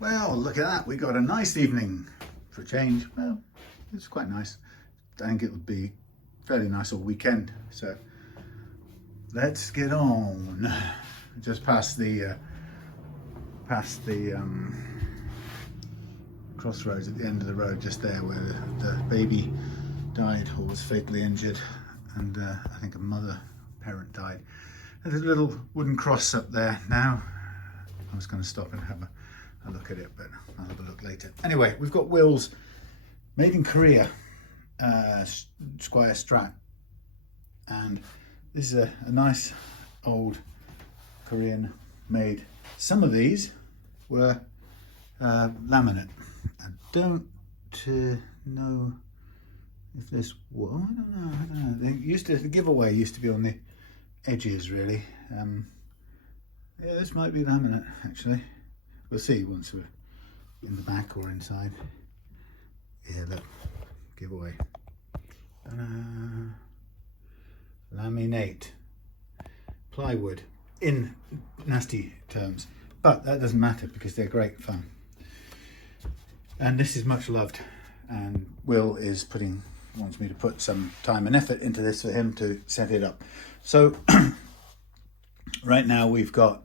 Well, look at that. We got a nice evening for a change. Well, it's quite nice. I think it would be fairly nice all weekend. So let's get on. Just past the crossroads at the end of the road, just there where the baby died or was fatally injured, and I think a parent died. There's a little wooden cross up there now. I was going to stop and have a look at it, but I'll have a look later. Anyway, we've got wheels made in Korea, Squier Strat, and this is a nice old Korean made. Some of these were laminate. I don't know if this was, I don't know. The giveaway used to be on the edges, really. Yeah, this might be laminate, actually. We'll see once we're in the back or inside. Yeah, look, giveaway. Laminate, plywood, in nasty terms, but that doesn't matter because they're great fun. And this is much loved, and Will is wants me to put some time and effort into this for him to set it up. So right now we've got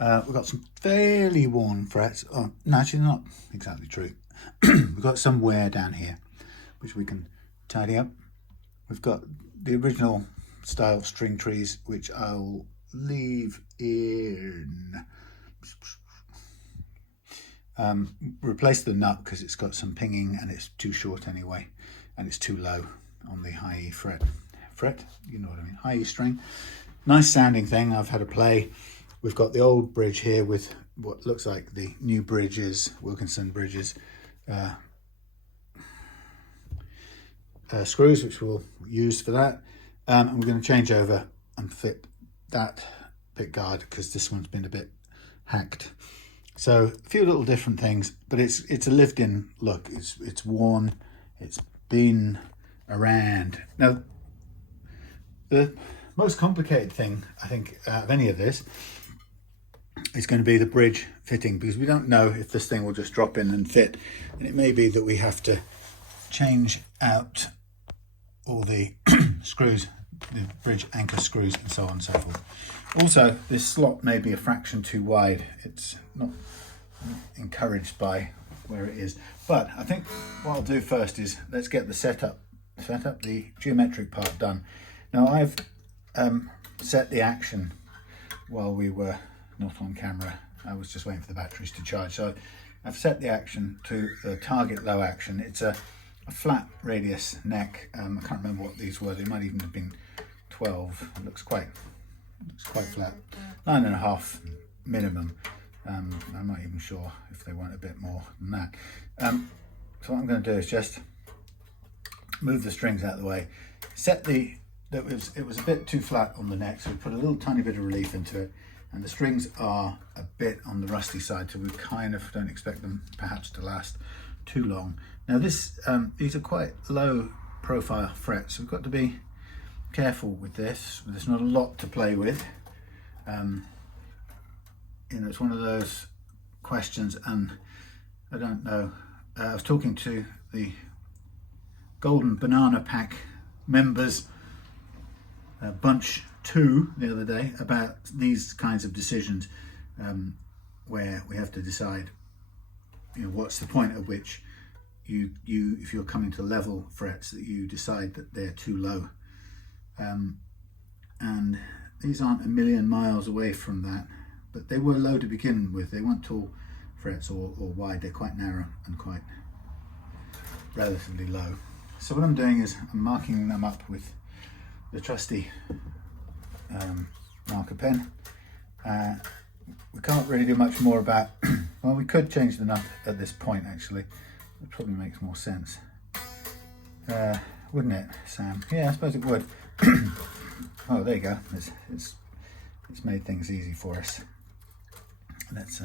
some fairly worn frets. Oh, no, actually not exactly true. We've got some wear down here, which we can tidy up. We've got the original style string trees, which I'll leave in. Replace the nut because it's got some pinging and it's too short anyway, and it's too low on the high E fret, you know what I mean, high E string. Nice sounding thing. I've had a play. We've got the old bridge here with what looks like the new bridges, Wilkinson bridges, screws, which we'll use for that. And we're going to change over and fit that pickguard because this one's been a bit hacked. So a few little different things, but it's a lived-in look. It's worn. It's been around. Now, the most complicated thing I think of any of this is going to be the bridge fitting, because we don't know if this thing will just drop in and fit, and it may be that we have to change out all the screws, the bridge anchor screws, and so on and so forth. Also, this slot may be a fraction too wide. It's not encouraged by where it is, but I think what I'll do first is let's get the set up the geometric part done. Now I've set the action while we were not on camera. I was just waiting for the batteries to charge, so I've set the action to the target low action. It's a flat radius neck. I can't remember what these were. They might even have been 12. It looks quite flat. 9.5 minimum. I'm not even sure if they weren't a bit more than that. So what I'm going to do is just move the strings out of the way. Set it was a bit too flat on the neck, so we put a little tiny bit of relief into it, and the strings are a bit on the rusty side, so we kind of don't expect them perhaps to last too long. Now these are quite low profile frets, so we've got to be careful with this. There's not a lot to play with. You know, it's one of those questions, and I don't know. I was talking to the Golden Banana Pack members, Bunch 2, the other day, about these kinds of decisions, where we have to decide, you know, what's the point at which you if you're coming to level frets, that you decide that they're too low. And these aren't a million miles away from that, but they were low to begin with. They weren't tall frets or wide. They're quite narrow and quite relatively low. So what I'm doing is I'm marking them up with the trusty marker pen. We can't really do much more about, well, we could change the nut at this point actually. It probably makes more sense. Wouldn't it, Sam? Yeah, I suppose it would. Oh, there you go. It's made things easy for us. Let's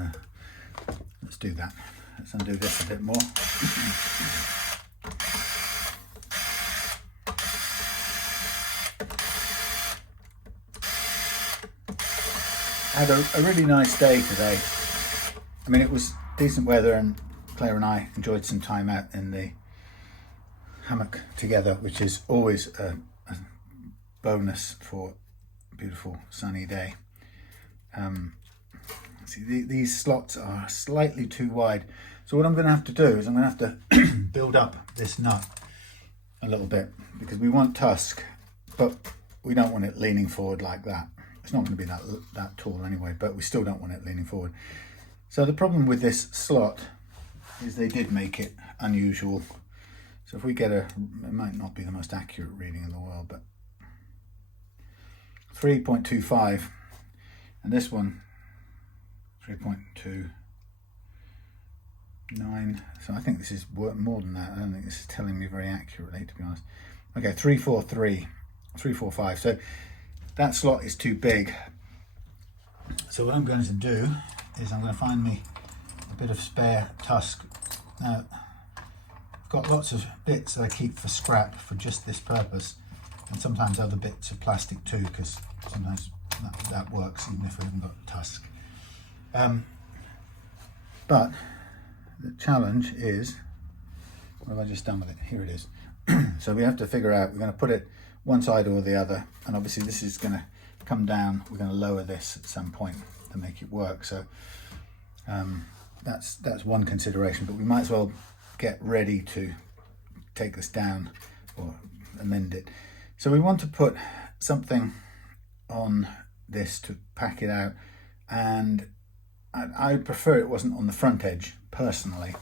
do that. Let's undo this a bit more. I had a really nice day today. I mean, it was decent weather, and Claire and I enjoyed some time out in the hammock together, which is always a bonus for a beautiful sunny day. See, these slots are slightly too wide, so what I'm going to have to do is I'm going to have to build up this nut a little bit, because we want Tusq, but we don't want it leaning forward like that. It's not going to be that tall anyway, but we still don't want it leaning forward. So the problem with this slot is they did make it unusual. So if we get it might not be the most accurate reading in the world, but 3.25, and this one 3.29. So I think this is more than that. I don't think this is telling me very accurately, to be honest. Okay, 343, 345. So that slot is too big. So what I'm going to do is I'm going to find me a bit of spare Tusq. Now, I've got lots of bits that I keep for scrap for just this purpose, and sometimes other bits of plastic too, because sometimes that works even if we haven't got Tusq. But the challenge is, what have I just done with it? Here it is. So we have to figure out, we're going to put it one side or the other, and obviously this is going to come down. We're going to lower this at some point to make it work. So that's one consideration, but we might as well get ready to take this down or amend it. So we want to put something on this to pack it out, and I prefer it wasn't on the front edge personally.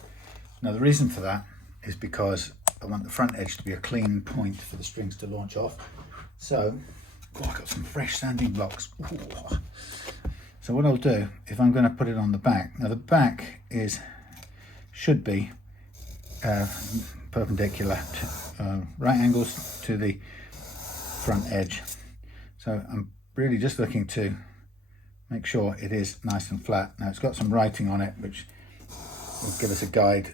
Now the reason for that is because I want the front edge to be a clean point for the strings to launch off. So, oh, I've got some fresh sanding blocks. Ooh. So what I'll do, if I'm going to put it on the back, now the back should be perpendicular to right angles to the front edge. So I'm really just looking to make sure it is nice and flat. Now it's got some writing on it which will give us a guide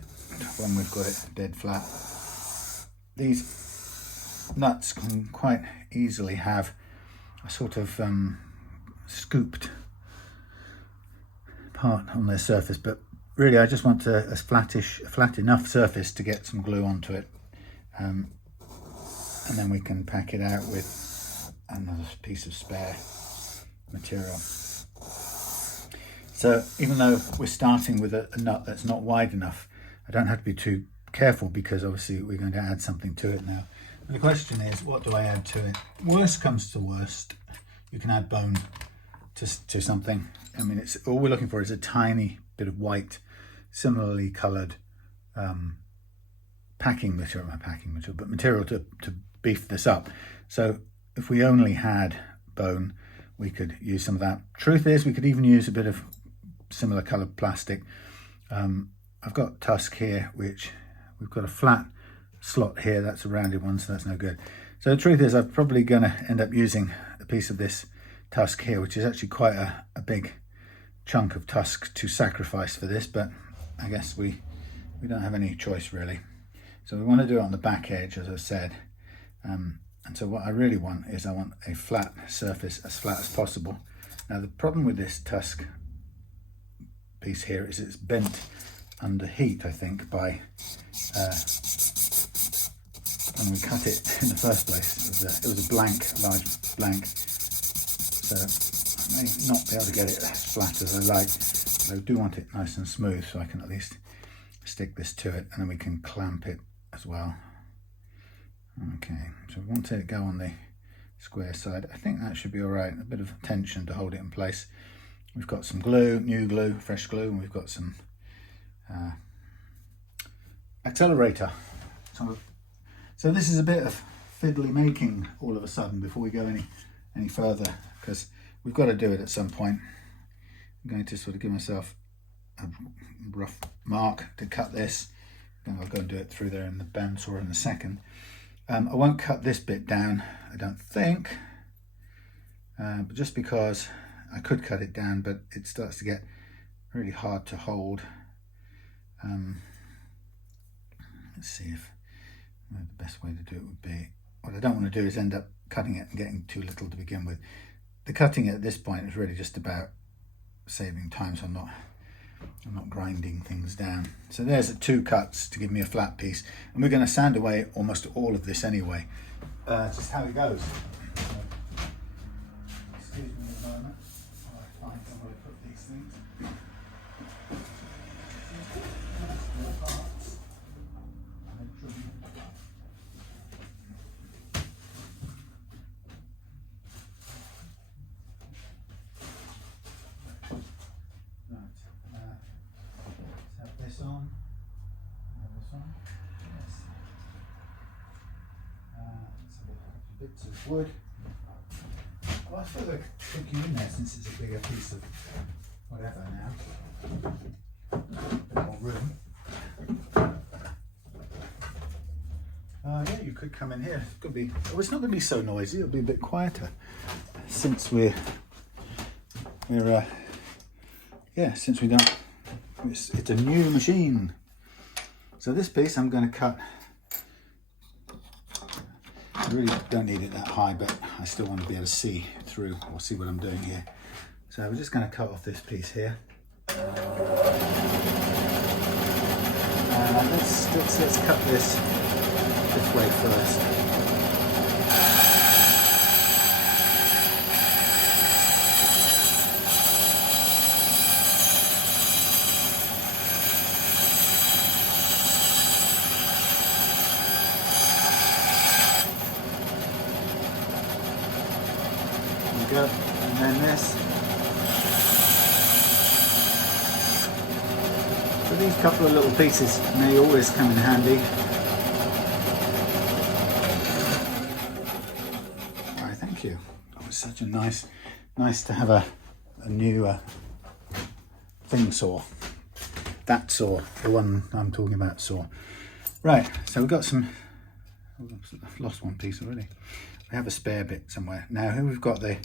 when we've got it dead flat. These nuts can quite easily have a sort of scooped part on their surface, but really I just want a flat enough surface to get some glue onto it, and then we can pack it out with another piece of spare material. So even though we're starting with a nut that's not wide enough, I don't have to be too careful, because obviously we're going to add something to it now. And the question is, what do I add to it? Worst comes to worst, you can add bone to something. I mean, it's all we're looking for is a tiny bit of white, similarly coloured material to beef this up. So if we only had bone, we could use some of that. Truth is, we could even use a bit of similar coloured plastic. I've got Tusq here, which we've got a flat slot here. That's a rounded one, so that's no good. So the truth is, I'm probably going to end up using a piece of this Tusq here, which is actually quite a big chunk of Tusq to sacrifice for this, but I guess we don't have any choice really. So we want to do it on the back edge, as I said. And so what I really want is I want a flat surface, as flat as possible. Now the problem with this Tusq piece here is it's bent under heat, I think, by when we cut it in the first place. It was a large blank. So I may not be able to get it as flat as I like, but I do want it nice and smooth, so I can at least stick this to it, and then we can clamp it as well. Okay, so we want to go on the square side. I think that should be all right. A bit of tension to hold it in place. We've got some glue, new glue, fresh glue, and we've got some accelerator. So this is a bit of fiddly making all of a sudden before we go any further, because we've got to do it at some point. I'm going to sort of give myself a rough mark to cut this, then I'll go and do it through there in the bandsaw in a second. I won't cut this bit down, I don't think, but just because I could cut it down, but it starts to get really hard to hold. Let's see if the best way to do it would be, what I don't want to do is end up cutting it and getting too little to begin with. The cutting at this point is really just about saving time, so I'm not I'm not grinding things down. So there's the 2 cuts to give me a flat piece. And we're going to sand away almost all of this anyway. Just how it goes. Excuse me a moment while I find somewhere to put these things. This on, this on, yes. Let's have a couple bits of wood. Well, I suppose I could stick you in there since it's a bigger piece of whatever now. A bit more room. Yeah, you could come in here. It could be. Oh, it's not going to be so noisy. It'll be a bit quieter since we're since we don't. It's a new machine. So this piece I'm going to cut. I really don't need it that high, but I still want to be able to see through or see what I'm doing here. So we're just going to cut off this piece here. Let's cut this way first. Go, and then this. So these couple of little pieces may always come in handy. Alright, thank you. That was such a nice to have a new thing saw. That saw, the one I'm talking about saw. Right, so we've got some, I've lost one piece already. We have a spare bit somewhere. Now here we've got the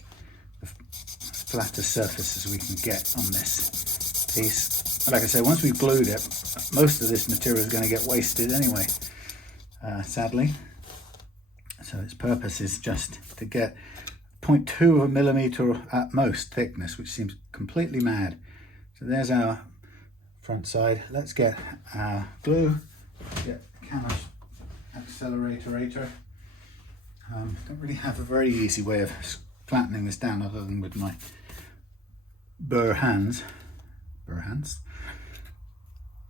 flatter surface as we can get on this piece. Like I say, once we've glued it, most of this material is going to get wasted anyway, sadly. So its purpose is just to get 0.2 of a millimeter at most thickness, which seems completely mad. So there's our front side. Let's get our glue, get a camera accelerator. Don't really have a very easy way of flattening this down other than with my burr hands.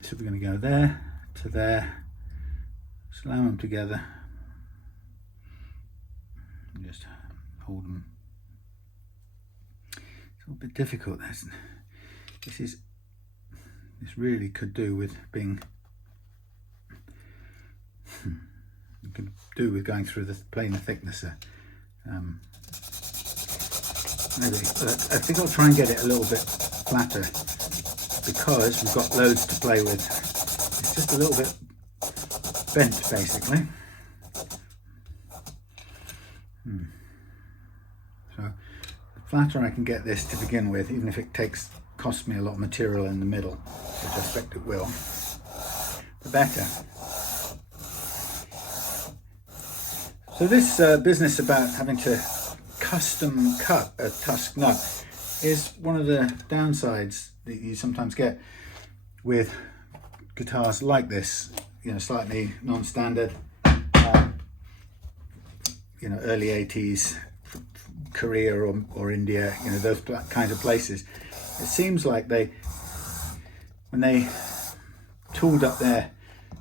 So we're going to go there to there, slam them together, and just hold them. It's a little bit difficult. This really could do with being. You could do with going through the planar thicknesser. Maybe, but I think I'll try and get it a little bit flatter because we've got loads to play with. It's just a little bit bent, basically. So the flatter I can get this to begin with, even if it costs me a lot of material in the middle, which I expect it will, the better. So this business about having to custom cut a Tusq nut is one of the downsides that you sometimes get with guitars like this, slightly non-standard, early 80s, Korea or India, those kinds of places. It seems like when they tooled up their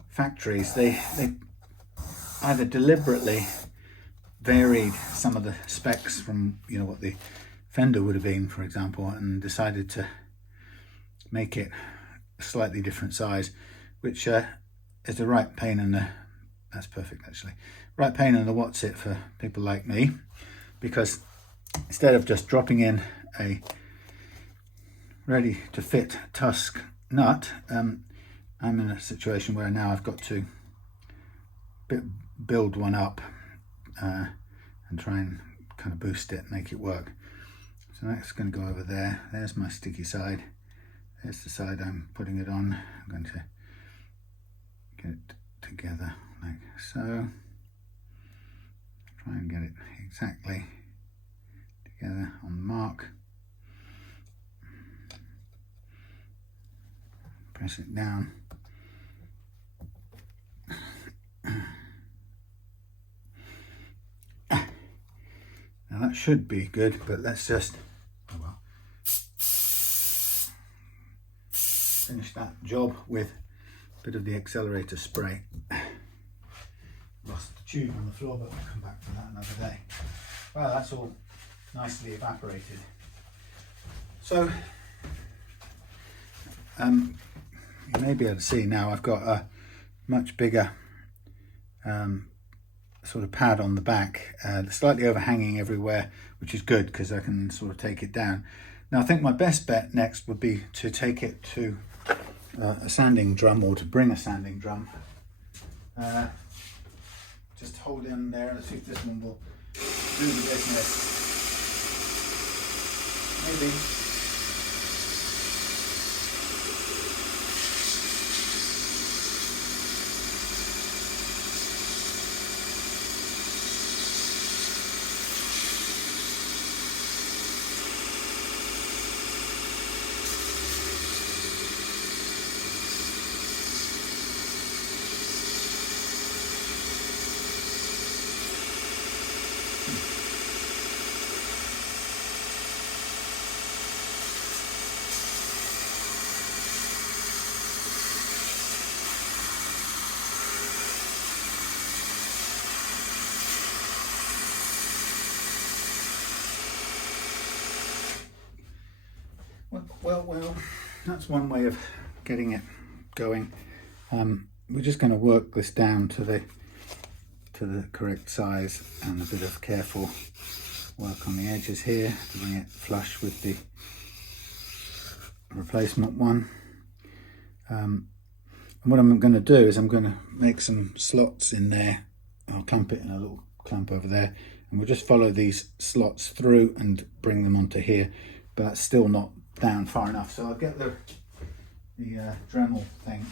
factories, they either deliberately varied some of the specs from what the Fender would have been, for example, and decided to make it a slightly different size, which is the right pain in the, that's perfect actually, right pain in the what's it for people like me, because instead of just dropping in a ready to fit Tusq nut, I'm in a situation where now I've got to build one up and try and kind of boost it, make it work. So that's going to go over there. There's my sticky side. There's the side I'm putting it on. I'm going to get it together like so. Try and get it exactly together on the mark. press it down. Now that should be good, but let's just finish that job with a bit of the accelerator spray. Lost the tube on the floor, but we'll come back to that another day. Well, that's all nicely evaporated. So you may be able to see now I've got a much bigger sort of pad on the back, slightly overhanging everywhere, which is good because I can sort of take it down. Now I think my best bet next would be to take it to a sanding drum, or to bring a sanding drum. Just hold in there and see if this one will do the business. Maybe. Well, that's one way of getting it going. We're just going to work this down to the correct size, and a bit of careful work on the edges here to bring it flush with the replacement one. And what I'm going to do is I'm going to make some slots in there. I'll clamp it in a little clamp over there, and we'll just follow these slots through and bring them onto here, but that's still not down far enough. So I'll get the Dremel thing,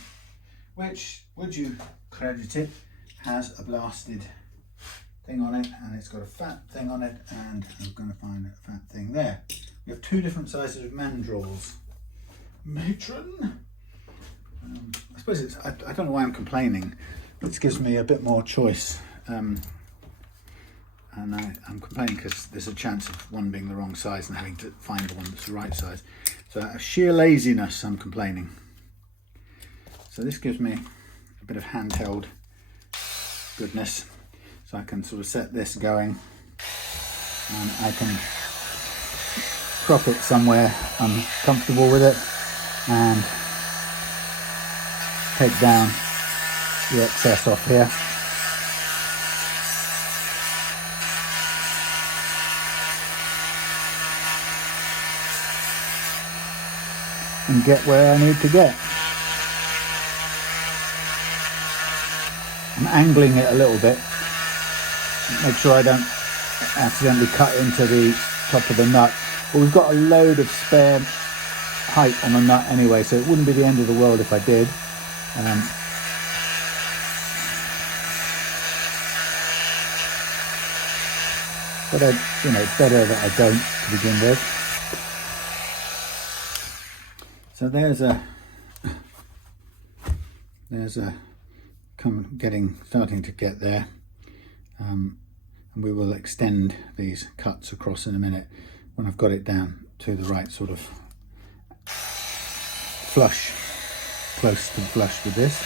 which, would you credit it, has a blasted thing on it, and it's got a fat thing on it, and I'm going to find a fat thing there. We have two different sizes of mandrels. Matron. I suppose it's, I don't know why I'm complaining. This gives me a bit more choice, and I'm complaining because there's a chance of one being the wrong size and having to find the one that's the right size. So out of sheer laziness, I'm complaining. So this gives me a bit of handheld goodness. So I can sort of set this going, and I can prop it somewhere I'm comfortable with it, and take down the excess off here. And get where I need to get. I'm angling it a little bit, make sure I don't accidentally cut into the top of the nut. But we've got a load of spare height on the nut anyway, so it wouldn't be the end of the world if I did. But it's better that I don't to begin with. So there's a starting to get there, and we will extend these cuts across in a minute when I've got it down to the right sort of flush, close to flush with this.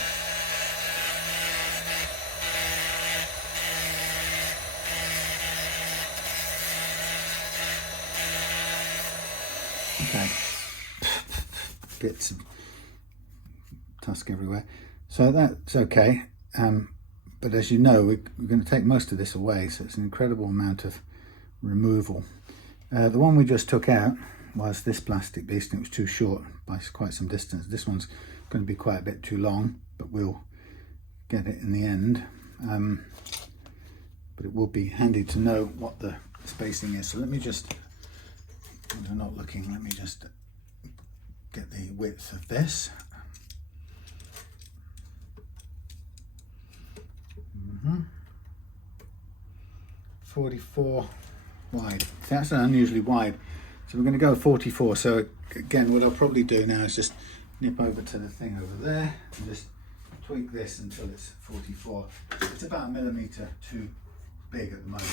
Okay. Bits of Tusq everywhere, so that's okay, but as you know, we're going to take most of this away, so it's an incredible amount of removal. The one we just took out was this plastic beast, and it was too short by quite some distance. This one's going to be quite a bit too long, but we'll get it in the end. But it will be handy to know what the spacing is. So let me just, when I'm not looking, let me just get the width of this. 44 wide. That's unusually wide, so we're going to go 44. So again, what I'll probably do now is just nip over to the thing over there and just tweak this until it's 44. It's about 1 millimeter too big at the moment.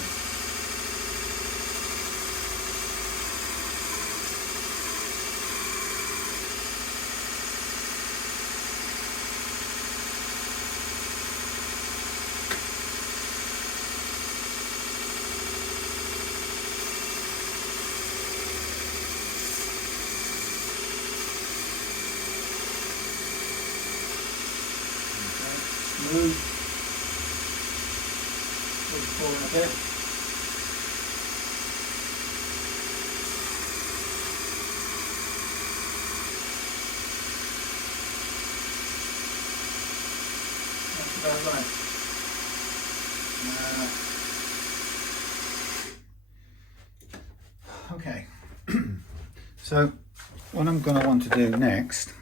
Smooth. Forward a bit. That's about right. Okay. So what I'm going to want to do next,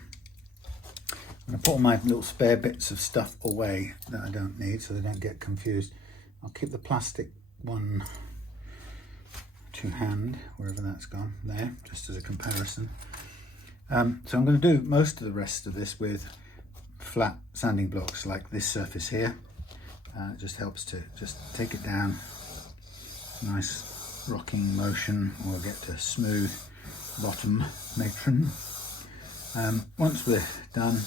I'm going to put all my little spare bits of stuff away that I don't need so they don't get confused. I'll keep the plastic one to hand, wherever that's gone, there, just as a comparison. So I'm going to do most of the rest of this with flat sanding blocks like this surface here. It just helps to just take it down, nice rocking motion, or get to smooth bottom matron. Once we're done,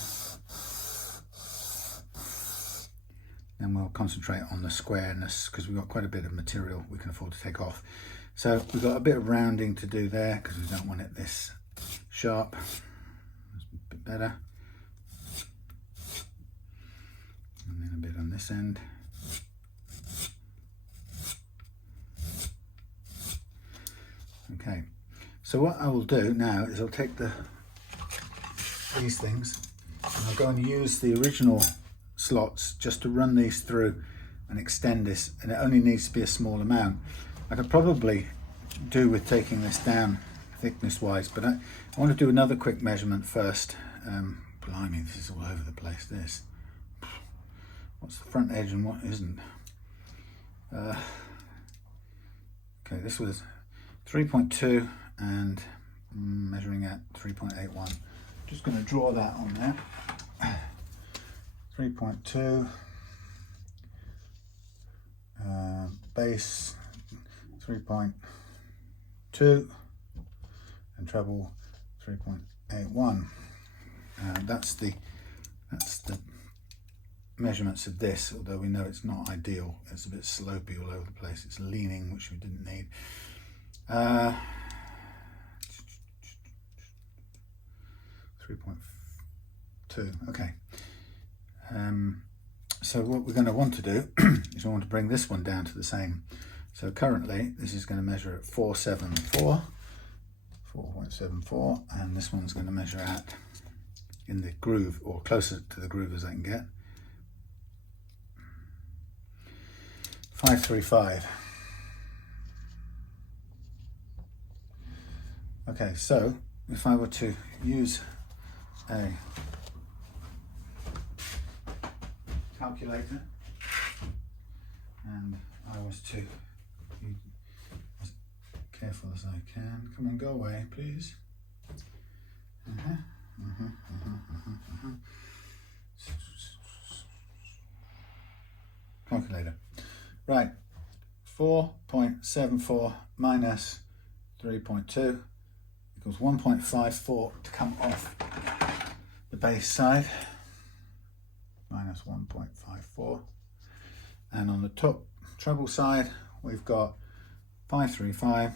then we'll concentrate on the squareness because we've got quite a bit of material we can afford to take off. So we've got a bit of rounding to do there because we don't want it this sharp. That's a bit better. And then a bit on this end. Okay, so what I will do now is I'll take these things and I'll go and use the original slots just to run these through and extend this, and it only needs to be a small amount. I could probably do with taking this down thickness wise, but I want to do another quick measurement first. Blimey, this is all over the place. This, what's the front edge and what isn't? Okay, this was 3.2 and measuring at 3.81. Just going to draw that on there. 3.2, base 3.2, and treble 3.81. That's the measurements of this, although we know it's not ideal. It's a bit slopey all over the place. It's leaning, which we didn't need. 3.2, okay. So what we're going to want to do is we want to bring this one down to the same. So currently this is going to measure at 4.74, and this one's going to measure at, in the groove, or closer to the groove as I can get, 5.35. Okay, so if I were to use a calculator and I was to be as careful as I can. Come on, go away, please. Calculator. Right, 4.74 minus 3.2 equals 1.54 to come off the base side, minus 1.54, and on the top treble side we've got 535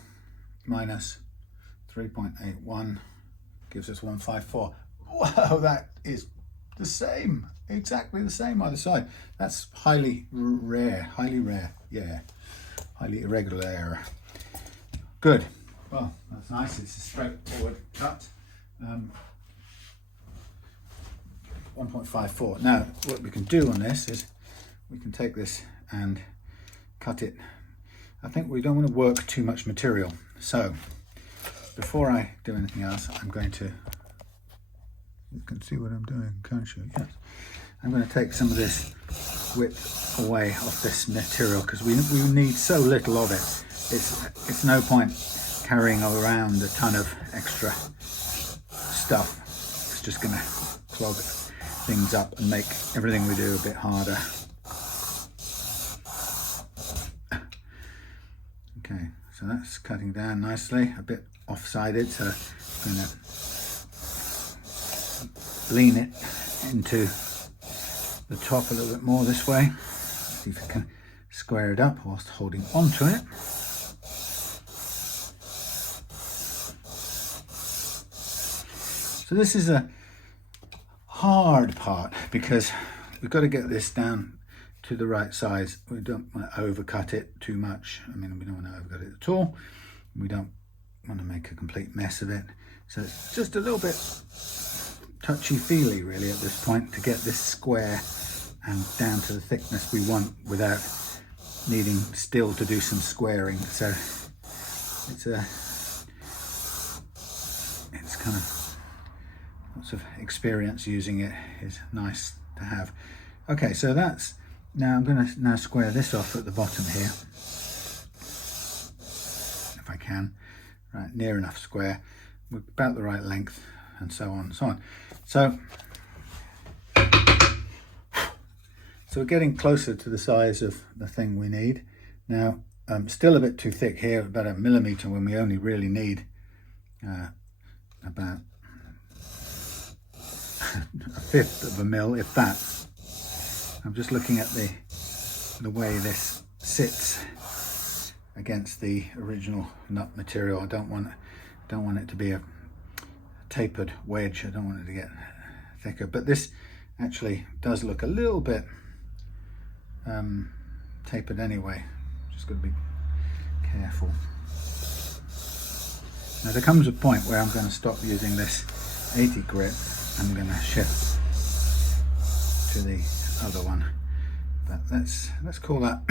minus 3.81 gives us 154. Wow, that is the same, exactly the same either side. That's highly rare, yeah, highly irregular. Good. Well, that's nice. It's a straightforward cut. 1.54. Now, what we can do on this is we can take this and cut it. I think we don't want to work too much material. So, before I do anything else, I'm going to, you can see what I'm doing, can't you? Yes. I'm going to take some of this width away off this material because we need so little of it. It's no point carrying around a ton of extra stuff. it's just going to clog things up and make everything we do a bit harder. Okay, so that's cutting down nicely, a bit off-sided, so I'm going to lean it into the top a little bit more this way. See if I can square it up whilst holding onto it. So this is a hard part because we've got to get this down to the right size. We don't want to overcut it too much. I mean, we don't want to overcut it at all. We don't want to make a complete mess of it. So it's just a little bit touchy-feely really at this point to get this square and down to the thickness we want without needing still to do some squaring. So it's kind of lots of experience using it is nice to have. Okay, so that's now I'm going to square this off at the bottom here if I can. Right, near enough square, about the right length, and so on and so on. So we're getting closer to the size of the thing we need. Now, still a bit too thick here, about 1 millimeter, when we only really need about 1/5 of a mil, if that. I'm just looking at the way this sits against the original nut material. I don't want it to be a tapered wedge. I don't want it to get thicker, but this actually does look a little bit tapered anyway. Just got to be careful. Now there comes a point where I'm going to stop using this 80 grit. I'm going to shift to the other one, but let's call that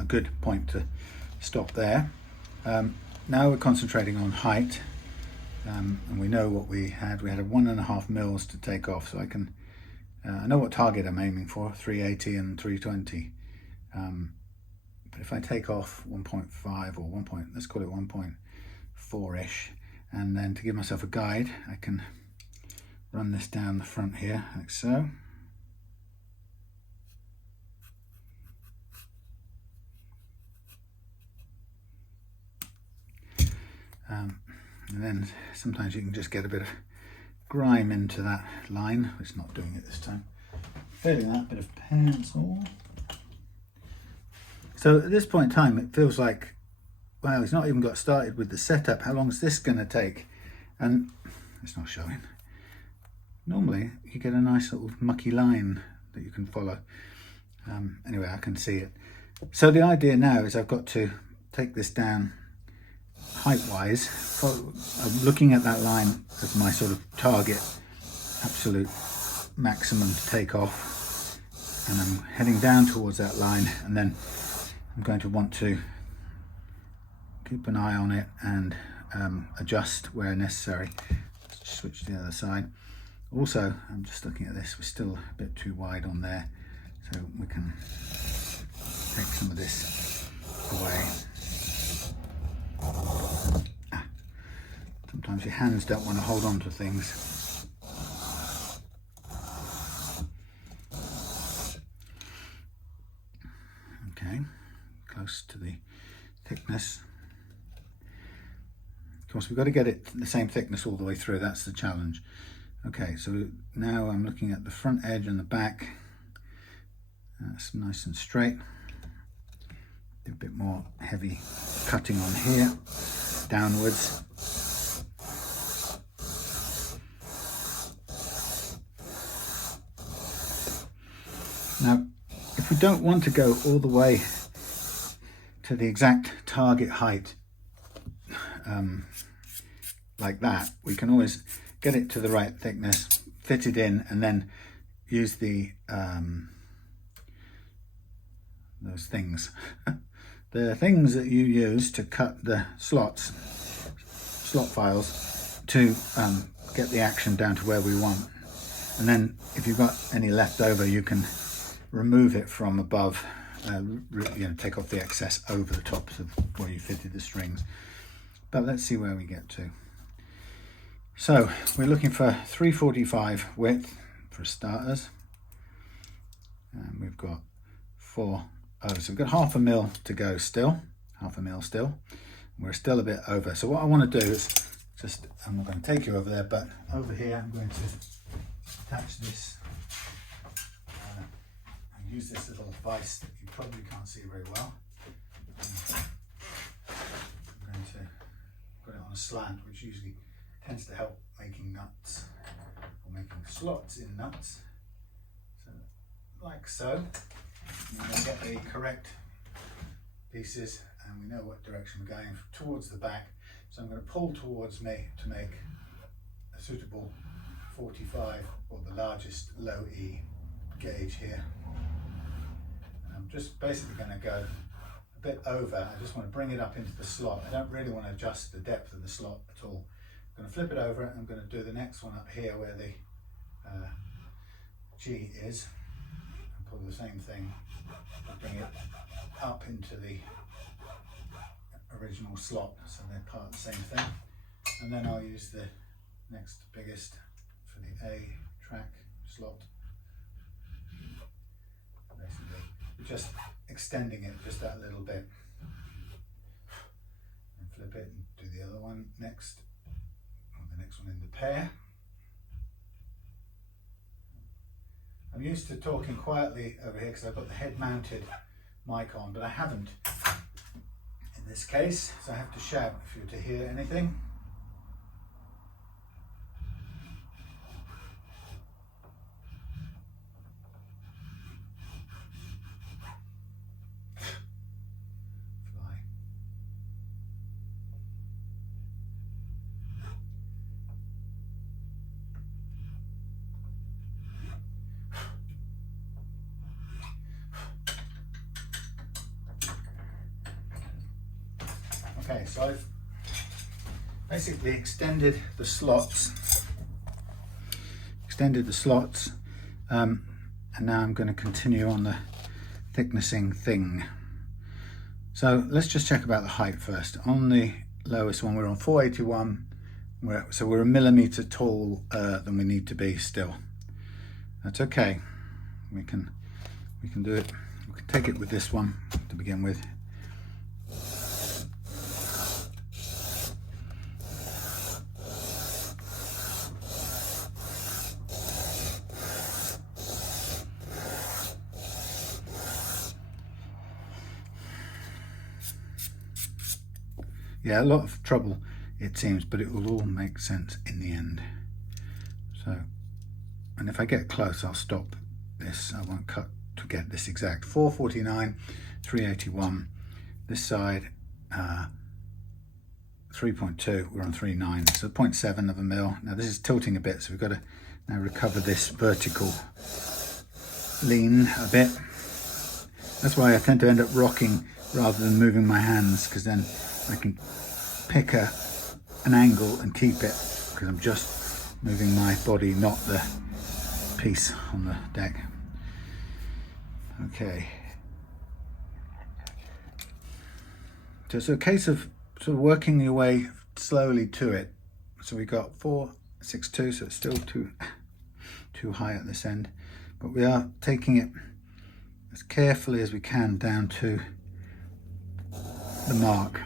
a good point to stop there. Now we're concentrating on height, and we know what we had. We had a 1.5 mils to take off, so I can I know what target I'm aiming for, 380 and 320. But if I take off 1.5 or let's call it 1.4-ish, and then to give myself a guide, I can run this down the front here, like so. And then sometimes you can just get a bit of grime into that line. It's not doing it this time. Failing that, bit of pencil. So at this point in time, it feels like, wow, he's not even got started with the setup. How long is this going to take? And it's not showing. Normally, you get a nice little mucky line that you can follow. Anyway, I can see it. So the idea now is I've got to take this down height-wise. I'm looking at that line as my sort of target, absolute maximum to take off. And I'm heading down towards that line, and then I'm going to want to keep an eye on it and adjust where necessary. Switch to the other side. Also, I'm just looking at this, we're still a bit too wide on there, so we can take some of this away. Sometimes your hands don't want to hold on to things. Okay, close to the thickness. Of course, we've got to get it the same thickness all the way through, that's the challenge. Okay, so now I'm looking at the front edge and the back. That's nice and straight. A bit more heavy cutting on here, downwards. Now, if we don't want to go all the way to the exact target height like that, we can always get it to the right thickness, fit it in, and then use the those things. The things that you use to cut the slot files to get the action down to where we want. And then if you've got any left over, you can remove it from above, take off the excess over the tops of where you fitted the strings. But let's see where we get to. So we're looking for 345 width for starters, and we've got so we've got half a mil to go still, We're still a bit over. So what I want to do is I'm not going to take you over there, but over here I'm going to attach this and use this little vise that you probably can't see very well. I'm going to put it on a slant, which usually tends to help making nuts or making slots in nuts. So like so, and then get the correct pieces, and we know what direction we're going towards the back. So I'm going to pull towards me to make a suitable 45 or the largest low E gauge here. And I'm just basically going to go a bit over. I just want to bring it up into the slot. I don't really want to adjust the depth of the slot at all. I'm going to flip it over. I'm going to do the next one up here where the G is, and pull the same thing, bring it up into the original slot, so they're part of the same thing. And then I'll use the next biggest for the A track slot. Basically, just extending it just that little bit. And flip it and do the other one next, or the next one in the pair. I'm used to talking quietly over here because I've got the head mounted mic on, but I haven't in this case, so I have to shout if you're to hear anything. Fly. Okay, so I've basically extended the slots, and now I'm going to continue on the thicknessing thing. So let's just check about the height first. On the lowest one, we're on 481, so we're a millimeter tall than we need to be still. That's okay. We can do it. We can take it with this one to begin with. Yeah, a lot of trouble it seems, but it will all make sense in the end. So, and if I get close, I'll stop this. I won't cut to get this exact. 449, 381. This side, 3.2. We're on 3.9. So 0.7 of a mil. Now this is tilting a bit, so we've got to now recover this vertical lean a bit. That's why I tend to end up rocking rather than moving my hands, because then I can pick an angle and keep it, because I'm just moving my body, not the piece on the deck. Okay. So it's a case of sort of working your way slowly to it. So we got 462, so it's still too high at this end, but we are taking it as carefully as we can down to the mark.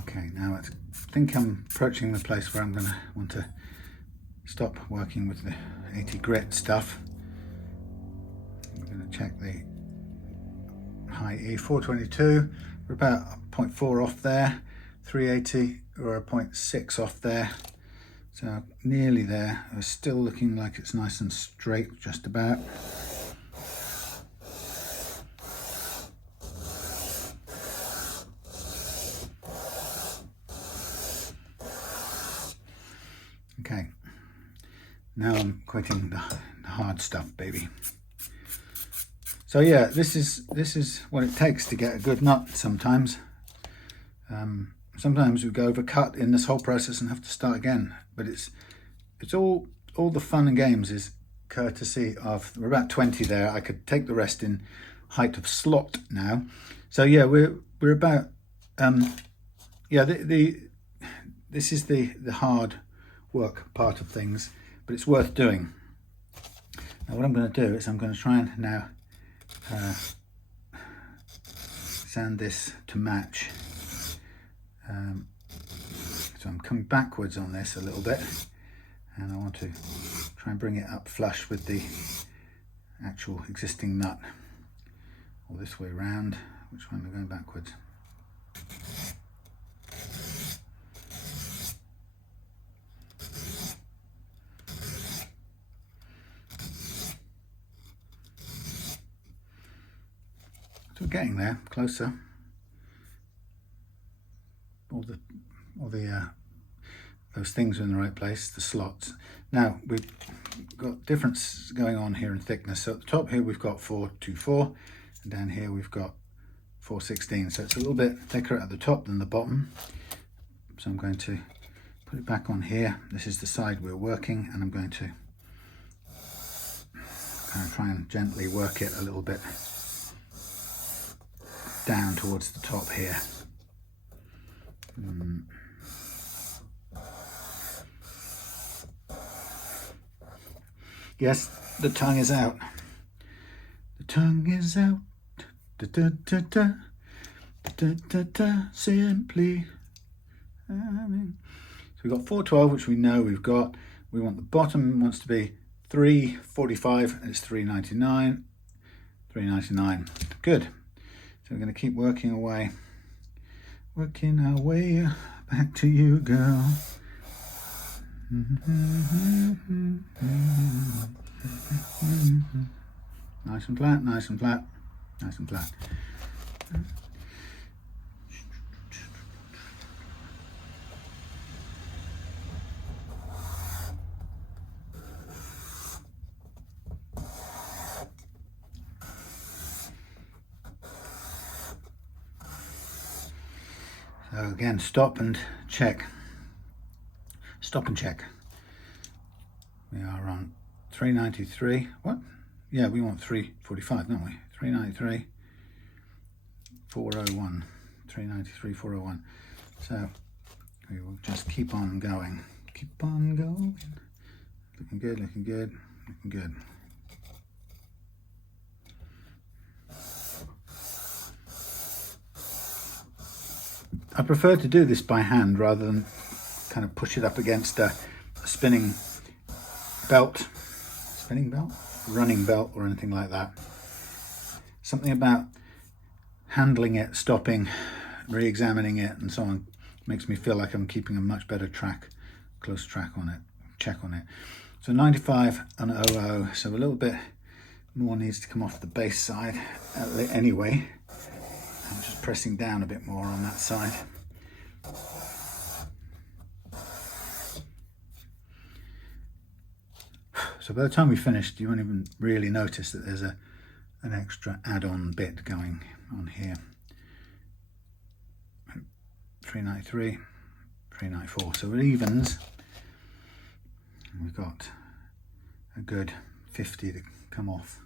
Okay, now I think I'm approaching the place where I'm going to want to stop working with the 80 grit stuff. I'm going to check the high E, 422, we're about 0.4 off there, 380, we're 0.6 off there, so nearly there. It's still looking like it's nice and straight, just about. Okay, now I'm quitting the hard stuff, baby. So yeah, this is what it takes to get a good nut sometimes. Sometimes we go overcut in this whole process and have to start again. But it's all the fun and games is courtesy of, we're about 20 there. I could take the rest in height of slot now. So yeah, we're about, yeah, this is the hard work part of things, but it's worth doing. Now what I'm going to do is I'm going to try and now sand this to match. So I'm coming backwards on this a little bit, and I want to try and bring it up flush with the actual existing nut, or this way around. Which one am I going backwards? So we're getting there, closer. All the those things are in the right place, the slots. Now we've got difference going on here in thickness. So at the top here we've got 424, and down here we've got 416. So it's a little bit thicker at the top than the bottom. So I'm going to put it back on here. This is the side we're working, and I'm going to kind of try and gently work it a little bit down towards the top here. Yes, the tongue is out. The tongue is out. Da, da, da, da. Da, da, da, simply. So we've got 412, which we know we've got. We want the bottom wants to be 345, and it's 399. 399. Good. So we're going to keep working away. Working our way back to you, girl. Nice and flat, nice and flat, nice and flat. So again, stop and check. Stop and check. We are on 393. What? Yeah, we want 345, don't we? 393, 401. 393, 401. So we will just keep on going. Keep on going. Looking good, looking good, looking good. I prefer to do this by hand rather than kind of push it up against a spinning belt, running belt, or anything like that. Something about handling it, stopping, re-examining it, and so on makes me feel like I'm keeping a much better track, close track on it, check on it. So 95 on 00, so a little bit more needs to come off the bass side anyway. I'm just pressing down a bit more on that side. So by the time we finished, you won't even really notice that there's an extra add-on bit going on here. 393, 394. So it evens. We've got a good 50 to come off.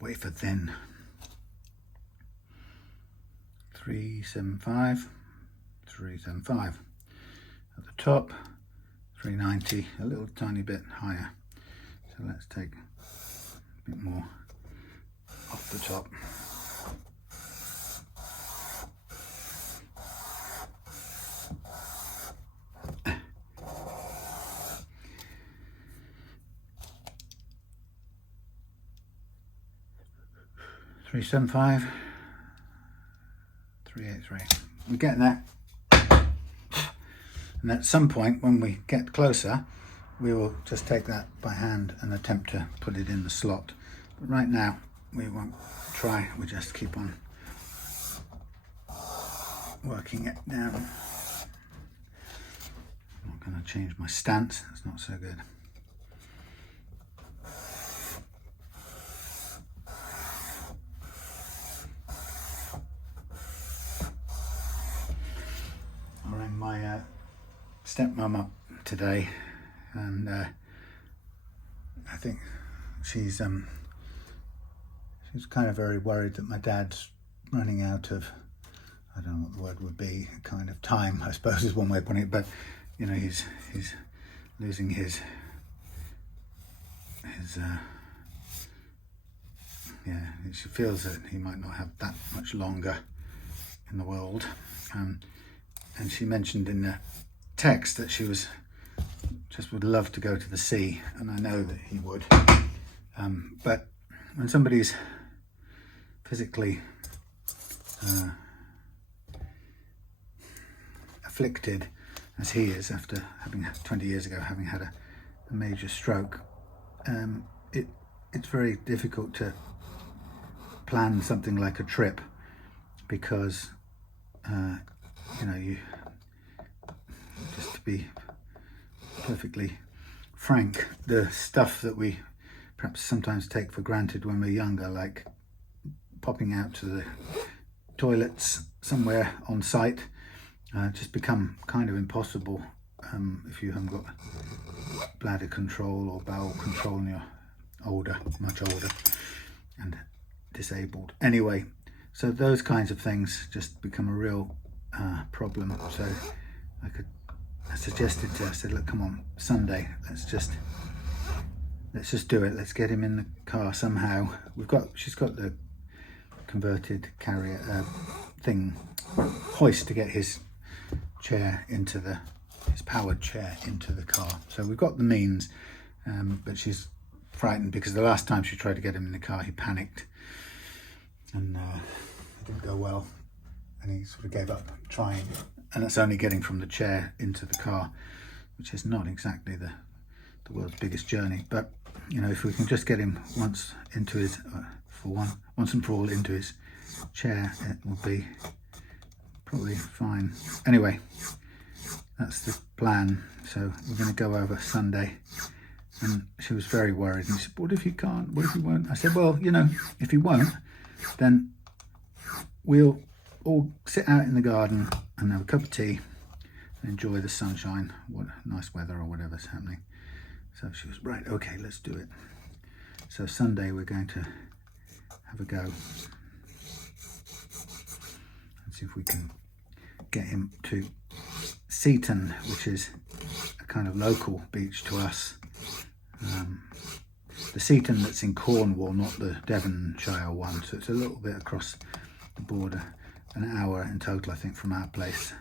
Wafer thin. 375, 375. At the top, 390, a little tiny bit higher. So let's take a bit more off the top. Three 375, 383. We're getting there. And at some point when we get closer, we will just take that by hand and attempt to put it in the slot. But right now, we won't try, we just keep on working it down. I'm not going to change my stance, that's not so good. I rang my stepmom up today, and I think she's kind of very worried that my dad's running out of, I don't know what the word would be, kind of time, I suppose is one way of putting it, but you know, he's losing his yeah, she feels that he might not have that much longer in the world. And she mentioned in the text that she would love to go to the sea, and I know that he would. But when somebody's physically afflicted, as he is, after having 20 years ago having had a major stroke, it's very difficult to plan something like a trip, because you know, you just to be perfectly frank, the stuff that we perhaps sometimes take for granted when we're younger, like popping out to the toilets somewhere on site, just become kind of impossible if you haven't got bladder control or bowel control and you're older, much older and disabled. Anyway, so those kinds of things just become a real problem. So I suggested to her, I said, look, come on, Sunday, let's just do it. Let's get him in the car somehow. She's got the converted carrier hoist to get his chair into his powered chair into the car. So we've got the means, but she's frightened because the last time she tried to get him in the car, he panicked and it didn't go well, and he sort of gave up trying. And that's only getting from the chair into the car, which is not exactly the world's biggest journey. But you know, if we can just get him once into his once and for all into his chair, it will be probably fine. Anyway, that's the plan. So we're going to go over Sunday, and she was very worried, and she said, what if you can't, what if you won't? I said, well, you know, if you won't, then we'll all sit out in the garden and have a cup of tea and enjoy the sunshine, what nice weather or whatever's happening. So she was, right, okay, let's do it. So Sunday we're going to have a go and see if we can get him to Seaton, which is a kind of local beach to us. The Seaton that's in Cornwall, not the Devonshire one, so it's a little bit across the border, an hour in total I think from our place.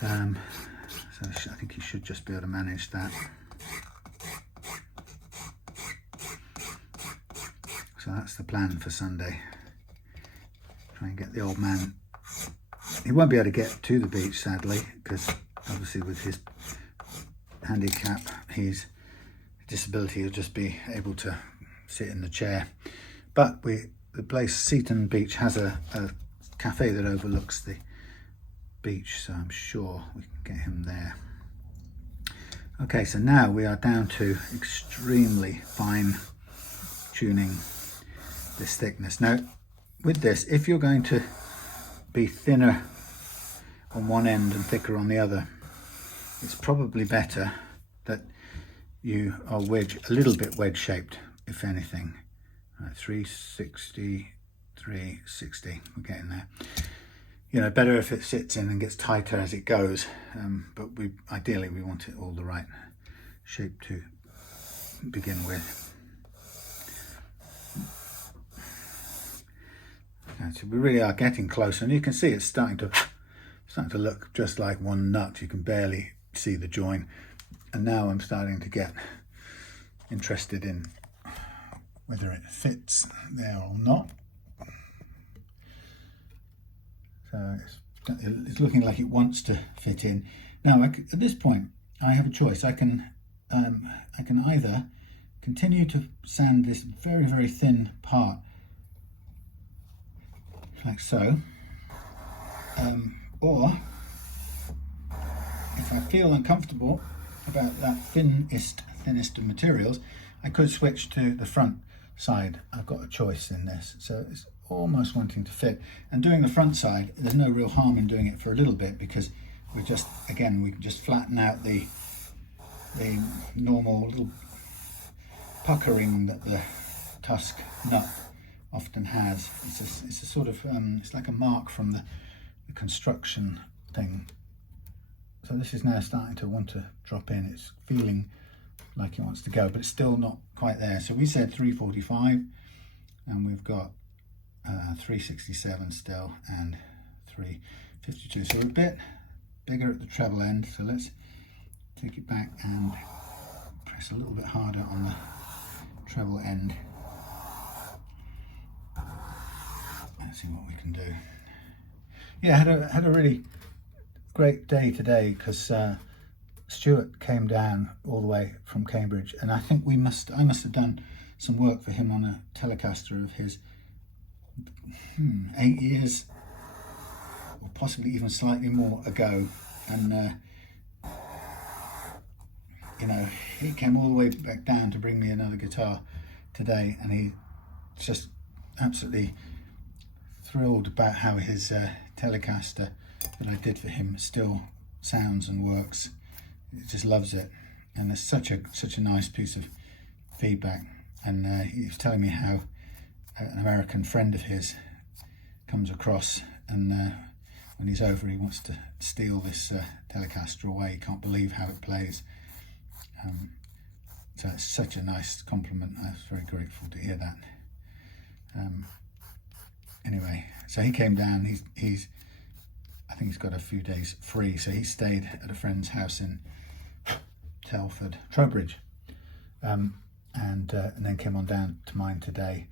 So I think he should just be able to manage that. So that's the plan for Sunday. Try and get the old man. He won't be able to get to the beach, sadly, because obviously with his handicap, his disability, he'll just be able to sit in the chair. But the place, Seaton Beach, has a cafe that overlooks the beach, so I'm sure we can get him there. Okay, so now we are down to extremely fine tuning this thickness. Now with this, if you're going to be thinner on one end and thicker on the other, it's probably better that you are a little bit wedge shaped, if anything. 360, 360, we're getting there. You know, better if it sits in and gets tighter as it goes, but ideally we want it all the right shape to begin with. Okay, so we really are getting closer, and you can see it's starting to look just like one nut. You can barely see the join, and now I'm starting to get interested in whether it fits there or not. So it's looking like it wants to fit in. Now at this point I have a choice. I can either continue to sand this very, very thin part, like so. Or if I feel uncomfortable about that thinnest of materials, I could switch to the front side. I've got a choice in this, so it's almost wanting to fit. And doing the front side, there's no real harm in doing it for a little bit, because we just, again, we can just flatten out the normal little puckering that the Tusq nut often has. It's a sort of it's like a mark from the construction thing. So this is now starting to want to drop in. It's feeling like it wants to go, but it's still not quite there. So we said 345, and we've got 367 still and 352. So we're a bit bigger at the treble end. So let's take it back and press a little bit harder on the treble end. Let's see what we can do. Yeah, had a really great day today, because Stuart came down all the way from Cambridge, and I think I must have done some work for him on a Telecaster of his 8 years, or possibly even slightly more ago. And you know, he came all the way back down to bring me another guitar today, and he just absolutely thrilled about how his Telecaster that I did for him still sounds and works. He just loves it, and it's such a nice piece of feedback. And he was telling me how an American friend of his comes across, and when he's over, he wants to steal this Telecaster away. He can't believe how it plays. So it's such a nice compliment. I was very grateful to hear that. Anyway, so he came down. I think he's got a few days free, so he stayed at a friend's house in Telford, Trowbridge, and then came on down to mine today.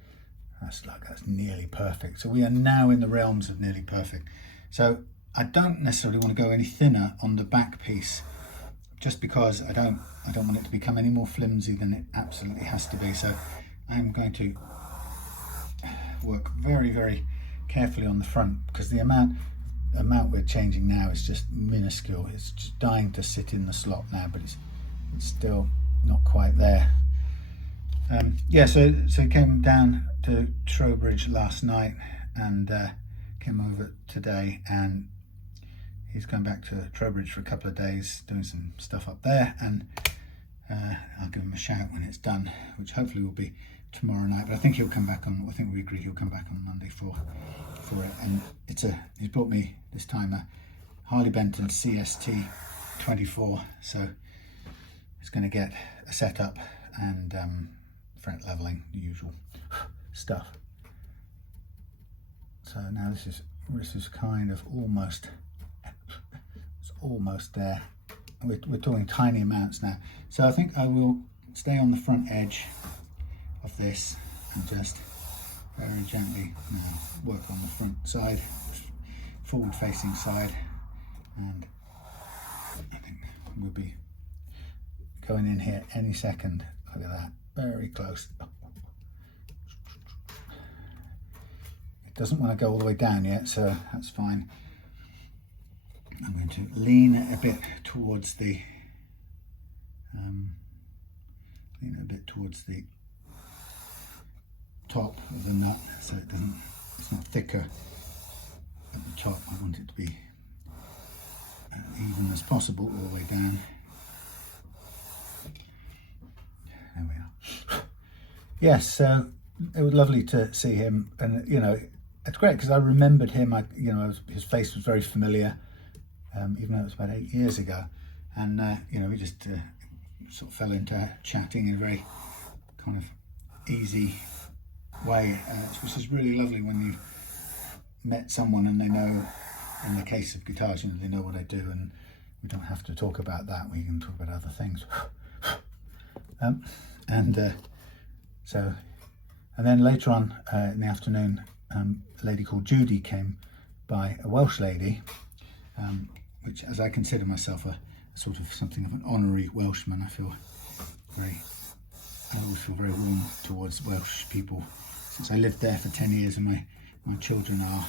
That's nearly perfect. So we are now in the realms of nearly perfect. So I don't necessarily want to go any thinner on the back piece, just because I don't want it to become any more flimsy than it absolutely has to be. So I'm going to work very, very carefully on the front, because the amount we're changing now is just minuscule. It's just dying to sit in the slot now, but it's still not quite there. Yeah, so he came down to Trowbridge last night and came over today, and he's going back to Trowbridge for a couple of days doing some stuff up there, and I'll give him a shout when it's done, which hopefully will be tomorrow night. But I think he'll come back on, I think we agreed he'll come back on Monday for it. And he's brought me this time a Harley Benton CST 24, so it's going to get a setup and fret leveling, the usual stuff. So now this is kind of almost, it's almost there. We're talking tiny amounts now. So I think I will stay on the front edge of this and just very gently work on the front side, forward facing side, and I think we'll be going in here any second. Look at that, very close. It doesn't want to go all the way down yet, so that's fine. I'm going to lean it a bit towards the top of the nut, so it's not thicker at the top. I want it to be even as possible all the way down. There we are. Yes, so it was lovely to see him, and you know, it's great because I remembered him. His face was very familiar, even though it was about 8 years ago, and you know, we just sort of fell into chatting in a very kind of easy way, which is really lovely when you've met someone and they know, in the case of guitars, you know, they know what I do, and we don't have to talk about that. We can talk about other things. And then later on in the afternoon, a lady called Judy came by, a Welsh lady, which, as I consider myself a sort of something of an honorary Welshman, I feel very I always feel very warm towards Welsh people since I lived there for 10 years, and my children are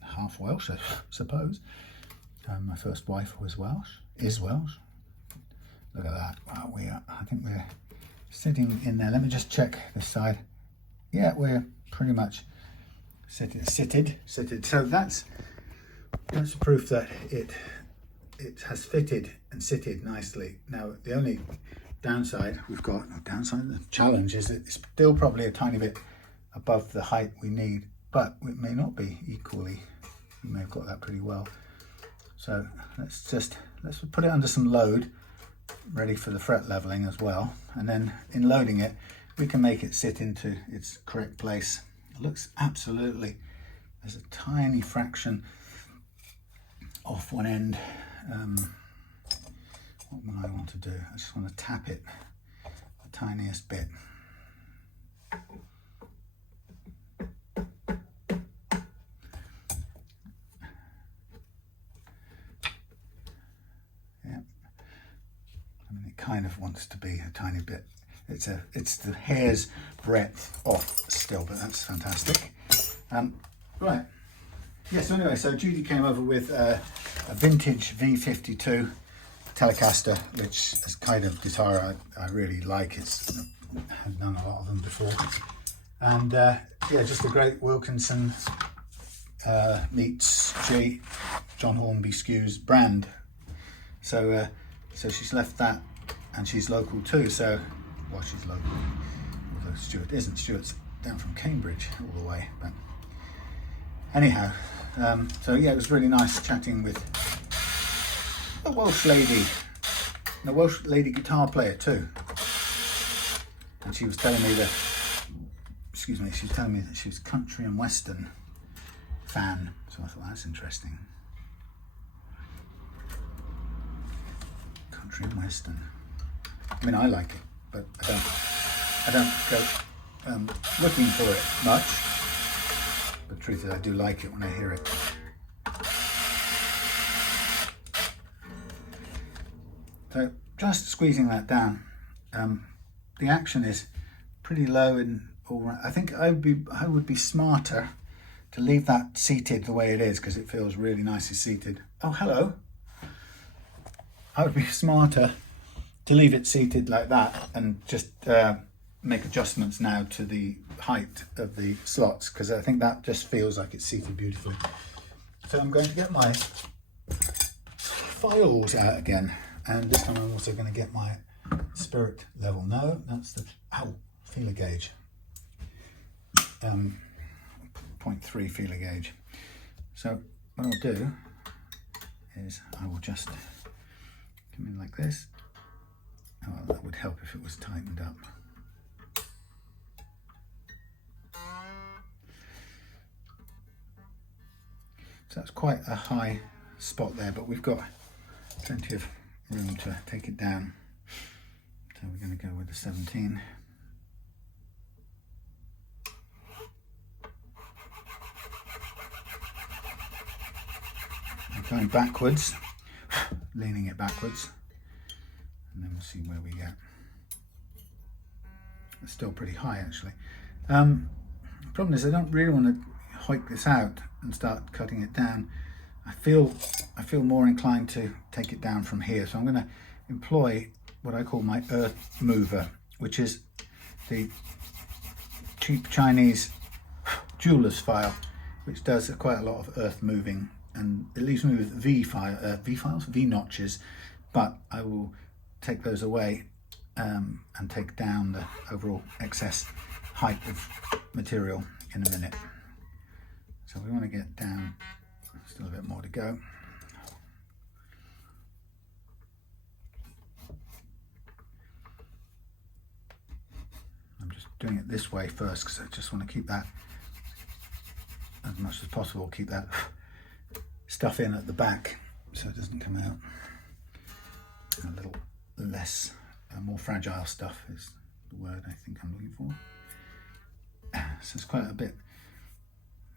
half Welsh, I suppose. My first wife was Welsh, is Welsh. Look at that. Wow, I think we're sitting in there. Let me just check this side. Yeah, we're pretty much sitted. So that's proof that it has fitted and sitted nicely. Now the only downside the challenge is that it's still probably a tiny bit above the height we need, but it may not be equally. We may have got that pretty well. So let's put it under some load, ready for the fret leveling as well, and then in loading it we can make it sit into its correct place. It looks absolutely, there's a tiny fraction off one end. What would I want to do? I just want to tap it the tiniest bit. Kind of wants to be a tiny bit. It's the hair's breadth off still, but that's fantastic. Right. Yeah. So anyway, so Judy came over with a vintage V52 Telecaster, which is kind of guitar I really like. I've done a lot of them before, and yeah, just a great Wilkinson meets John Hornby Skews brand. So she's left that. And she's local too, so, well, she's local, although Stuart isn't. Stuart's down from Cambridge all the way, but anyhow, so yeah, it was really nice chatting with a Welsh lady, and a Welsh lady guitar player too, and she was telling me that, she was telling me that she was country and western fan, so I thought that's interesting. Country and western. I mean, I like it, but I don't go looking for it much. But the truth is, I do like it when I hear it. So just squeezing that down. The action is pretty low and all right. I think I would be smarter to leave that seated the way it is, because it feels really nicely seated. Oh, hello. I would be smarter to leave it seated like that and just make adjustments now to the height of the slots, because I think that just feels like it's seated beautifully. So I'm going to get my files out again, and this time I'm also going to get my spirit level. No, that's the feeler gauge. 0.3 feeler gauge. So what I'll do is I will just come in like this. Oh, that would help if it was tightened up. So that's quite a high spot there, but we've got plenty of room to take it down. So we're going to go with the 17. I'm going backwards, leaning it backwards. And then we'll see where we get. It's still pretty high actually. The problem is I don't really want to hike this out and start cutting it down. I feel more inclined to take it down from here. So I'm going to employ what I call my earth mover, which is the cheap Chinese jeweler's file, which does quite a lot of earth moving, and it leaves me with V notches, but I will take those away and take down the overall excess height of material in a minute. So we want to get down, still a bit more to go. I'm just doing it this way first because I just want to keep that as much as possible, keep that stuff in at the back so it doesn't come out. A little less, more fragile stuff is the word I think I'm looking for. So it's quite a bit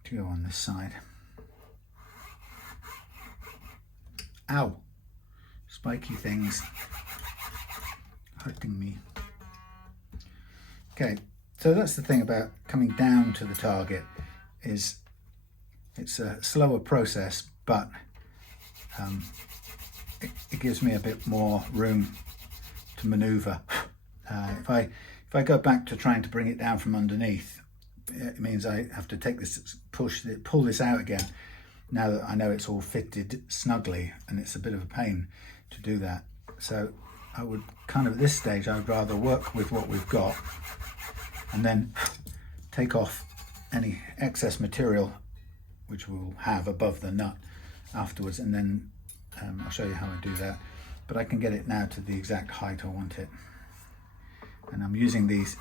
to go on this side. Ow! Spiky things. hurting me. Okay, so that's the thing about coming down to the target, is it's a slower process, but it gives me a bit more room to maneuver. If I go back to trying to bring it down from underneath, it means I have to take this, pull this out again, now that I know it's all fitted snugly, and it's a bit of a pain to do that. So I would kind of, at this stage, I would rather work with what we've got and then take off any excess material which we'll have above the nut afterwards, and then I'll show you how I do that. But I can get it now to the exact height I want it. And I'm using these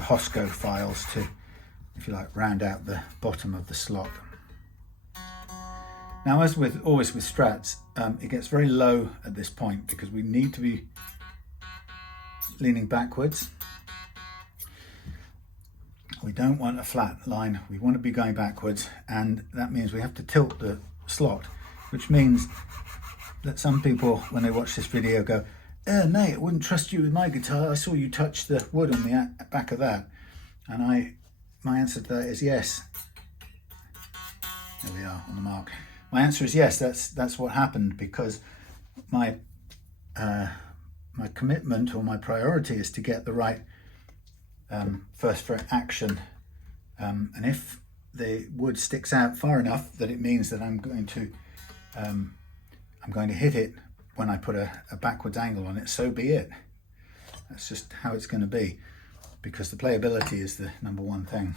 Tusq files to, if you like, round out the bottom of the slot. Now, as with always with Strats, it gets very low at this point because we need to be leaning backwards. We don't want a flat line, we want to be going backwards, and that means we have to tilt the slot, which means that some people, when they watch this video, go, mate, I wouldn't trust you with my guitar, I saw you touch the wood on the back of that. And my answer to that is yes. There we are on the mark. My answer is yes, that's what happened, because my commitment, or my priority, is to get the right first fret action, and if the wood sticks out far enough that it means that I'm going to hit it when I put a backwards angle on it, so be it. That's just how it's going to be, because the playability is the number one thing.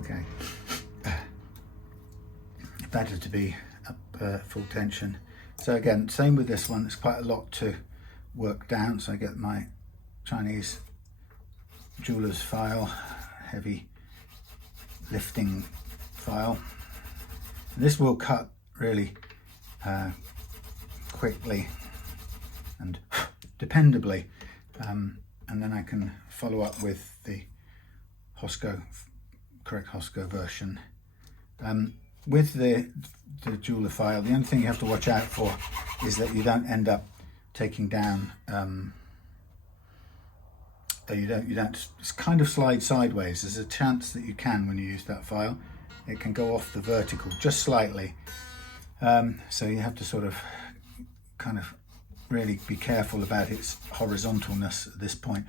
Okay, better to be up full tension. So again, same with this one, there's quite a lot to work down. So I get my Chinese jeweler's file, heavy lifting file. And this will cut really quickly and dependably, and then I can follow up with the correct Tusq version. With the jeweler file, the only thing you have to watch out for is that you don't end up taking down, you don't kind of slide sideways. There's a chance that you can when you use that file. It can go off the vertical just slightly, so you have to sort of kind of really be careful about its horizontalness at this point.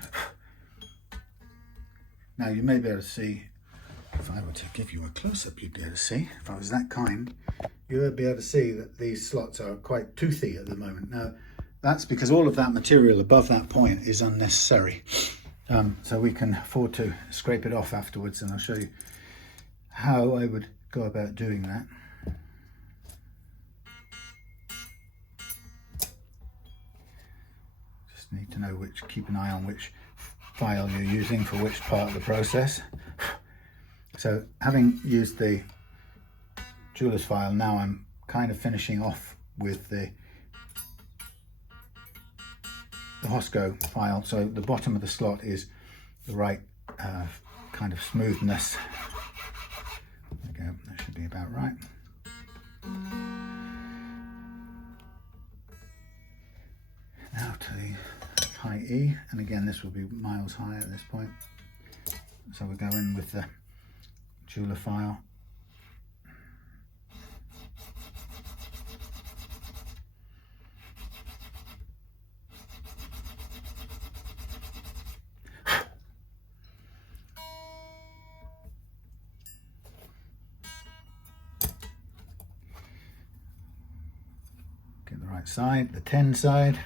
Now you may be able to see, if I were to give you a close-up, you'd be able to see, if I was that kind, you would be able to see that these slots are quite toothy at the moment. Now, that's because all of that material above that point is unnecessary. So we can afford to scrape it off afterwards, and I'll show you how I would go about doing that. Just need to know keep an eye on which file you're using for which part of the process. So having used the jeweler's file, now I'm kind of finishing off with the Tusq file. So the bottom of the slot is the right kind of smoothness. There we go, that should be about right. Now to the high E, and again this will be miles higher at this point. So we go in with the jeweler file. Get the right side, the 10 side.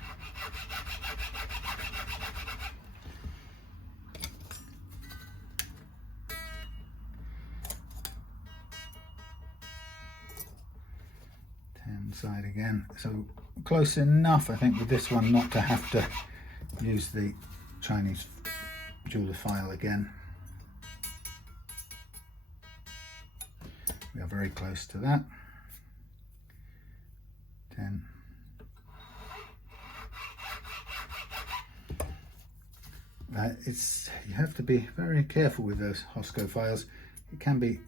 Side again, so close enough I think with this one not to have to use the Chinese jeweler file again. We are very close to that. 10. You have to be very careful with those Hosco files. It can be,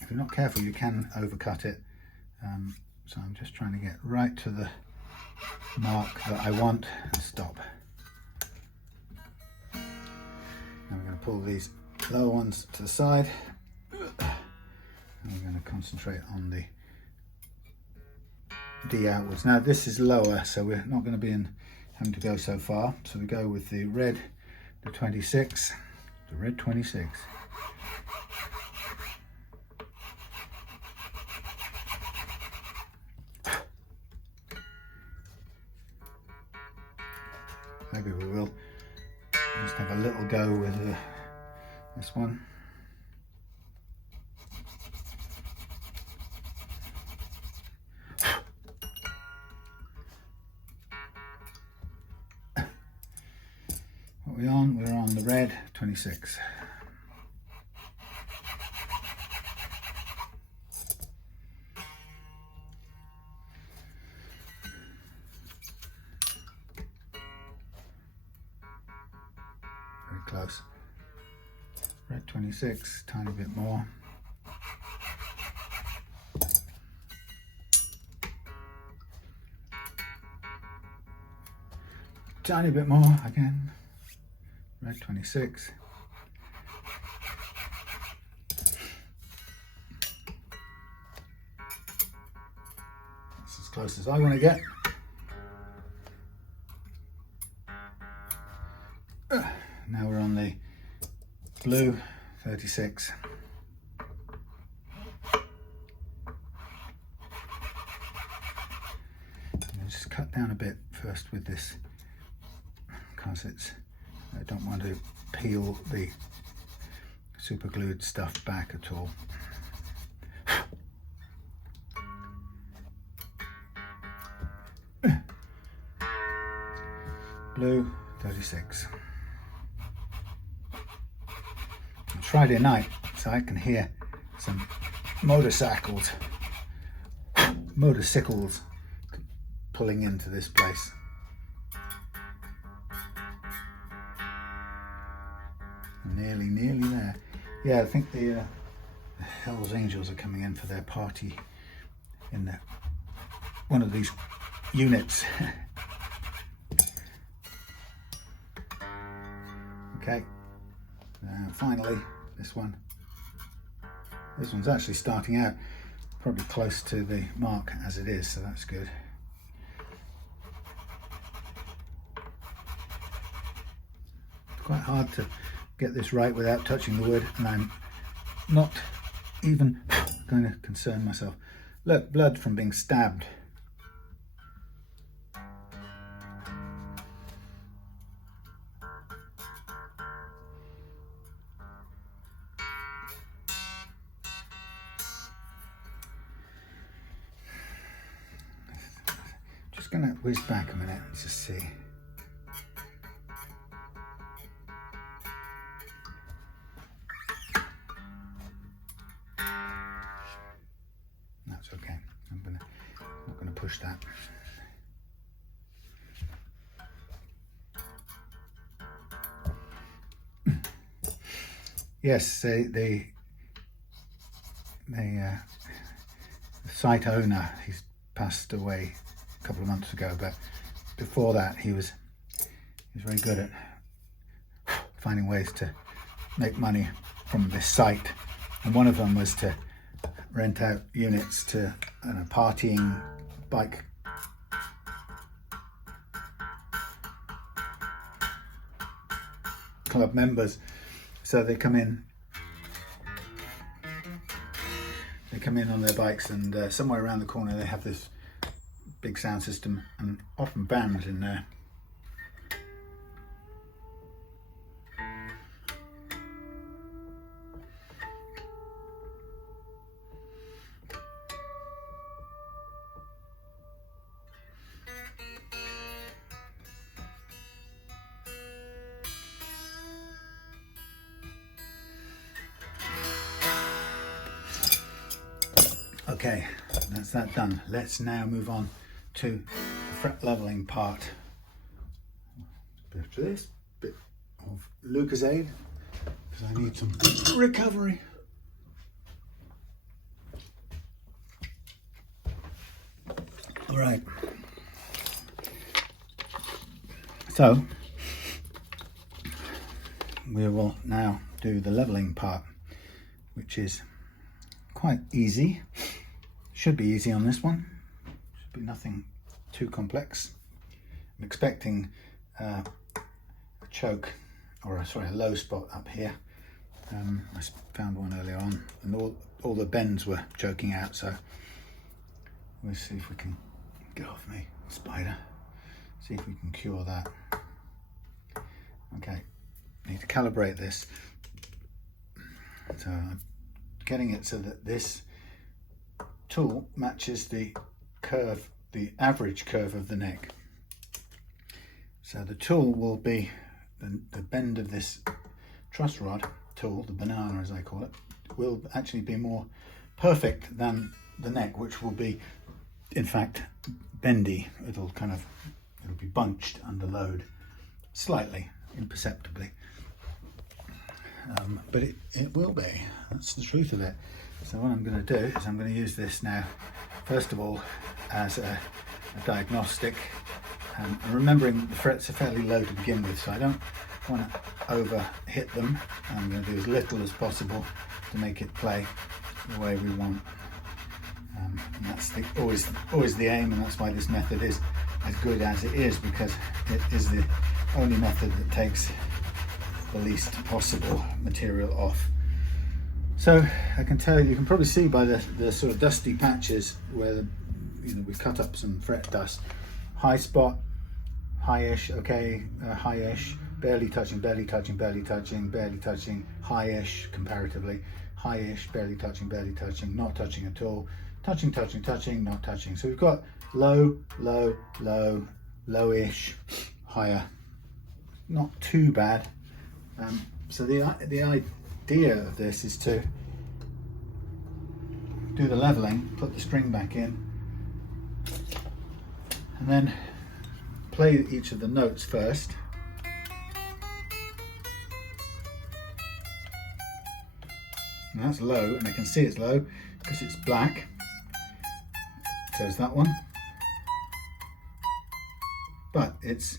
if you're not careful, you can overcut it. So I'm just trying to get right to the mark that I want and stop. Now I'm going to pull these lower ones to the side, and we're going to concentrate on the D outwards. Now this is lower, so we're not going to be having to go so far. So we go with the red, the 26, the red 26. Maybe we will just have a little go with this one. What are we on? We're on the red 26. Close. Red 26, tiny bit more. Tiny bit more again. Red 26. That's as close as I want to get. Now we're on the blue 36. I'll just cut down a bit first with this, because I don't want to peel the super glued stuff back at all. Blue 36. It's Friday night, so I can hear some motorcycles pulling into this place. Nearly there. Yeah, I think the Hells Angels are coming in for their party in one of these units. Okay, finally this one. This one's actually starting out probably close to the mark as it is, so that's good. It's quite hard to get this right without touching the wood, and I'm not even going to concern myself. Look, blood from being stabbed. Just going to whiz back a minute and just see. That's okay. I'm not gonna push that. Yes, the site owner, he's passed away a couple of months ago, but before that he was very good at finding ways to make money from this site, and one of them was to rent out units to partying bike club members. So they come in on their bikes, and somewhere around the corner they have this big sound system, and often bands in there. Okay, that's that done. Let's now move on to the fret leveling part. After this, bit of Lucozade, because I need some recovery. All right. So we will now do the leveling part, which is quite easy. Should be easy on this one. Should be nothing too complex. I'm expecting a choke, or a low spot up here. I found one earlier on, and all the bends were choking out. So we'll see if we can get off me, spider. See if we can cure that. Okay, need to calibrate this. So I'm getting it so that this tool matches the curve, the average curve of the neck. So the tool will be, the bend of this truss rod tool, the banana as I call it, will actually be more perfect than the neck, which will be in fact bendy. It'll be bunched under load slightly, imperceptibly, but it will be. That's the truth of it. So what I'm going to do is I'm going to use this now, first of all, as a diagnostic, and remembering the frets are fairly low to begin with, so I don't want to over hit them. I'm going to do as little as possible to make it play the way we want. And that's always the aim, and that's why this method is as good as it is, because it is the only method that takes the least possible material off. So I can tell you can probably see by the sort of dusty patches where we've cut up some fret dust. High spot, high-ish, okay, high-ish, barely touching, barely touching, barely touching, barely touching, high-ish comparatively, high-ish, barely touching, not touching at all, touching, touching, touching, not touching. So we've got low, low, low, low-ish, higher. Not too bad. So the idea of this is to do the leveling, put the string back in, and then play each of the notes first. And that's low, and I can see it's low because it's black. So is that one. But it's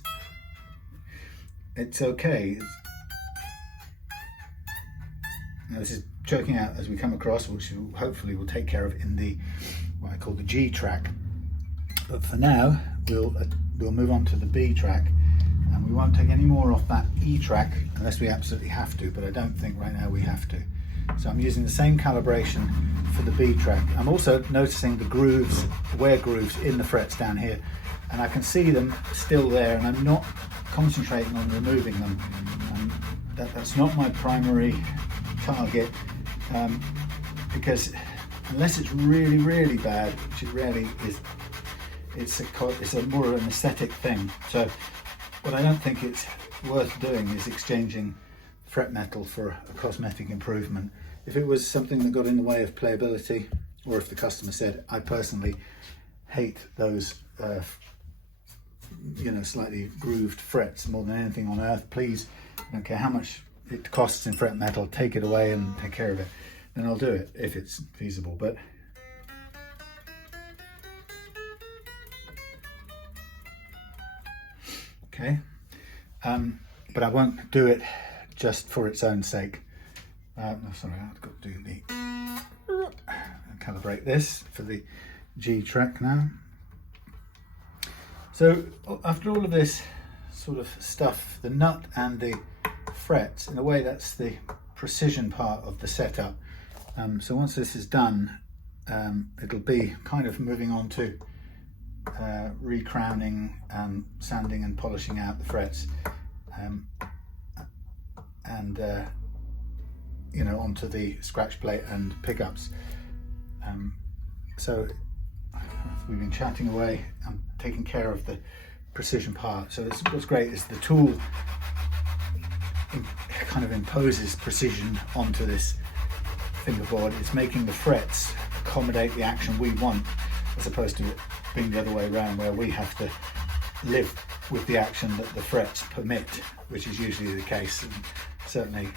okay. Now this is choking out as we come across, which hopefully we'll take care of in the what I call the G track. But for now, we'll move on to the B track, and we won't take any more off that E track unless we absolutely have to. But I don't think right now we have to. So I'm using the same calibration for the B track. I'm also noticing the grooves, wear grooves in the frets down here, and I can see them still there, and I'm not concentrating on removing them. That's not my primary target, because unless it's really, really bad, which it rarely is, it's a more of an aesthetic thing. So what I don't think it's worth doing is exchanging fret metal for a cosmetic improvement. If it was something that got in the way of playability, or if the customer said, I personally hate those slightly grooved frets more than anything on earth, please, I don't care how much it costs in fret metal, take it away and take care of it, then I'll do it if it's feasible. But okay, but I won't do it just for its own sake. No, sorry, I've got to do the calibrate this for the G track now. So after all of this sort of stuff, the nut and the frets, in a way that's the precision part of the setup. So once this is done, it'll be kind of moving on to recrowning and sanding and polishing out the frets, and onto the scratch plate and pickups. So we've been chatting away. I'm taking care of the precision part. So what's great is the tool kind of imposes precision onto this fingerboard. It's making the frets accommodate the action we want, as opposed to it being the other way around, where we have to live with the action that the frets permit, which is usually the case, and certainly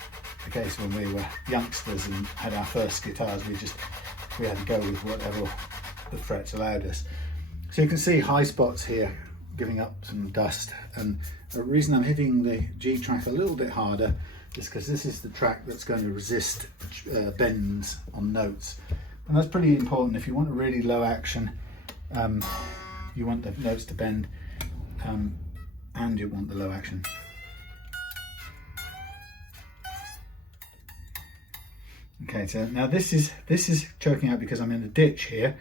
the case when we were youngsters and had our first guitars. We had to go with whatever the frets allowed us. So you can see high spots here giving up some dust, and the reason I'm hitting the G track a little bit harder is because this is the track that's going to resist bends on notes, and that's pretty important. If you want a really low action, you want the notes to bend, and you want the low action. Okay, so now this is choking out because I'm in a ditch here.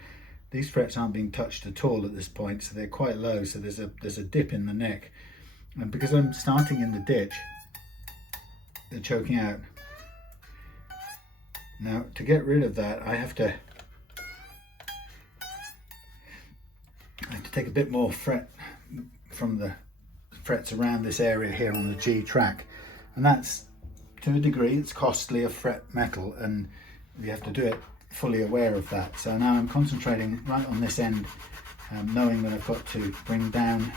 These frets aren't being touched at all at this point, so they're quite low, so there's a dip in the neck, and because I'm starting in the ditch, they're choking out. Now, to get rid of that, I have to take a bit more fret from the frets around this area here on the G track, and that's, to a degree, it's costly of fret metal, and you have to do it fully aware of that. So now I'm concentrating right on this end, knowing that I've got to bring down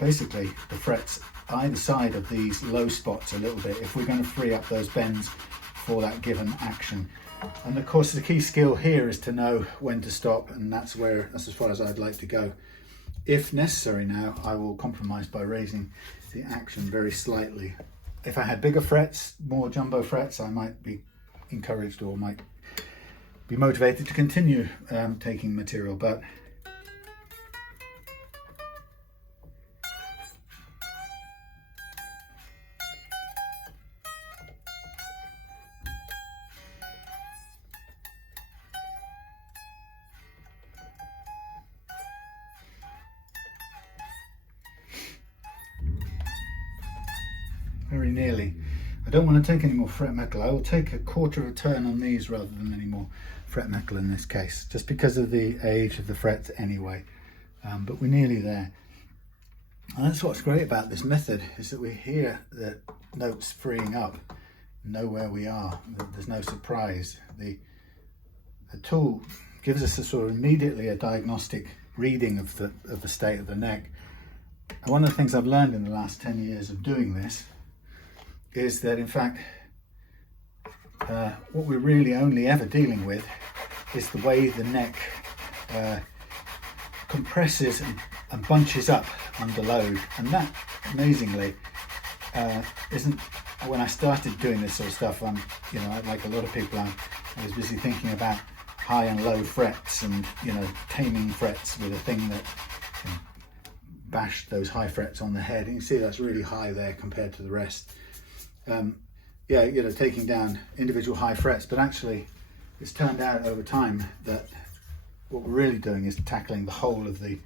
basically the frets either side of these low spots a little bit if we're going to free up those bends for that given action. And of course the key skill here is to know when to stop, and that's as far as I'd like to go. If necessary now, I will compromise by raising the action very slightly. If I had bigger frets, more jumbo frets, I might be encouraged or might be motivated to continue taking material, but very nearly. I don't want to take any more fret metal. I will take a quarter of a turn on these rather than any more fret metal in this case, just because of the age of the frets anyway. But we're nearly there. And that's what's great about this method, is that we hear the notes freeing up, know where we are. There's no surprise. The tool gives us a sort of immediately a diagnostic reading of the state of the neck. And one of the things I've learned in the last 10 years of doing this is that, in fact, what we're really only ever dealing with is the way the neck compresses and bunches up under load. And that, amazingly, isn't, when I started doing this sort of stuff, like a lot of people, I was busy thinking about high and low frets and, taming frets with a thing that can bash those high frets on the head. And you see that's really high there compared to the rest. Taking down individual high frets, but actually it's turned out over time that what we're really doing is tackling the whole of the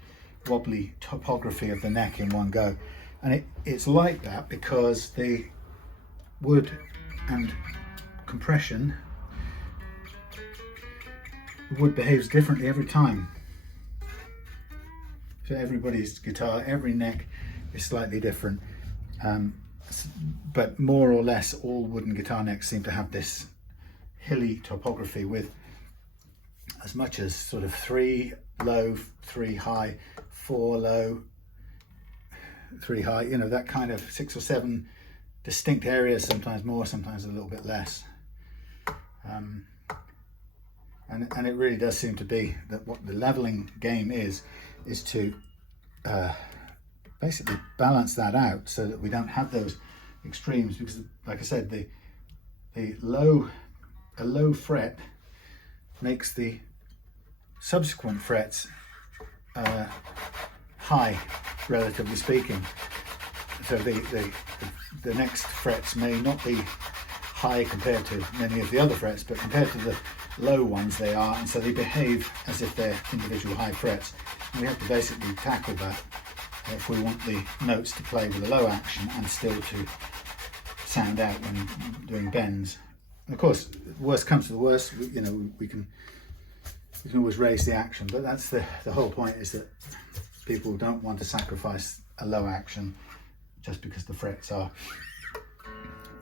wobbly topography of the neck in one go. And it's like that because the wood and compression, the wood behaves differently every time. So everybody's guitar, every neck is slightly different. But more or less all wooden guitar necks seem to have this hilly topography with as much as sort of 3 low, 3 high, 4 low, 3 high, that kind of 6 or 7 distinct areas, sometimes more, sometimes a little bit less. And it really does seem to be that what the leveling game is to basically balance that out so that we don't have those extremes, because like I said, a low fret makes the subsequent frets high, relatively speaking. So the next frets may not be high compared to many of the other frets, but compared to the low ones they are, and so they behave as if they're individual high frets. And we have to basically tackle that if we want the notes to play with a low action and still to sound out when doing bends. And of course, worst comes to the worst, we can always raise the action, but that's the whole point, is that people don't want to sacrifice a low action just because the frets are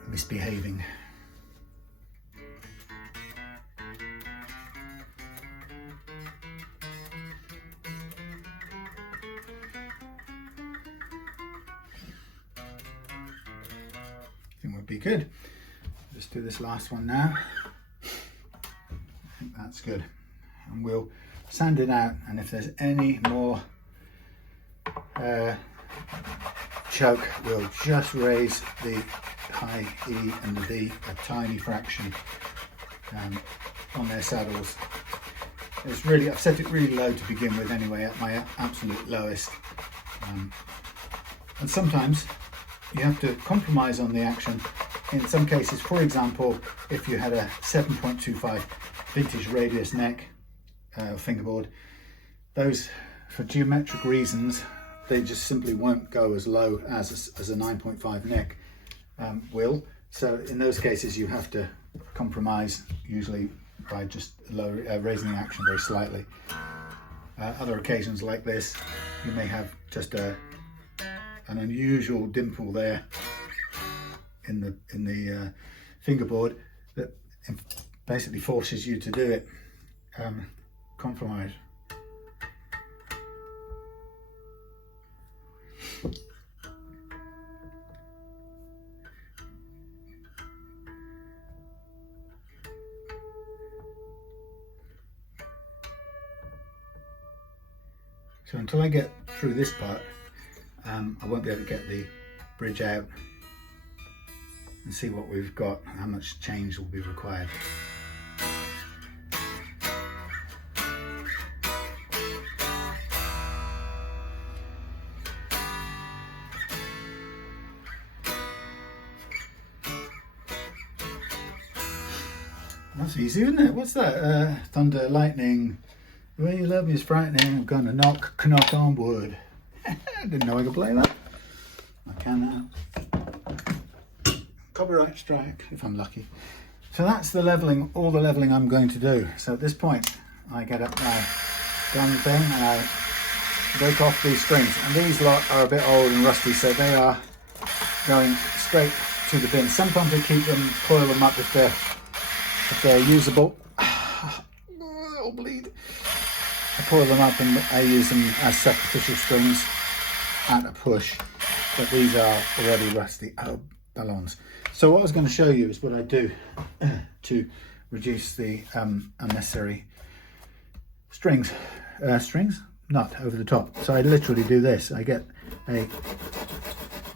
misbehaving. be good. Just do this last one now. I think that's good. And we'll sand it out, and if there's any more choke, we'll just raise the high E and the D a tiny fraction on their saddles. It's really, I've set it really low to begin with anyway, at my absolute lowest. And sometimes you have to compromise on the action. In some cases, for example, if you had a 7.25 vintage radius neck fingerboard, those, for geometric reasons, they just simply won't go as low as a 9.5 neck will. So in those cases, you have to compromise, usually by just raising the action very slightly. Other occasions like this, you may have just an unusual dimple there in the fingerboard that basically forces you to do it. Compromise. So until I get through this part, I won't be able to get the bridge out and see what we've got, how much change will be required. That's easy, isn't it? What's that? Thunder, lightning. The way you love me is frightening. I'm gonna knock on wood. I didn't know I could play that. I can now. Copyright strike if I'm lucky. So that's the leveling, all the leveling I'm going to do. So at this point, I get up my gun thing and I break off these strings. And these lot are a bit old and rusty, so they are going straight to the bin. Sometimes I keep them, coil them up if they're usable. They'll bleed. I coil them up and I use them as sacrificial strings at a push, but these are already rusty. Oh, ballons. So what I was going to show you is what I do to reduce the unnecessary nut over the top. So I literally do this. I get a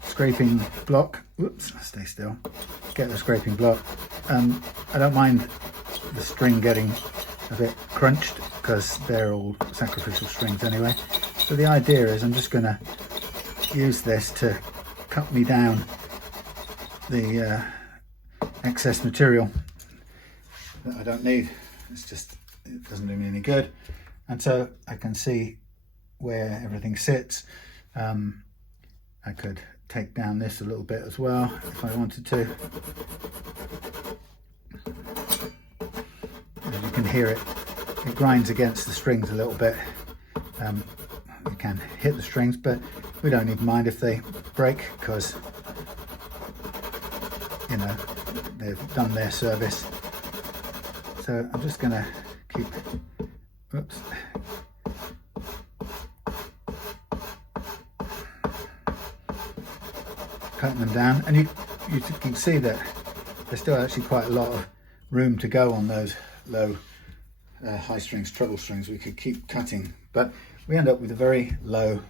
scraping block. Whoops, stay still. Get the scraping block. I don't mind the string getting a bit crunched because they're all sacrificial strings anyway. So the idea is I'm just going to use this to cut me down the excess material that I don't need. It's just, it doesn't do me any good. And so I can see where everything sits. I could take down this a little bit as well if I wanted to. As you can hear it, it grinds against the strings a little bit. You can hit the strings, but we don't even mind if they break because, you know, they've done their service. So I'm just gonna keep, whoops. Cutting them down, and you can see that there's still actually quite a lot of room to go on those low high strings, treble strings. We could keep cutting, but we end up with a very low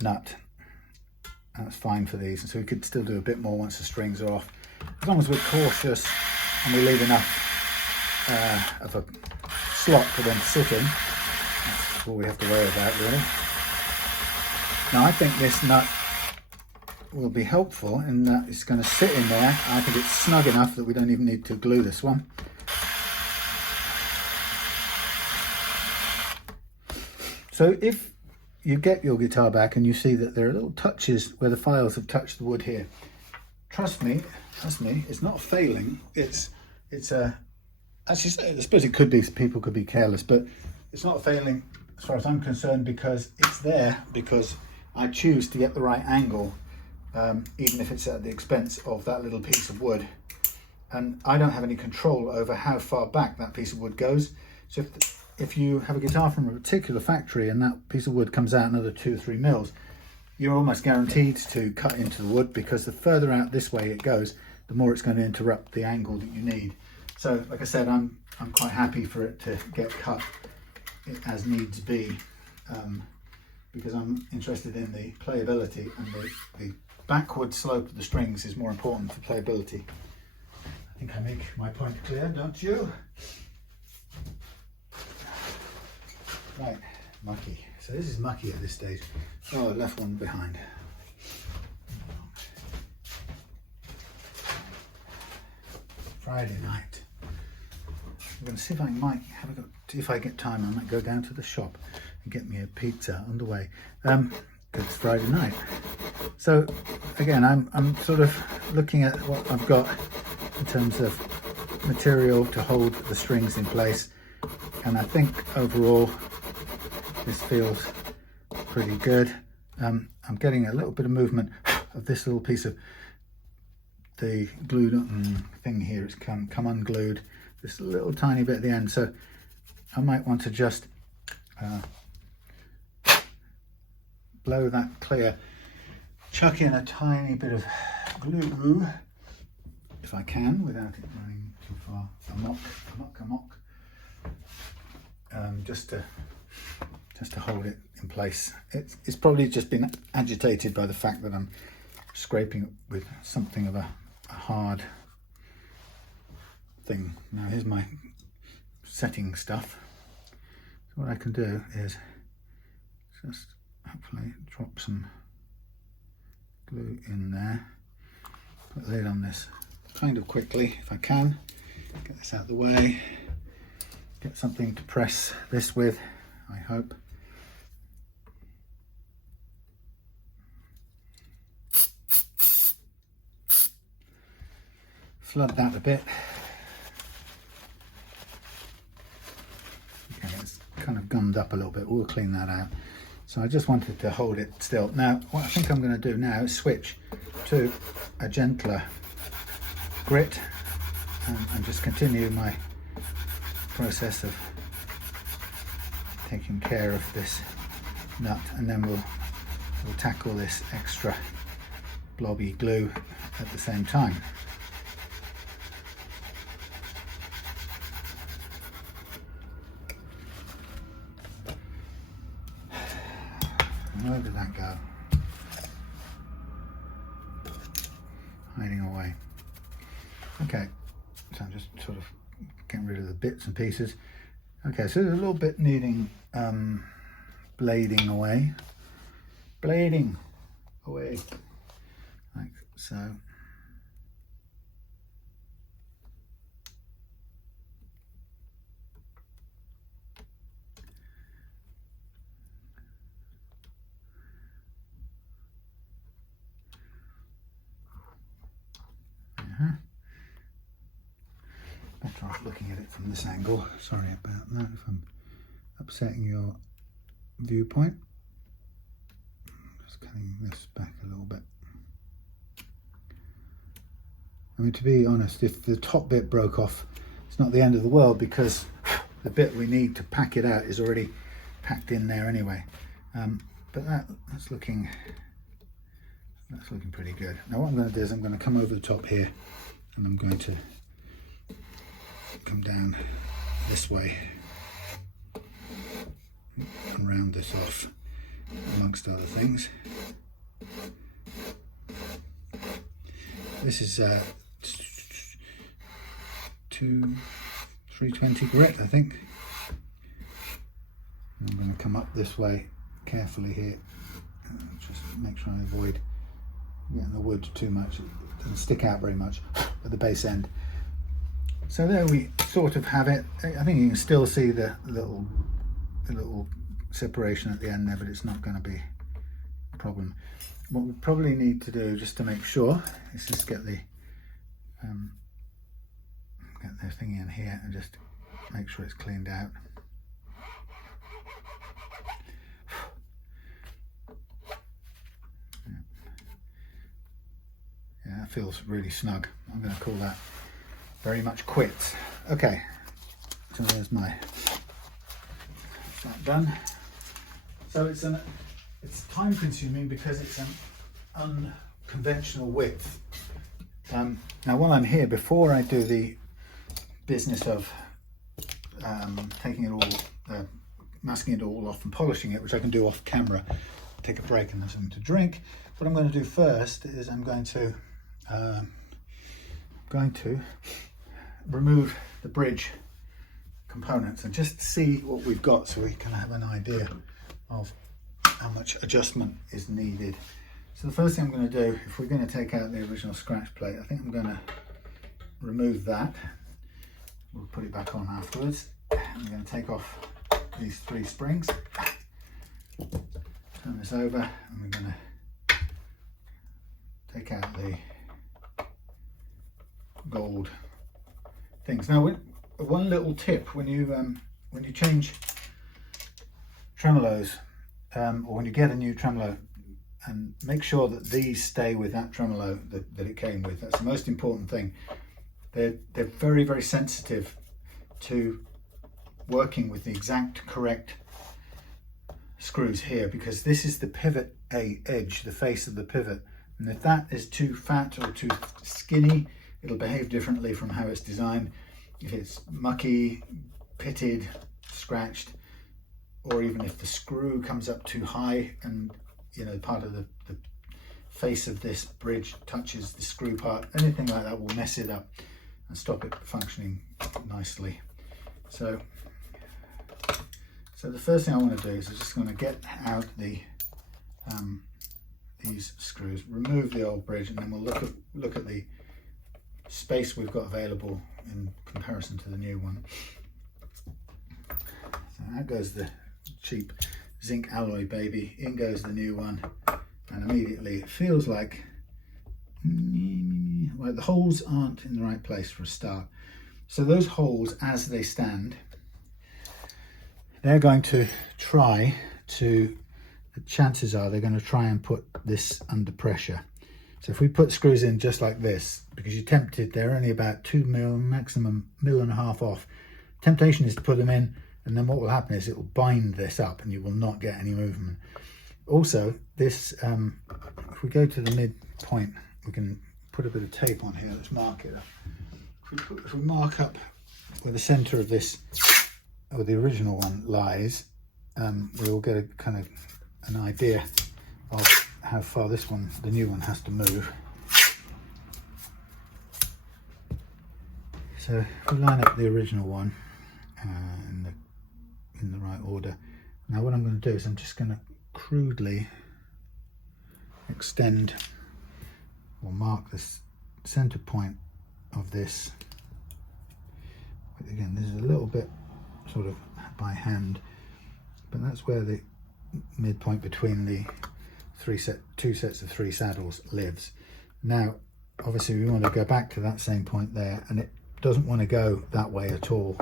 nut. That's fine for these, and so we could still do a bit more once the strings are off, as long as we're cautious and we leave enough of a slot for them to sit in. That's all we have to worry about, really. Now I think this nut will be helpful in that it's going to sit in there. I think it's snug enough that we don't even need to glue this one. So if you get your guitar back and you see that there are little touches where the files have touched the wood here, trust me, it's not failing. It's actually, I suppose it could be, people could be careless, but it's not failing as far as I'm concerned, because it's there because I choose to get the right angle, even if it's at the expense of that little piece of wood. And I don't have any control over how far back that piece of wood goes. So if you have a guitar from a particular factory and that piece of wood comes out another 2 or 3 mils, you're almost guaranteed to cut into the wood, because the further out this way it goes, the more it's going to interrupt the angle that you need. So like I said, I'm quite happy for it to get cut as needs be, because I'm interested in the playability, and the backward slope of the strings is more important for playability. I think I make my point clear, don't you? Right, mucky. So this is mucky at this stage. Oh, I left one behind. Friday night. I'm going to see if I might have a go. If I get time, I might go down to the shop and get me a pizza on the way. Because it's Friday night. So again, I'm sort of looking at what I've got in terms of material to hold the strings in place, and I think overall this feels pretty good. I'm getting a little bit of movement of this little piece of the glued thing here. It's come unglued, this little tiny bit at the end, so I might want to just blow that clear, chuck in a tiny bit of glue if I can without it running too far amok, just to hold it in place. It's probably just been agitated by the fact that I'm scraping it with something of a hard thing. Now here's my setting stuff. So what I can do is just hopefully drop some glue in there, put the lid on this kind of quickly if I can, get this out of the way, get something to press this with, I hope. Flood that a bit. Okay, it's kind of gummed up a little bit. We'll clean that out. So I just wanted to hold it still. Now, what I think I'm going to do now is switch to a gentler grit and just continue my process of taking care of this nut, and then we'll tackle this extra blobby glue at the same time. Where did that go? Hiding away. Okay, so I'm just sort of getting rid of the bits and pieces. Okay, so there's a little bit needing blading away. Blading away. Like so. Better off looking at it from this angle. Sorry about that if I'm upsetting your viewpoint. Just cutting this back a little bit. I mean, to be honest, if the top bit broke off, it's not the end of the world, because the bit we need to pack it out is already packed in there anyway. But that's looking pretty good. Now what I'm going to do is I'm going to come over the top here, and I'm going to come down this way and round this off, amongst other things. This is 320 grit, I think. I'm going to come up this way carefully here, just make sure I avoid getting the wood too much. It doesn't stick out very much at the base end. So there we sort of have it. I think you can still see the little separation at the end there, but it's not going to be a problem. What we probably need to do, just to make sure, is just get the thing in here and just make sure it's cleaned out. Yeah, that feels really snug. I'm going to call that very much quits. Okay, so there's my that done. So it's time consuming because it's an unconventional width. Now while I'm here, before I do the business of taking it all, masking it all off and polishing it, which I can do off camera, take a break and have something to drink, what I'm going to do first is I'm going to remove the bridge components and just see what we've got, so we can have an idea of how much adjustment is needed. So the first thing I'm going to do, if we're going to take out the original scratch plate, I think I'm going to remove that. We'll put it back on afterwards. I'm going to take off these 3 springs, turn this over, and we're going to take out the gold things. Now, one little tip when you change tremolos, or when you get a new tremolo, and make sure that these stay with that tremolo that it came with. That's the most important thing. They're very, very sensitive to working with the exact correct screws here, because this is the pivot edge, the face of the pivot, and if that is too fat or too skinny, it'll behave differently from how it's designed. If it's mucky, pitted, scratched, or even if the screw comes up too high and part of the face of this bridge touches the screw part, anything like that will mess it up and stop it functioning nicely. So the first thing I want to do is I'm just going to get out the these screws, remove the old bridge, and then we'll look at the space we've got available in comparison to the new one. So out goes the cheap zinc alloy baby, in goes the new one, and immediately it feels like, well, the holes aren't in the right place for a start. So those holes, as they stand, they're going to try to, the chances are they're going to try and put this under pressure. So if we put screws in just like this, because you're tempted, they're only about 2 mil, maximum 1.5 mil off. Temptation is to put them in, and then what will happen is it will bind this up and you will not get any movement. Also, this, if we go to the midpoint, we can put a bit of tape on here. Let's mark it up. If we mark up where the center of this, or the original one, lies, we'll get a kind of an idea of how far this one, the new one, has to move. So if we line up the original one in the right order. Now what I'm going to do is I'm just going to crudely extend or mark this center point of this. But again, this is a little bit sort of by hand, but that's where the midpoint between the two sets of 3 saddles lives. Now obviously we want to go back to that same point there, and it doesn't want to go that way at all.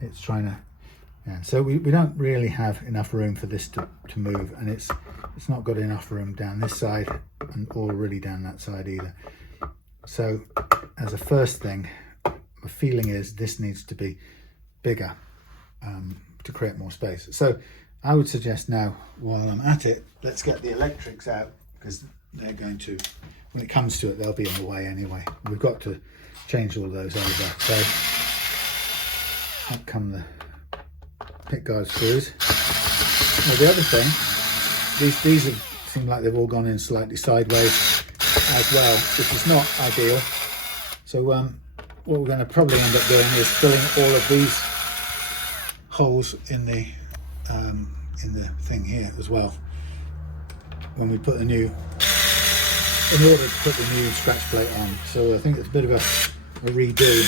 It's trying to, so we don't really have enough room for this to move, and it's not got enough room down this side or really down that side either. So as a first thing, my feeling is this needs to be bigger to create more space. So I would suggest now, while I'm at it, let's get the electrics out, because they're going to, when it comes to it, they'll be in the way anyway. We've got to change all those over. So out come the pickguard screws. Now the other thing, these seem like they've all gone in slightly sideways as well, which is not ideal. So what we're going to probably end up doing is filling all of these holes in the thing here as well, when we put the new, in order to put the new scratch plate on. So I think it's a bit of a redo.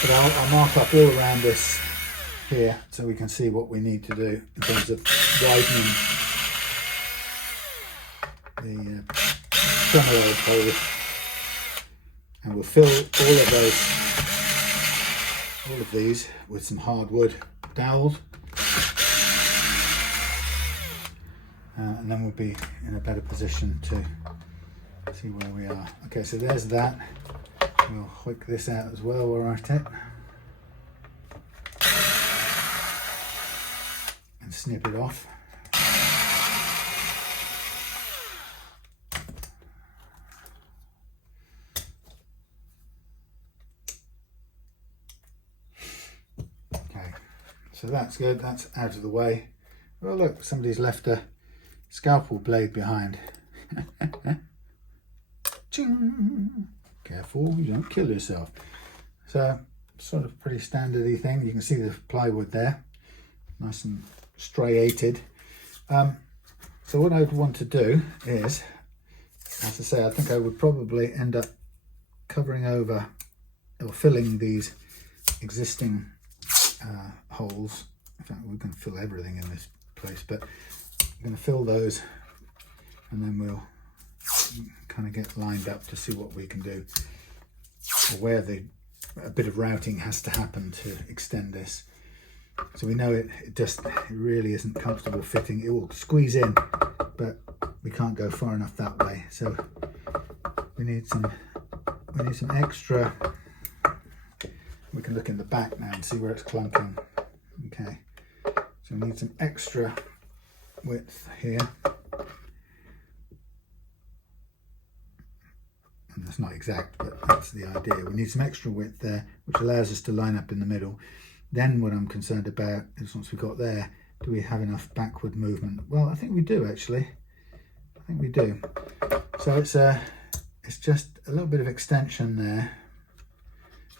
But I'll mark up all around this here so we can see what we need to do in terms of widening the tremolo hole, and we'll fill all of these with some hardwood dowels, and then we'll be in a better position to see where we are. Okay, so there's that. We'll hook this out as well while we're at it, and snip it off. So that's good, that's out of the way. Oh look, somebody's left a scalpel blade behind. Careful, you don't kill yourself. So, sort of pretty standardy thing. You can see the plywood there, nice and striated. So what I would want to do is, as I say, I think I would probably end up covering over or filling these existing holes. In fact, we're going to fill everything in this place, but I'm going to fill those, and then we'll kind of get lined up to see what we can do, or where a bit of routing has to happen to extend this. So we know it really isn't comfortable fitting. It will squeeze in, but we can't go far enough that way. So we need some extra. We can look in the back now and see where it's clunking. Okay, so we need some extra width here. And that's not exact, but that's the idea. We need some extra width there, which allows us to line up in the middle. Then what I'm concerned about is, once we've got there, do we have enough backward movement? Well, I think we do actually. I think we do. So it's just a little bit of extension there,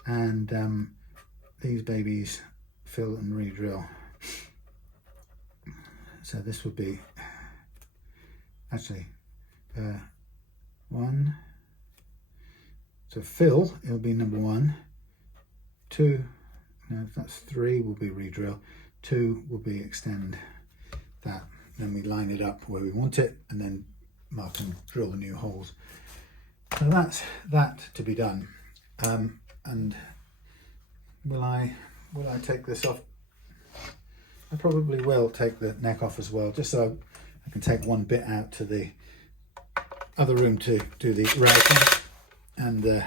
and these babies fill and re-drill. So this would be actually one. So fill, it'll be number 1, 2. No, if that's 3 will be re-drill, 2 will be extend that. Then we line it up where we want it, and then mark and drill the new holes. So that's that to be done. And will I take this off? I probably will take the neck off as well, just so I can take one bit out to the other room to do the routing. And stay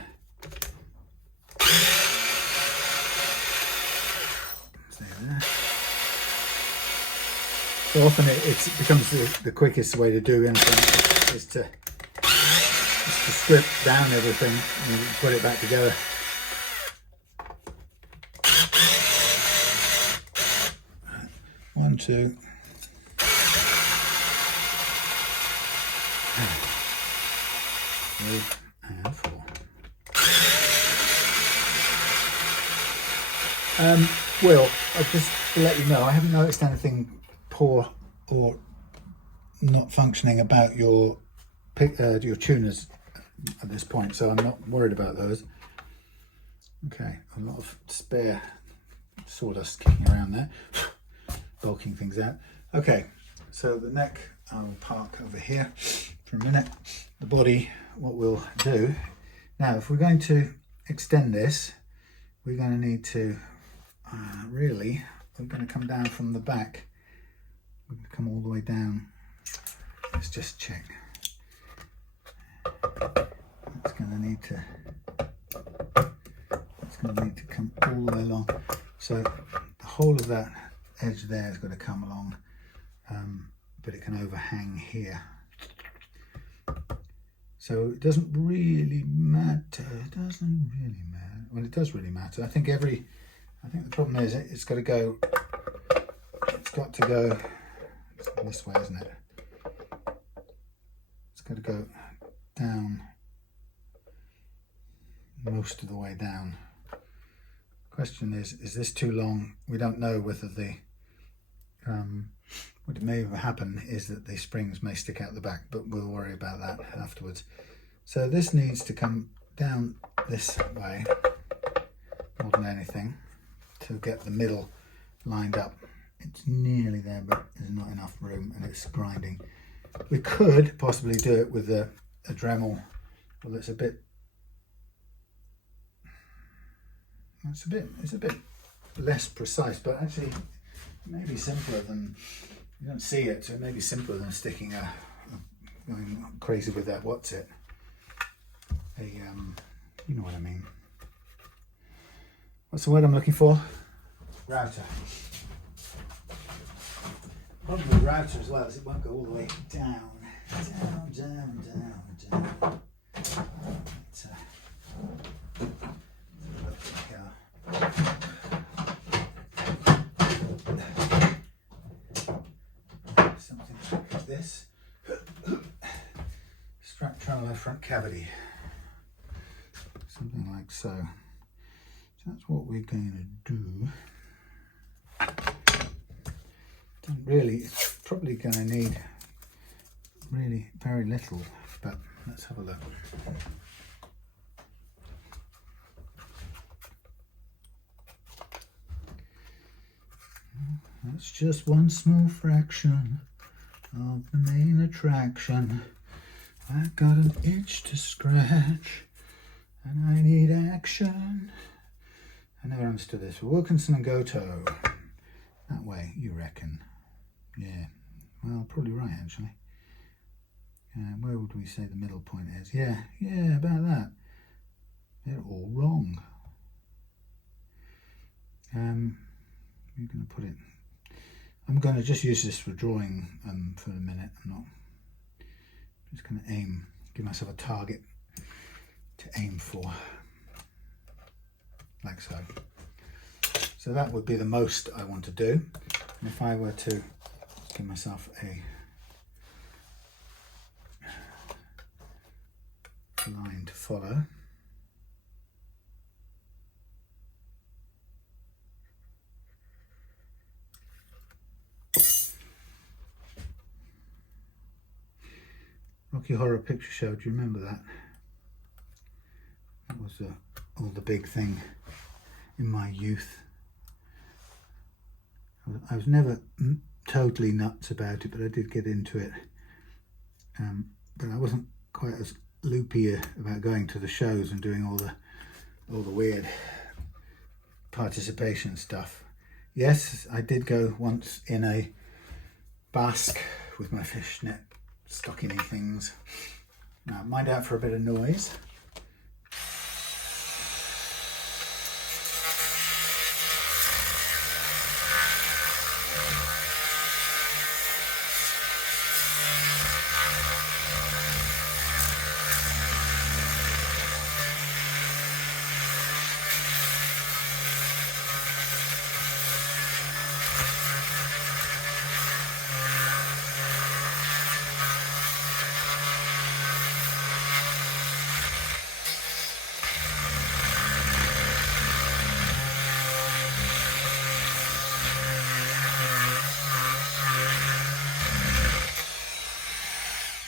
there. So often it becomes the quickest way to do anything is to strip down everything and put it back together. One, two. Three and 4. Will, just to let you know, I haven't noticed anything poor or not functioning about your tuners at this point, so I'm not worried about those. Okay, a lot of spare sawdust kicking around there, bulking things out. Okay, so the neck I'll park over here for a minute. The body, what we'll do now, if we're going to extend this, we're going to need to really, we're going to come down from the back. We're going to come all the way down. Let's just check. It's going to need to come all the way along. So the whole of that edge there is going to come along, but it can overhang here. So it doesn't really matter. It doesn't really matter. Well, it does really matter. I think the problem is it's got to go this way, isn't it? It's got to go down most of the way down. Question is this too long? We don't know whether what may happen is that the springs may stick out the back, but we'll worry about that afterwards. So this needs to come down this way more than anything to get the middle lined up. It's nearly there, but there's not enough room and it's grinding. We could possibly do it with a Dremel, well, it's a bit less precise, but actually it may be simpler than, you don't see it, so it may be simpler than sticking going crazy with that, what's it? You know what I mean. What's the word I'm looking for? Router. Probably router as well, as it won't go all the way down. front cavity. Something like so. So that's what we're going to do. Really, it's probably going to need really very little, but let's have a look. That's just one small fraction of the main attraction. I got an itch to scratch and I need action. I never understood this. Wilkinson and Goto. That way, you reckon? Yeah, well, probably right actually. Where would we say the middle point is? Yeah, about that. They're all wrong. You're going to put it. I'm going to just use this for drawing for a minute. I'm just going to aim, give myself a target to aim for, like so. So that would be the most I want to do. And if I were to give myself a line to follow, Rocky Horror Picture Show, do you remember that? That was all the big thing in my youth. I was never totally nuts about it, but I did get into it. But I wasn't quite as loopy about going to the shows and doing all the weird participation stuff. Yes, I did go once in a basque with my fishnet stockingy things. Now, mind out for a bit of noise.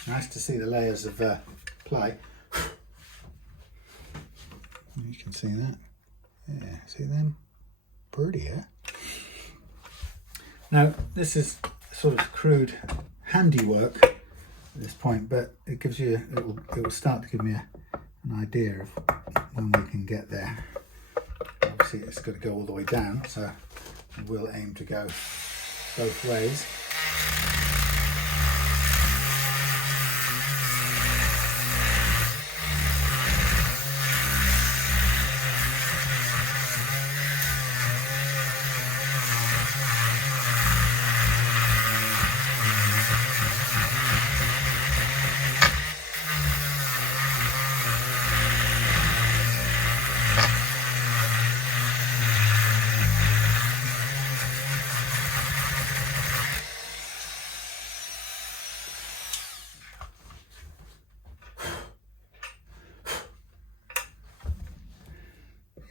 Nice to see the layers of play. You can see that. Yeah, see them? Pretty, eh? Now, this is sort of crude handiwork at this point, but it gives you, it will start to give me an idea of when we can get there. Obviously, it's got to go all the way down, so we'll aim to go both ways.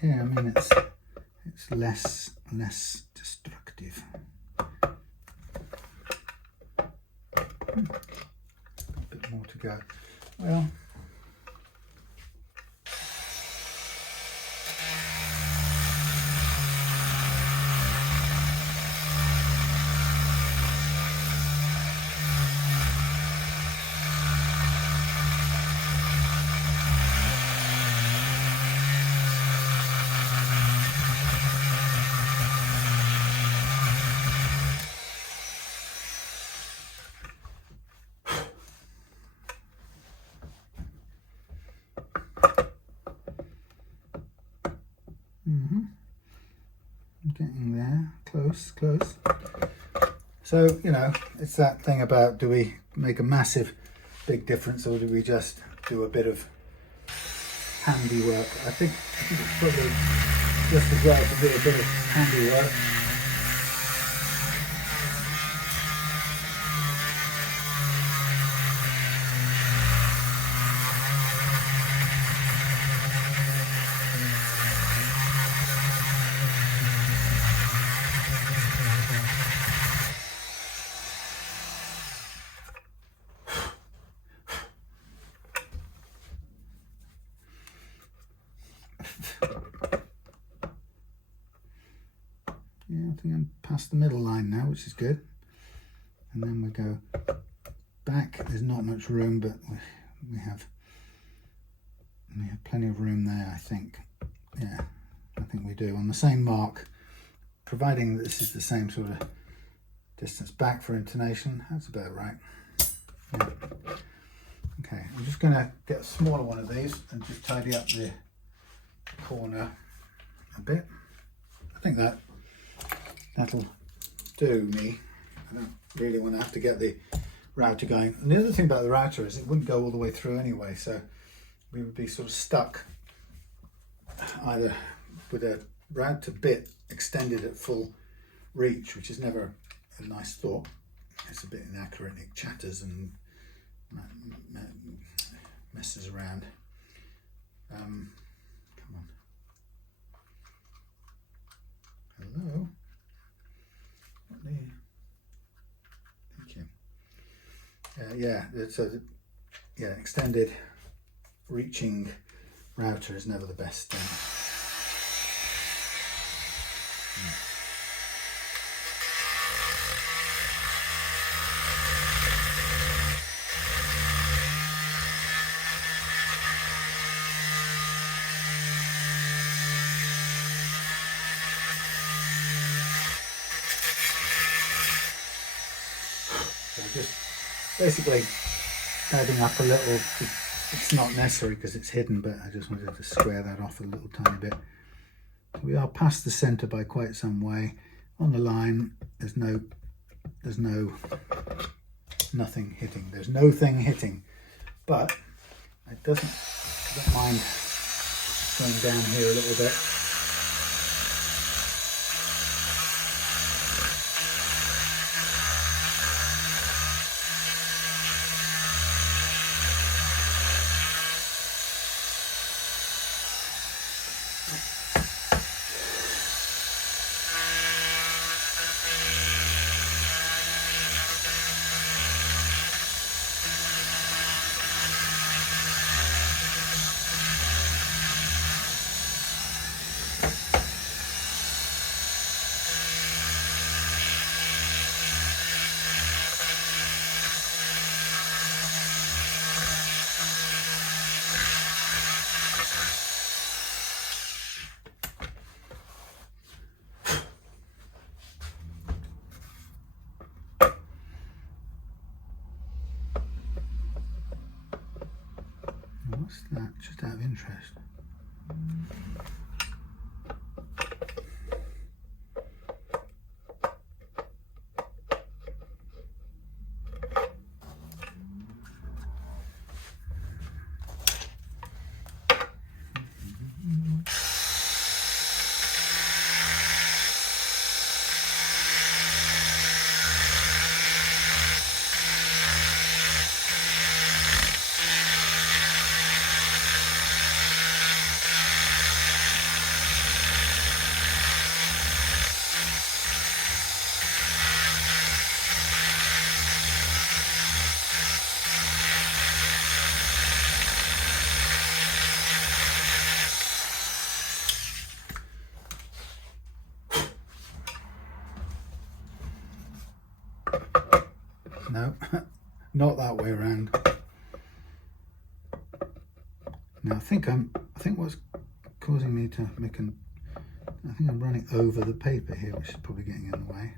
Yeah, I mean it's less destructive. A bit more to go. Well, getting there, close. So, you know, it's that thing about, do we make a massive big difference or do we just do a bit of handiwork? I think it's probably just as well to do a bit of handiwork. Yeah, I think I'm past the middle line now, which is good. And then we go back. There's not much room, but we have plenty of room there, I think. Yeah, I think we do on the same mark, providing that this is the same sort of distance back for intonation. That's about right. Yeah. Okay, I'm just going to get a smaller one of these and just tidy up the corner a bit. I think that'll do me. I don't really want to have to get the router going. And the other thing about the router is it wouldn't go all the way through anyway, so we would be sort of stuck either with a router bit extended at full reach, which is never a nice thought. It's a bit inaccurate, it chatters and messes around. Come on. Hello. Thank you. Yeah, so extended reaching router is never the best thing. So just basically adding up a little. It's not necessary because it's hidden, but I just wanted to square that off a little tiny bit. We are past the center by quite some way. On the line, there's nothing hitting. There's no thing hitting, but I don't mind going down here a little bit. What's that? Just out of interest. No, not that way around. Now I think what's causing me to make I think I'm running over the paper here, which is probably getting in the way.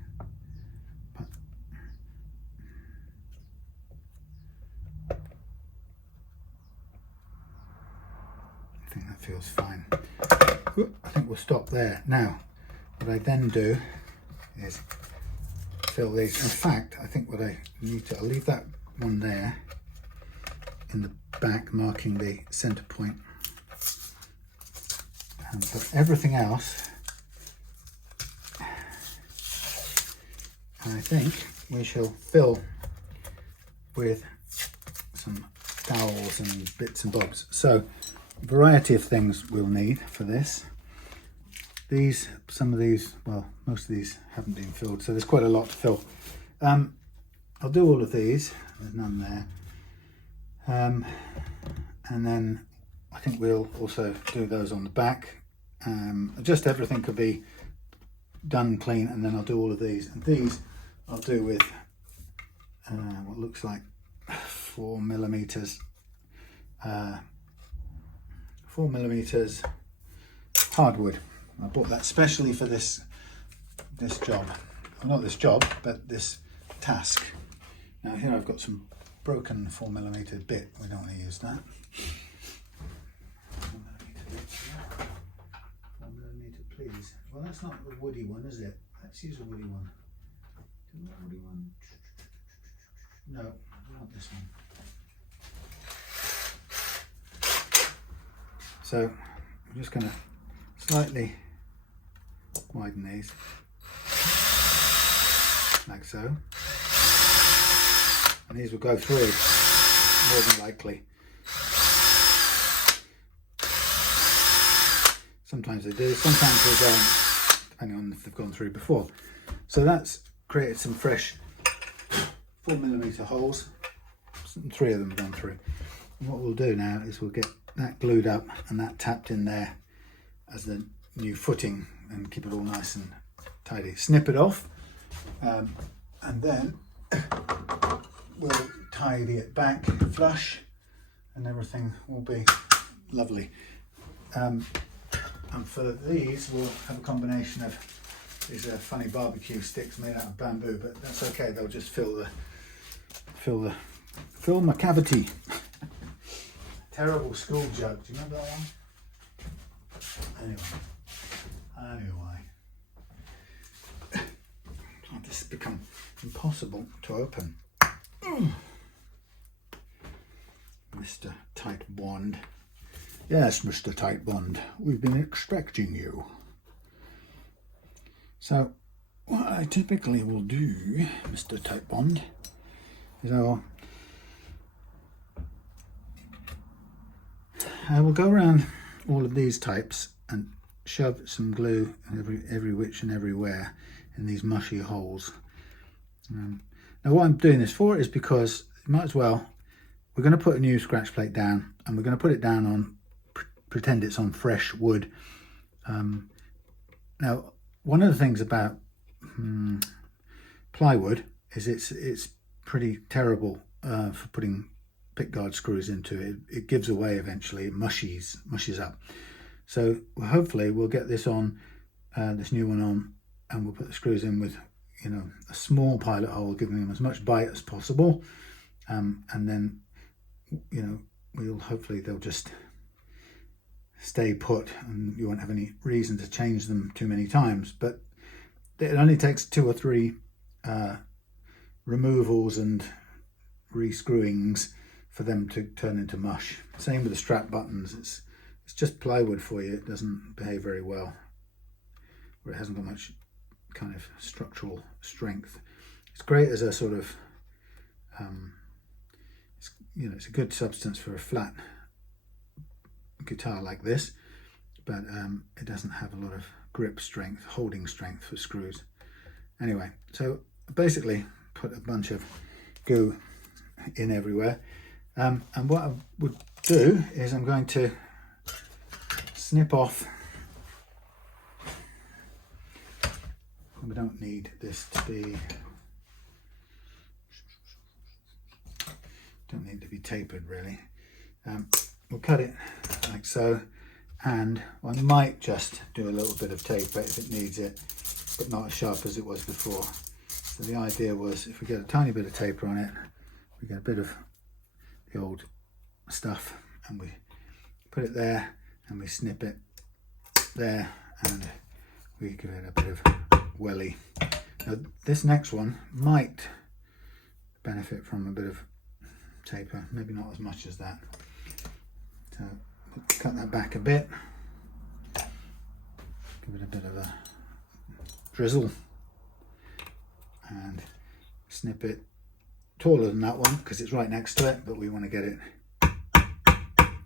But I think that feels fine. I think we'll stop there. Now, what I then do is fill these. In fact, I think what I need to, I'll leave that one there in the back, marking the center point. And put everything else. And I think we shall fill with some dowels and bits and bobs. So, a variety of things we'll need for this. Some of these, well, most of these haven't been filled, so there's quite a lot to fill. I'll do all of these, there's none there. And then I think we'll also do those on the back. Just everything could be done clean, and then I'll do all of these. And these I'll do with what looks like 4 millimeters 4 millimeters hardwood. I bought that specially for this job. Well, not this job, but this task. Now here I've got some broken 4 millimeter bit. We don't want to use that. 4 millimeter bit. 4 millimeter, please. Well, that's not the woody one, is it? Let's use a woody one. Do we want a woody one? No, not this one. So I'm just going to slightly widen these, like so. And these will go through, more than likely. Sometimes they do, sometimes they don't, depending on if they've gone through before. So that's created some fresh 4 millimeter holes. 3 of them have gone through. And what we'll do now is we'll get that glued up and that tapped in there as the new footing, and keep it all nice and tidy. Snip it off, and then we'll tidy it back flush, and everything will be lovely. And for these we'll have a combination of these funny barbecue sticks made out of bamboo, but that's okay, they'll just fill my cavity. Terrible school joke, do you remember that one? Anyway. This has become impossible to open. Mr. Tight Bond. Yes, Mr. Tight Bond, we've been expecting you. So, what I typically will do, Mr. Tight Bond, is I will go around all of these types and shove some glue every which and everywhere in these mushy holes. Now what I'm doing this for is because might as well, we're going to put a new scratch plate down, and we're going to put it down on, pretend it's on fresh wood. Now one of the things about plywood is it's pretty terrible for putting pickguard screws into it. It gives away eventually, it mushes up. So hopefully we'll get this on, this new one on, and we'll put the screws in with, you know, a small pilot hole, giving them as much bite as possible, and then, you know, hopefully they'll just stay put, and you won't have any reason to change them too many times. But it only takes 2 or 3 removals and re-screwings for them to turn into mush. Same with the strap buttons. It's just plywood for you. It doesn't behave very well, or it hasn't got much kind of structural strength. It's great as a sort of it's a good substance for a flat guitar like this, but it doesn't have a lot of grip strength, holding strength for screws. Anyway, so basically put a bunch of glue in everywhere, and what I would do is I'm going to snip off. We don't need this to be, tapered really. We'll cut it like so, and I might just do a little bit of taper if it needs it, but not as sharp as it was before. So the idea was, if we get a tiny bit of taper on it, we get a bit of the old stuff, and we put it there, and we snip it there, and we give it a bit of welly. Now this next one might benefit from a bit of taper, maybe not as much as that. So we'll cut that back a bit, give it a bit of a drizzle, and snip it taller than that one because it's right next to it, but we want to get it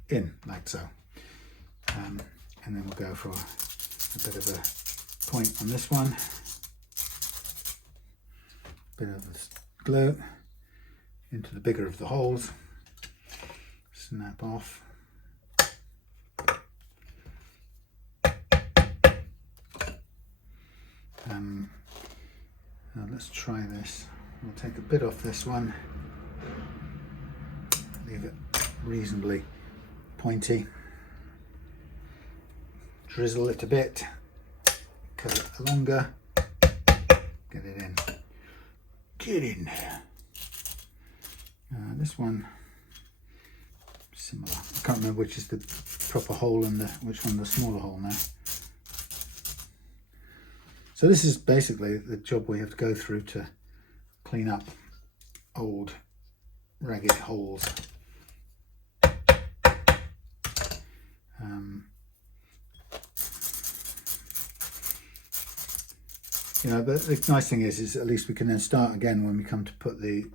in like so. And then we'll go for a bit of a point on this one, bit of glue into the bigger of the holes, snap off, Now let's try this. We'll take a bit off this one, leave it reasonably pointy, drizzle it a bit, cut it longer, get it in. Get in there. This one, similar. I can't remember which is the proper hole and which one the smaller hole now. So this is basically the job we have to go through to clean up old ragged holes. You know, but the nice thing is at least we can then start again when we come to put the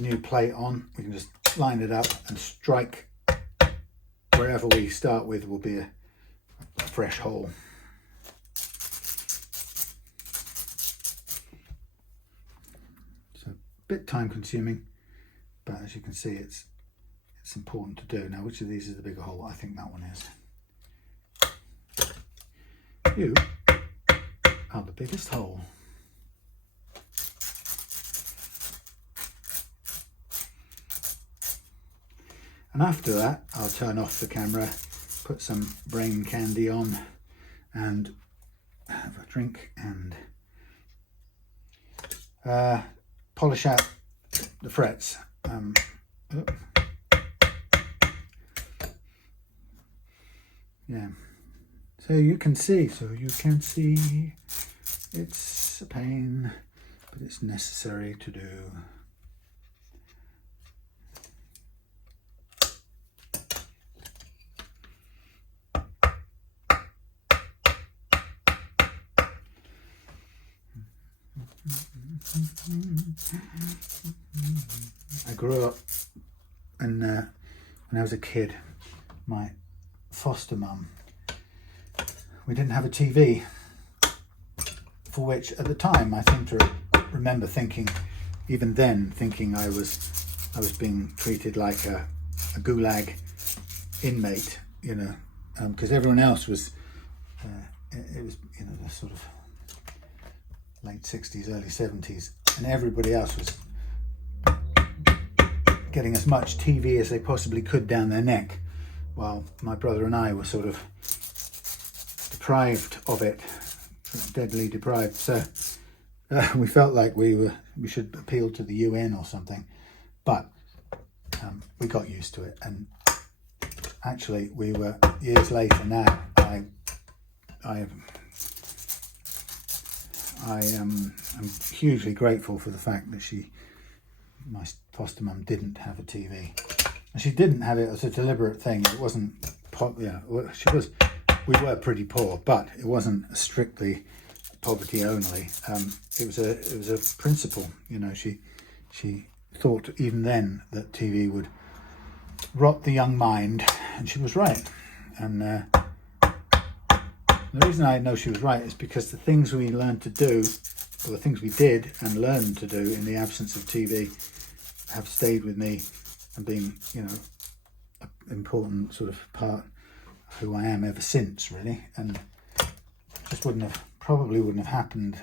new plate on. We can just line it up and strike wherever we start with will be a fresh hole. So a bit time consuming, but as you can see it's important to do. Now which of these is the bigger hole? I think that one is. You are the biggest hole. And after that, I'll turn off the camera, put some brain candy on and have a drink and polish out the frets. Yeah. So you can see, it's a pain, but it's necessary to do. I grew up and when I was a kid, my foster mum, we didn't have a TV, for which at the time I seem to remember thinking, even then thinking I was being treated like a gulag inmate, you know, because everyone else was it was, you know, the sort of late 60s, early 70s, and everybody else was getting as much TV as they possibly could down their neck, while my brother and I were sort of deprived of it, deadly deprived. So we felt like we should appeal to the UN or something, but we got used to it. And actually, we were years later now. I'm hugely grateful for the fact that my foster mum didn't have a TV. And she didn't have it as a deliberate thing. It wasn't, we were pretty poor, but it wasn't strictly poverty only. It was a principle, you know. She thought even then that TV would rot the young mind, and she was right. And the reason I know she was right is because the things we learned to do, or the things we did and learned to do in the absence of TV, have stayed with me and been, you know, an important sort of part of who I am ever since, really. And just probably wouldn't have happened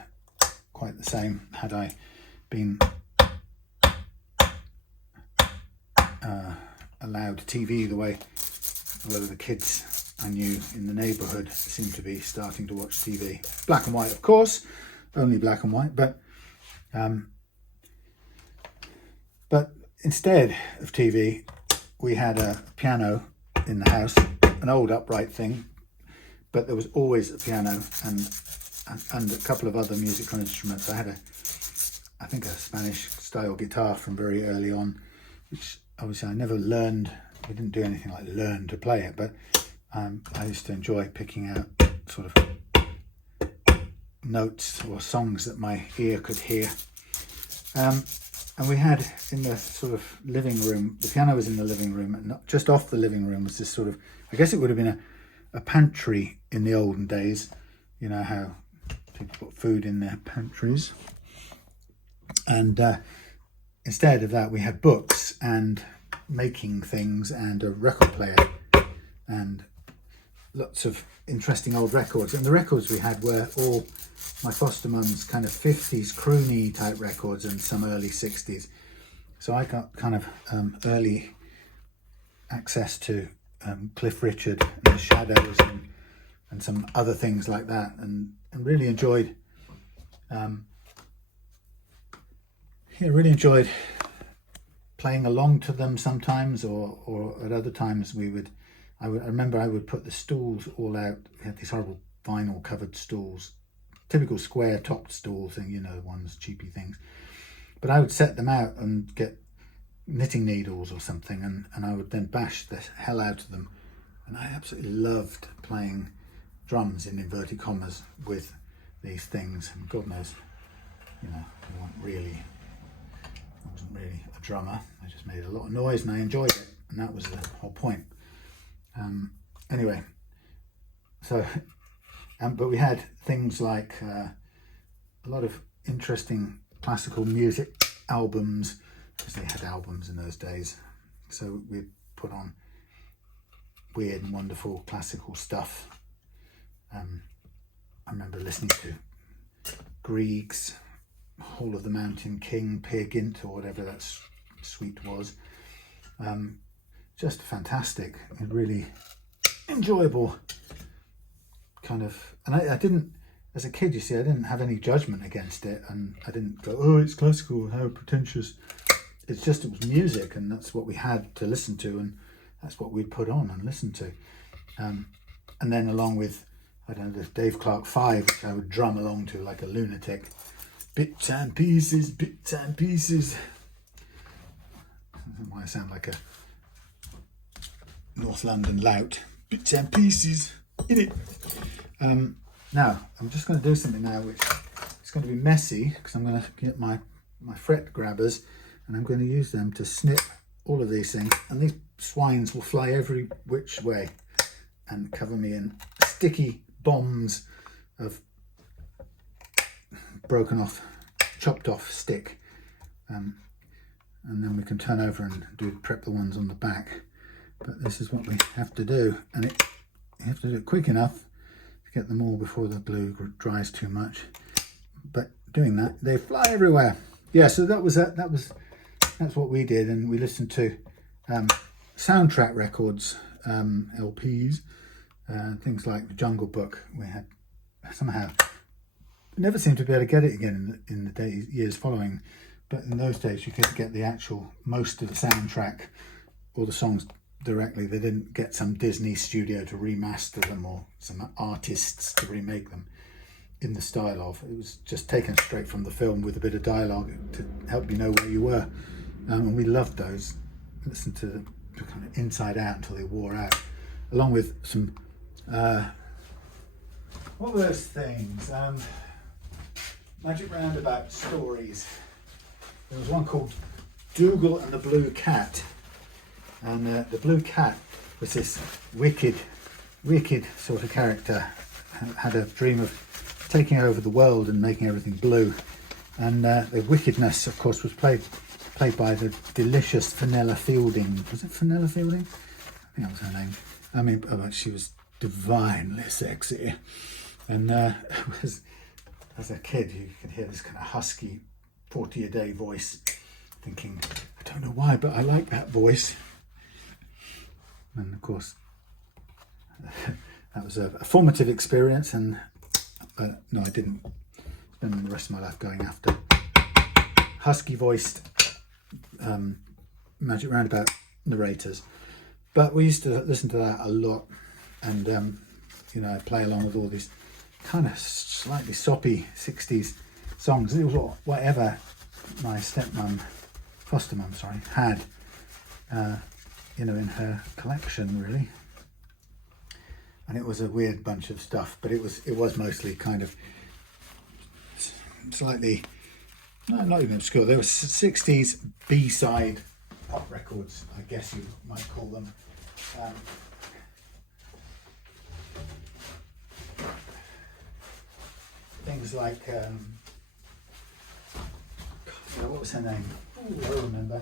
quite the same had I been allowed TV the way a lot of the kids I knew in the neighbourhood seemed to be starting to watch TV. Black and white, of course, only black and white, but instead of TV, we had a piano in the house, an old upright thing, but there was always a piano and a couple of other musical instruments. I had I think a Spanish style guitar from very early on, which obviously I never learned. We didn't do anything like learn to play it, but I used to enjoy picking out sort of notes or songs that my ear could hear. And we had in the sort of living room, the piano was in the living room, and just off the living room was this sort of, I guess it would have been a pantry in the olden days. You know how people put food in their pantries. And instead of that, we had books and making things and a record player and lots of interesting old records, and the records we had were all my foster mum's kind of 50s croony type records and some early 60s. So I got kind of early access to Cliff Richard and the Shadows and some other things like that, and really enjoyed playing along to them sometimes, or at other times I remember I would put the stools all out. We had these horrible vinyl covered stools, typical square topped stool thing, you know, the ones, cheapy things. But I would set them out and get knitting needles or something, and I would then bash the hell out of them. And I absolutely loved playing drums in inverted commas with these things. And God knows, you know, I wasn't really a drummer. I just made a lot of noise and I enjoyed it, and that was the whole point. Anyway, so but we had things like a lot of interesting classical music albums, because they had albums in those days. So we put on weird and wonderful classical stuff. I remember listening to Grieg's Hall of the Mountain King, Peer Gynt, or whatever that suite was. Just fantastic and really enjoyable kind of, and I didn't, as a kid, you see, I didn't have any judgment against it, and I didn't go, oh, it's classical, how pretentious. It's just, it was music, and that's what we had to listen to, and that's what we'd put on and listen to. And then along with, I don't know, the Dave Clark 5, which I would drum along to like a lunatic. Bits and pieces, bits and pieces. I don't know why I sound like a North London lout. Bits and pieces, in it. Now, I'm just going to do something now which is going to be messy, because I'm going to get my fret grabbers, and I'm going to use them to snip all of these things, and these swines will fly every which way and cover me in sticky bombs of broken off, chopped off stick, and then we can turn over and prep the ones on the back. But this is what we have to do, and you have to do it quick enough to get them all before the glue dries too much. But doing that, they fly everywhere. Yeah, so that's what we did, and we listened to soundtrack records, LPs, things like the Jungle Book. We had somehow never seemed to be able to get it again in the years following, but in those days you could get the actual most of the soundtrack, all the songs directly. They didn't get some Disney studio to remaster them or some artists to remake them in the style of. It was just taken straight from the film with a bit of dialogue to help you know where you were, and we loved those. Listened to them kind of inside out until they wore out, along with some what were those things, Magic Roundabout stories. There was one called Dougal and the Blue Cat, and the Blue Cat was this wicked sort of character, had a dream of taking over the world and making everything blue, and the wickedness, of course, was played by the delicious Fenella Fielding. Was it Fenella Fielding? I think that was her name. I mean, she was divinely sexy, and as a kid you could hear this kind of husky 40-a-day voice, thinking, I don't know why, but I like that voice. And of course that was a formative experience, and no, I didn't spend the rest of my life going after husky voiced Magic Roundabout narrators, but we used to listen to that a lot, and you know, I'd play along with all these kind of slightly soppy 60s songs. It was whatever my foster mum, had you know, in her collection, really. And it was a weird bunch of stuff, but it was mostly kind of slightly, no, not even obscure. There were 60s B-side pop records, I guess you might call them. Things like, what was her name? Ooh, I remember.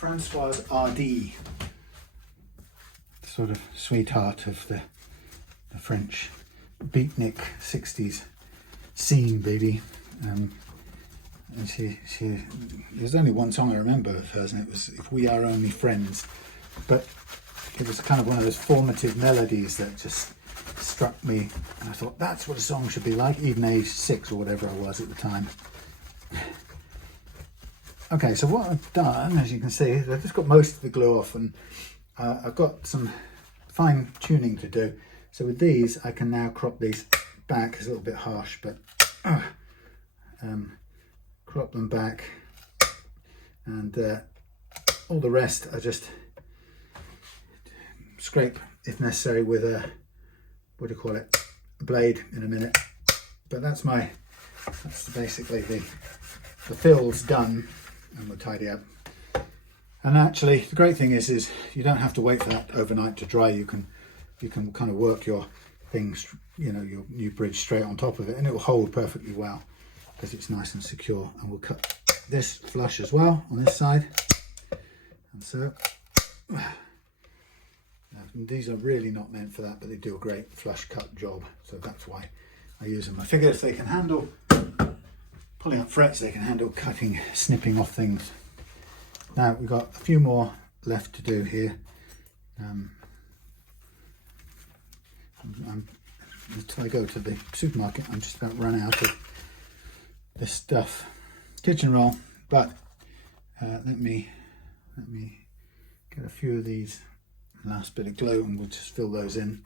Francoise RD, sort of sweetheart of the French beatnik 60s scene, baby. And there's only one song I remember of hers, and it was "If We Are Only Friends," but it was kind of one of those formative melodies that just struck me, and I thought that's what a song should be like, even age 6 or whatever I was at the time. Okay, so what I've done, as you can see, is I've just got most of the glue off, and I've got some fine tuning to do. So with these, I can now crop these back. It's a little bit harsh, but crop them back, and all the rest I just scrape if necessary with a, what do you call it, a blade in a minute. But that's basically the fill's done, and we'll tidy up. And actually the great thing is you don't have to wait for that overnight to dry. You can kind of work your things, you know, your new bridge straight on top of it, and it will hold perfectly well because it's nice and secure. And we'll cut this flush as well on this side. And so these are really not meant for that, but they do a great flush cut job, so that's why I use them. I figure if they can handle pulling up frets, they can handle cutting, snipping off things. Now we've got a few more left to do here. Until I go to the supermarket, I'm just about run out of this stuff. Kitchen roll, but let me get a few of these last bit of glue, and we'll just fill those in,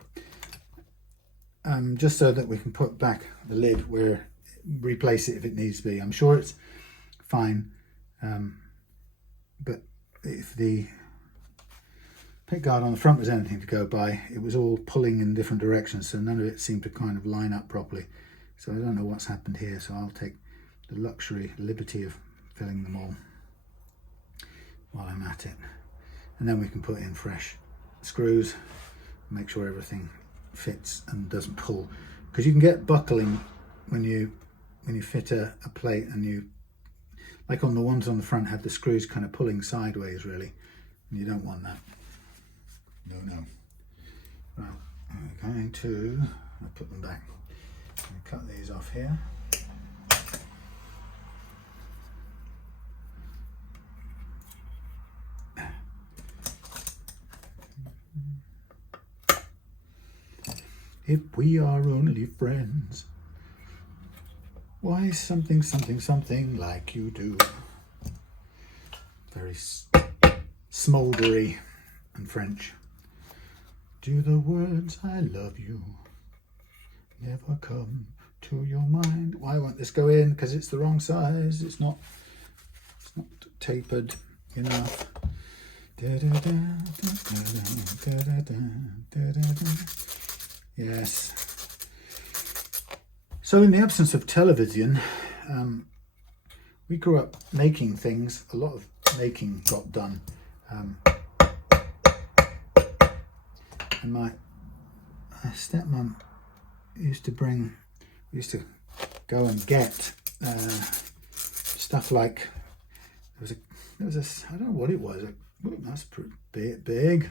just so that we can put back the lid where, replace it if it needs to be. I'm sure it's fine, but if the pickguard on the front was anything to go by, it was all pulling in different directions, so none of it seemed to kind of line up properly. So I don't know what's happened here, so I'll take the liberty of filling them all while I'm at it, and then we can put in fresh screws, make sure everything fits and doesn't pull, because you can get buckling when you fit a plate, and you, like on the ones on the front, have the screws kind of pulling sideways really, and you don't want that. No. Right, I'm going to put them back. I'm going to cut these off here. If we are only friends, why something like you do? Very smouldery and French. Do the words I love you never come to your mind? Why won't this go in? Because it's the wrong size. It's not tapered enough. Yes. So in the absence of television, we grew up making things. A lot of making got done. And my stepmom used to we used to go and get stuff like, there was a, I don't know what it was. That's pretty big.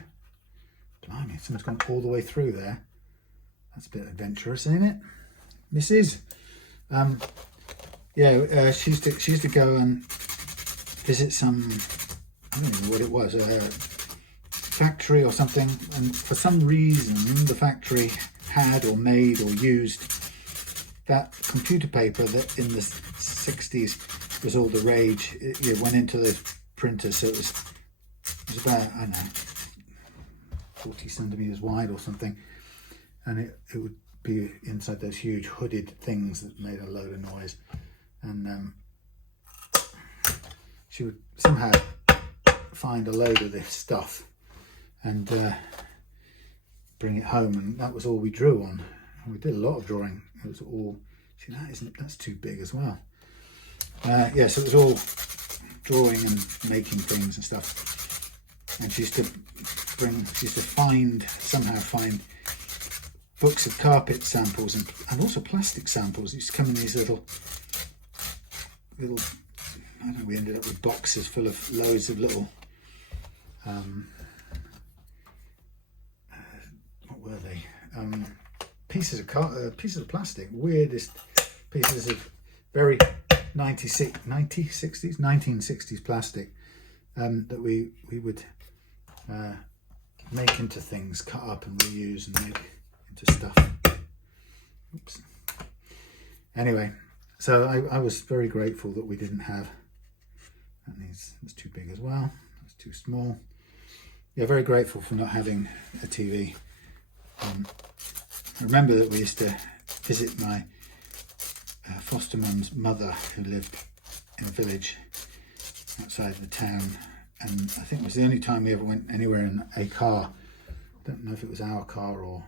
Blimey, someone's gone all the way through there. That's a bit adventurous, ain't it, Mrs.? She used to go and visit some, I don't know what it was, a factory or something, and for some reason the factory had or made or used that computer paper that in the 60s was all the rage. It went into the printer, so it was about, I don't know, 40 centimeters wide or something, and it would be inside those huge hooded things that made a load of noise. And she would somehow find a load of this stuff and bring it home, and that was all we drew on. And we did a lot of drawing. It was all, see, that's too big as well. So it was all drawing and making things and stuff. And she used to somehow find books of carpet samples and also plastic samples. It used to come in these little, I don't know, we ended up with boxes full of loads of little what were they? Pieces of plastic, weirdest pieces of very 1960s plastic that we would make into things, cut up and reuse and make into stuff. Oops. Anyway, so I was very grateful that we didn't have, that's too big as well, that's too small. Yeah, very grateful for not having a TV. I remember that we used to visit my foster mum's mother, who lived in a village outside the town, and I think it was the only time we ever went anywhere in a car. Don't know if it was our car or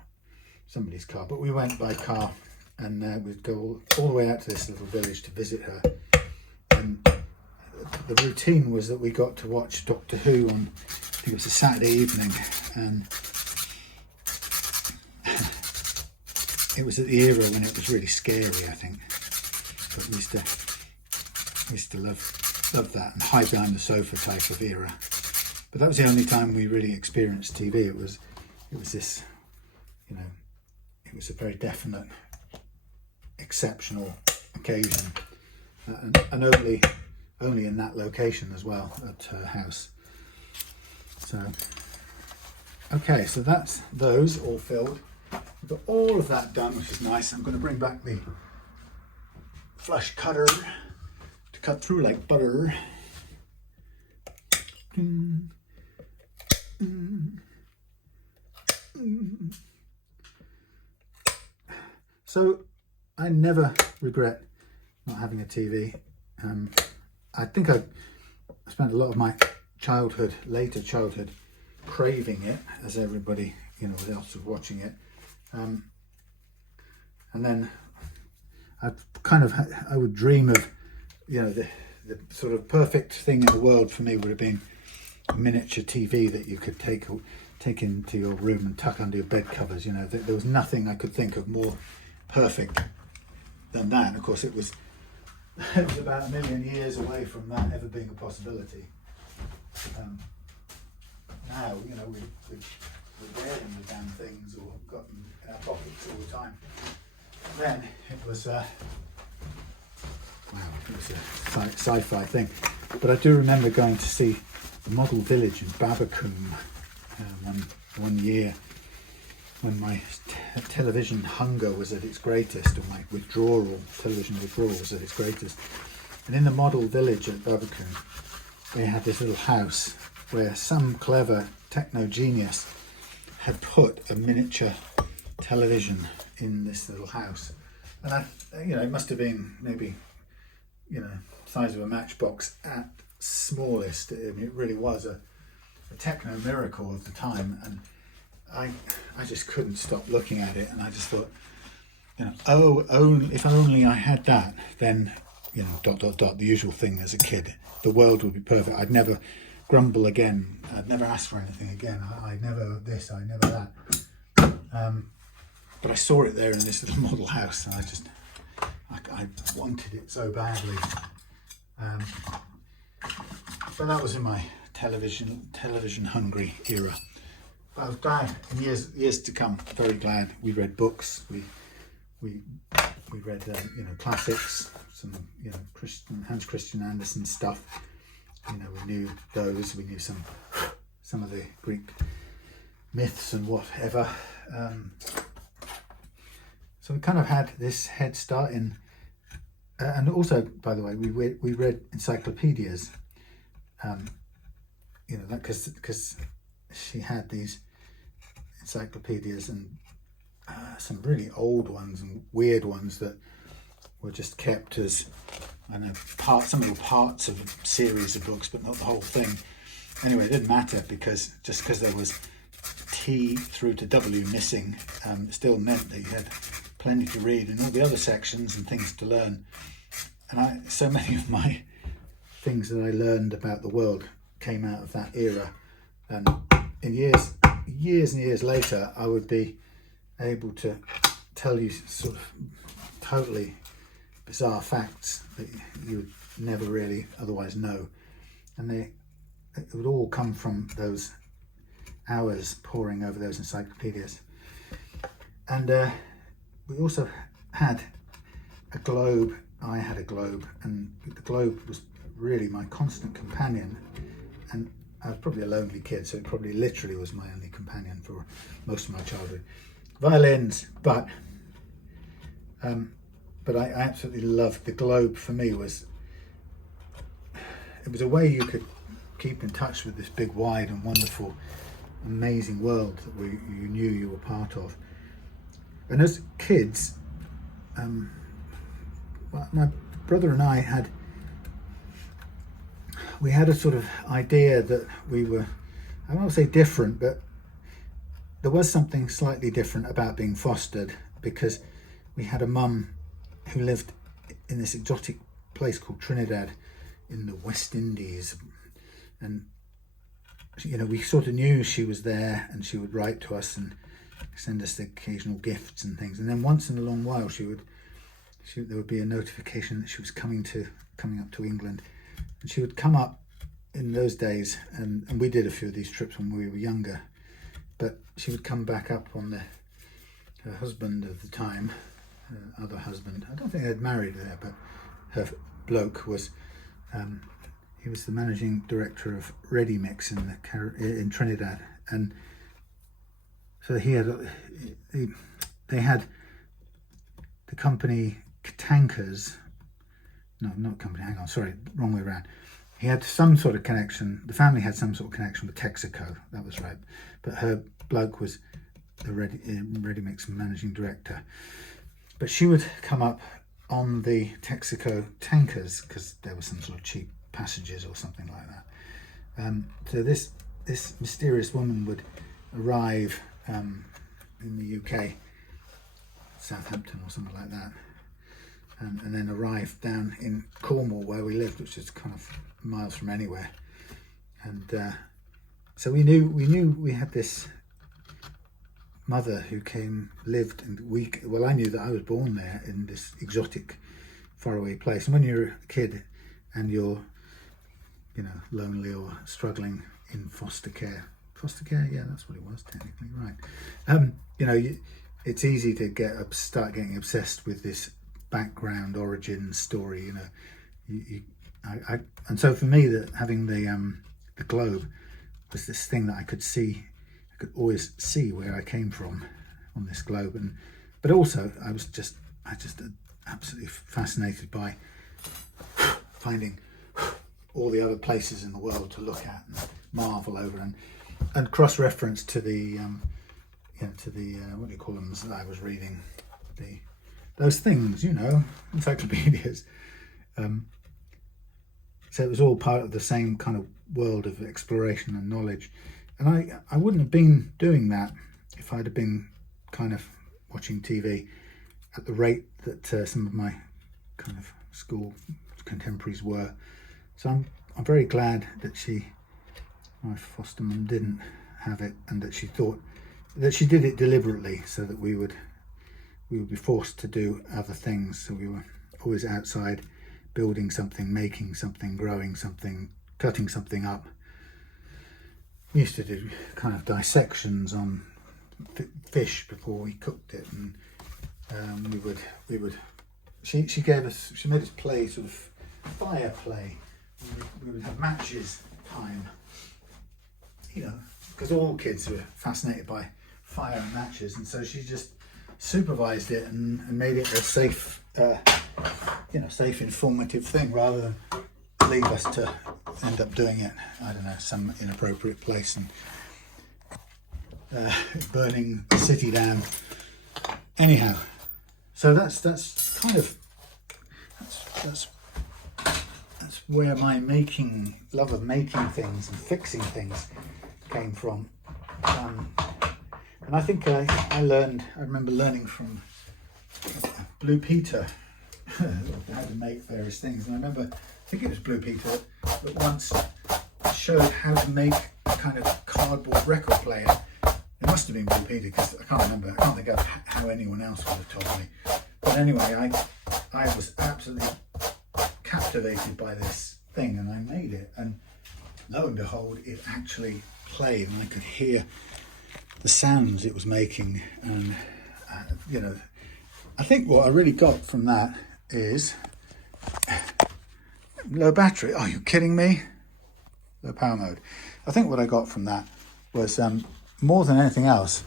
somebody's car, but we went by car, and we'd go all the way out to this little village to visit her. And the routine was that we got to watch Doctor Who on, I think it was a Saturday evening, and it was at the era when it was really scary, I think. But we used to love that, and hide behind the sofa type of era. But that was the only time we really experienced TV. It was this, you know, it was a very definite, exceptional occasion, and only in that location as well, at her house. So, okay, so that's those all filled. We've got all of that done, which is nice. I'm going to bring back the flush cutter to cut through like butter. So I never regret not having a TV. I think I spent a lot of my later childhood craving it, as everybody, you know, else was watching it. And then I would dream of, you know, the sort of perfect thing in the world for me would have been a miniature TV that you could take into your room and tuck under your bed covers. You know, there was nothing I could think of more perfect than that. And of course, it was about a million years away from that ever being a possibility. Now, you know, we're wearing the damn things, or got them in our pockets all the time. Then it was wow, it was a sci-fi thing. But I do remember going to see the Model Village in Babacoom one year, when my television hunger was at its greatest, or my television withdrawal was at its greatest. And in the Model Village at Babacoom, they had this little house where some clever techno genius had put a miniature television in this little house. And it must have been maybe, size of a matchbox at smallest. And it really was a techno miracle of the time. And I just couldn't stop looking at it, and I just thought, if only I had that, then, the usual thing as a kid. The world would be perfect. I'd never grumble again. I'd never ask for anything again. I never this, I never that. But I saw it there in this little model house, and I wanted it so badly. But that was in my television hungry era. But I was glad in years to come. Very glad. We read books. We read classics. Some Hans Christian Andersen stuff. We knew those. We knew some of the Greek myths and whatever. So we kind of had this head start in. And also, by the way, we read encyclopedias. Because she had these encyclopedias, and some really old ones and weird ones that were just kept as, some little parts of a series of books, but not the whole thing. Anyway, it didn't matter, because there was T through to W missing, still meant that you had plenty to read in all the other sections and things to learn. And so many of my things that I learned about the world came out of that era. And in years and years later, I would be able to tell you sort of totally bizarre facts that you would never really otherwise know. And it would all come from those hours poring over those encyclopedias. And we also had a globe. I had a globe, and the globe was really my constant companion. And I was probably a lonely kid, so it probably literally was my only companion for most of my childhood. Violins, but I absolutely loved the globe. For me, it was a way you could keep in touch with this big, wide and wonderful, amazing world that you knew you were part of. And as kids, my brother and I had a sort of idea that we were, I won't say different, but there was something slightly different about being fostered, because we had a mum who lived in this exotic place called Trinidad in the West Indies. And, you know, we sort of knew she was there, and she would write to us and send us the occasional gifts and things. And then once in a long while, there would be a notification that she was coming up to England. And she would come up in those days, and we did a few of these trips when we were younger, but she would come back up on her husband of the time, her other husband. I don't think they'd married there, but her bloke was, he was the managing director of Ready Mix in Trinidad. And so they had the company Tankers. No, not company, hang on, sorry, wrong way around. He had some sort of connection, the family had some sort of connection with Texaco, that was right. But her bloke was the Ready Mix managing director. But she would come up on the Texaco tankers, because there was some sort of cheap passages or something like that. So this mysterious woman would arrive in the UK, Southampton or something like that. And then arrived down in Cornwall, where we lived, which is kind of miles from anywhere. And so we knew we had this mother who lived, and I knew that I was born there in this exotic, faraway place. And when you're a kid and you're, you know, lonely or struggling in foster care, yeah, that's what it was technically, right? You know, it's easy to start getting obsessed with this background origin story, you know. And so for me, that having the globe was this thing that I could always see where I came from on this globe. But also I just absolutely fascinated by finding all the other places in the world to look at and marvel over, and cross-reference to the what do you call them that I was reading, those things, you know, encyclopedias. So it was all part of the same kind of world of exploration and knowledge. And I wouldn't have been doing that if I'd have been kind of watching TV at the rate that some of my kind of school contemporaries were. So I'm very glad that my foster mum didn't have it, and that she thought that she did it deliberately, so that we would be forced to do other things. So we were always outside, building something, making something, growing something, cutting something up. We used to do kind of dissections on fish before we cooked it, and she made us play sort of fire play. We would have matches time, you know, because all kids were fascinated by fire and matches, and so she just supervised it and made it a safe, safe, informative thing, rather than leave us to end up doing it, I don't know, some inappropriate place and burning the city down. Anyhow, so that's where my love of making things and fixing things came from. And I think I remember learning from Blue Peter how to make various things. And I think it was Blue Peter that once showed how to make a kind of cardboard record player. It must have been Blue Peter, because I can't remember. I can't think of how anyone else would have told me. But anyway, I was absolutely captivated by this thing, and I made it. And lo and behold, it actually played, and I could hear the sounds it was making. And you know, I think what I really got from that is low battery. Are you kidding me? Low power mode. I think what I got from that was more than anything else,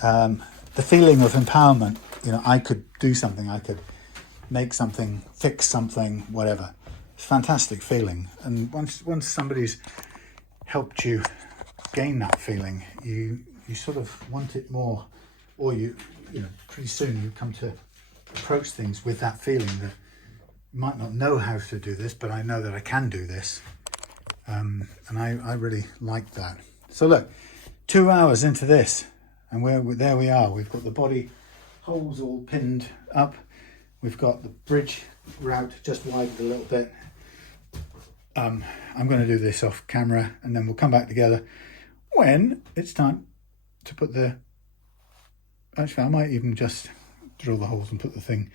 the feeling of empowerment. You know, I could do something, I could make something, fix something, whatever. It's a fantastic feeling. And once somebody's helped you gain that feeling, you sort of want it more, or you know, pretty soon you come to approach things with that feeling that you might not know how to do this, but I know that I can do this. And I really like that. So look, 2 hours into this, and there we are. We've got the body holes all pinned up. We've got the bridge route just widened a little bit. I'm going to do this off camera, and then we'll come back together when it's time to put the... Actually, I might even just drill the holes and put the thing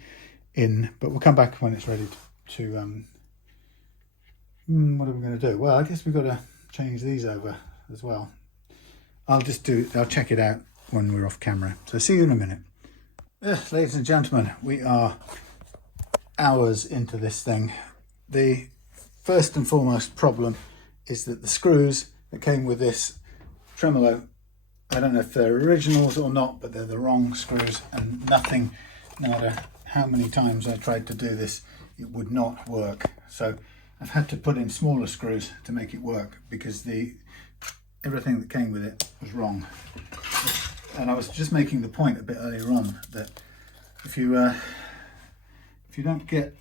in, but we'll come back when it's ready to what are we going to do? Well, I guess we've got to change these over as well. I'll check it out when we're off camera. So see you in a minute. Ladies and gentlemen, we are hours into this thing. The first and foremost problem is that the screws that came with this tremolo, I don't know if they're originals or not, but they're the wrong screws, and nothing, no matter how many times I tried to do this, it would not work. So I've had to put in smaller screws to make it work, because everything that came with it was wrong. And I was just making the point a bit earlier on that if you don't get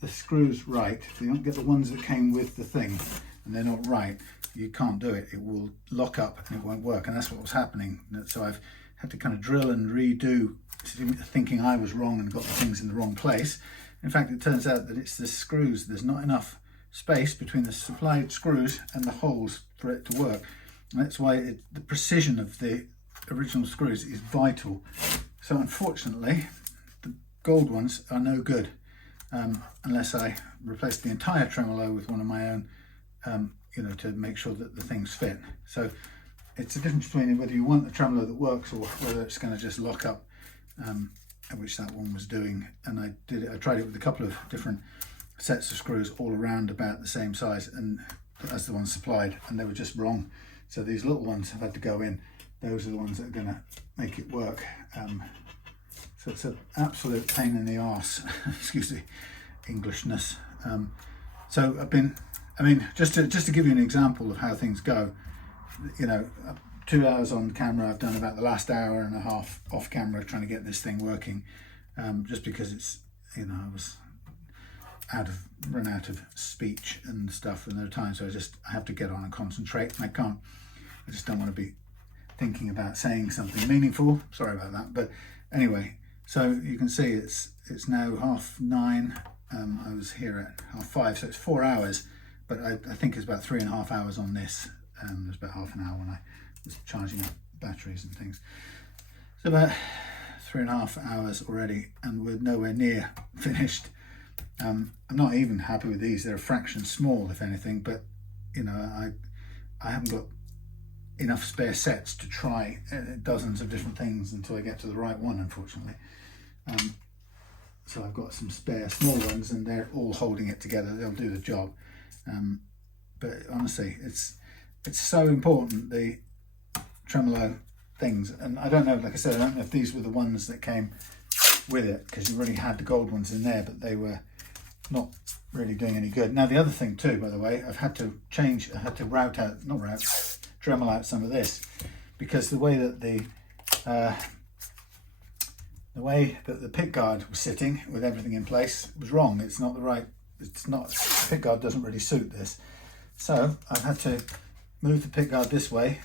the screws right, if you don't get the ones that came with the thing and they're not right, you can't do it. It will lock up and it won't work, and that's what was happening. So I've had to kind of drill and redo, thinking I was wrong and got the things in the wrong place. In fact, it turns out that it's the screws. There's not enough space between the supplied screws and the holes for it to work. And that's why the precision of the original screws is vital. So unfortunately, the gold ones are no good unless I replace the entire tremolo with one of my own, you know, to make sure that the things fit. So it's a difference between whether you want a tremolo that works or whether it's going to just lock up, which that one was doing. And I tried it with a couple of different sets of screws all around about the same size and as the ones supplied, and they were just wrong. So these little ones have had to go in. Those are the ones that are going to make it work. So it's an absolute pain in the arse. Excuse the Englishness. So just to give you an example of how things go, you know, 2 hours on camera, I've done about the last hour and a half off camera trying to get this thing working, just because it's, you know, I was run out of speech and stuff, and there are times where I have to get on and concentrate, and I just don't want to be thinking about saying something meaningful. Sorry about that. But anyway, so you can see it's now 9:30. I was here at 5:30, so it's 4 hours, but I think it's about 3.5 hours on this. There's about half an hour when I was charging up batteries and things. So about 3.5 hours already, and we're nowhere near finished. I'm not even happy with these. They're a fraction small, if anything, but you know, I haven't got enough spare sets to try dozens of different things until I get to the right one, unfortunately. So I've got some spare small ones, and they're all holding it together. They'll do the job. But honestly, it's so important, the tremolo things. And I don't know, like I said, I don't know if these were the ones that came with it, because you really had the gold ones in there, but they were not really doing any good. Now the other thing too, by the way, I had to Dremel out some of this, because the way that the pickguard was sitting with everything in place was wrong. It's not the right, pickguard doesn't really suit this. So I've had to move the pickguard this way,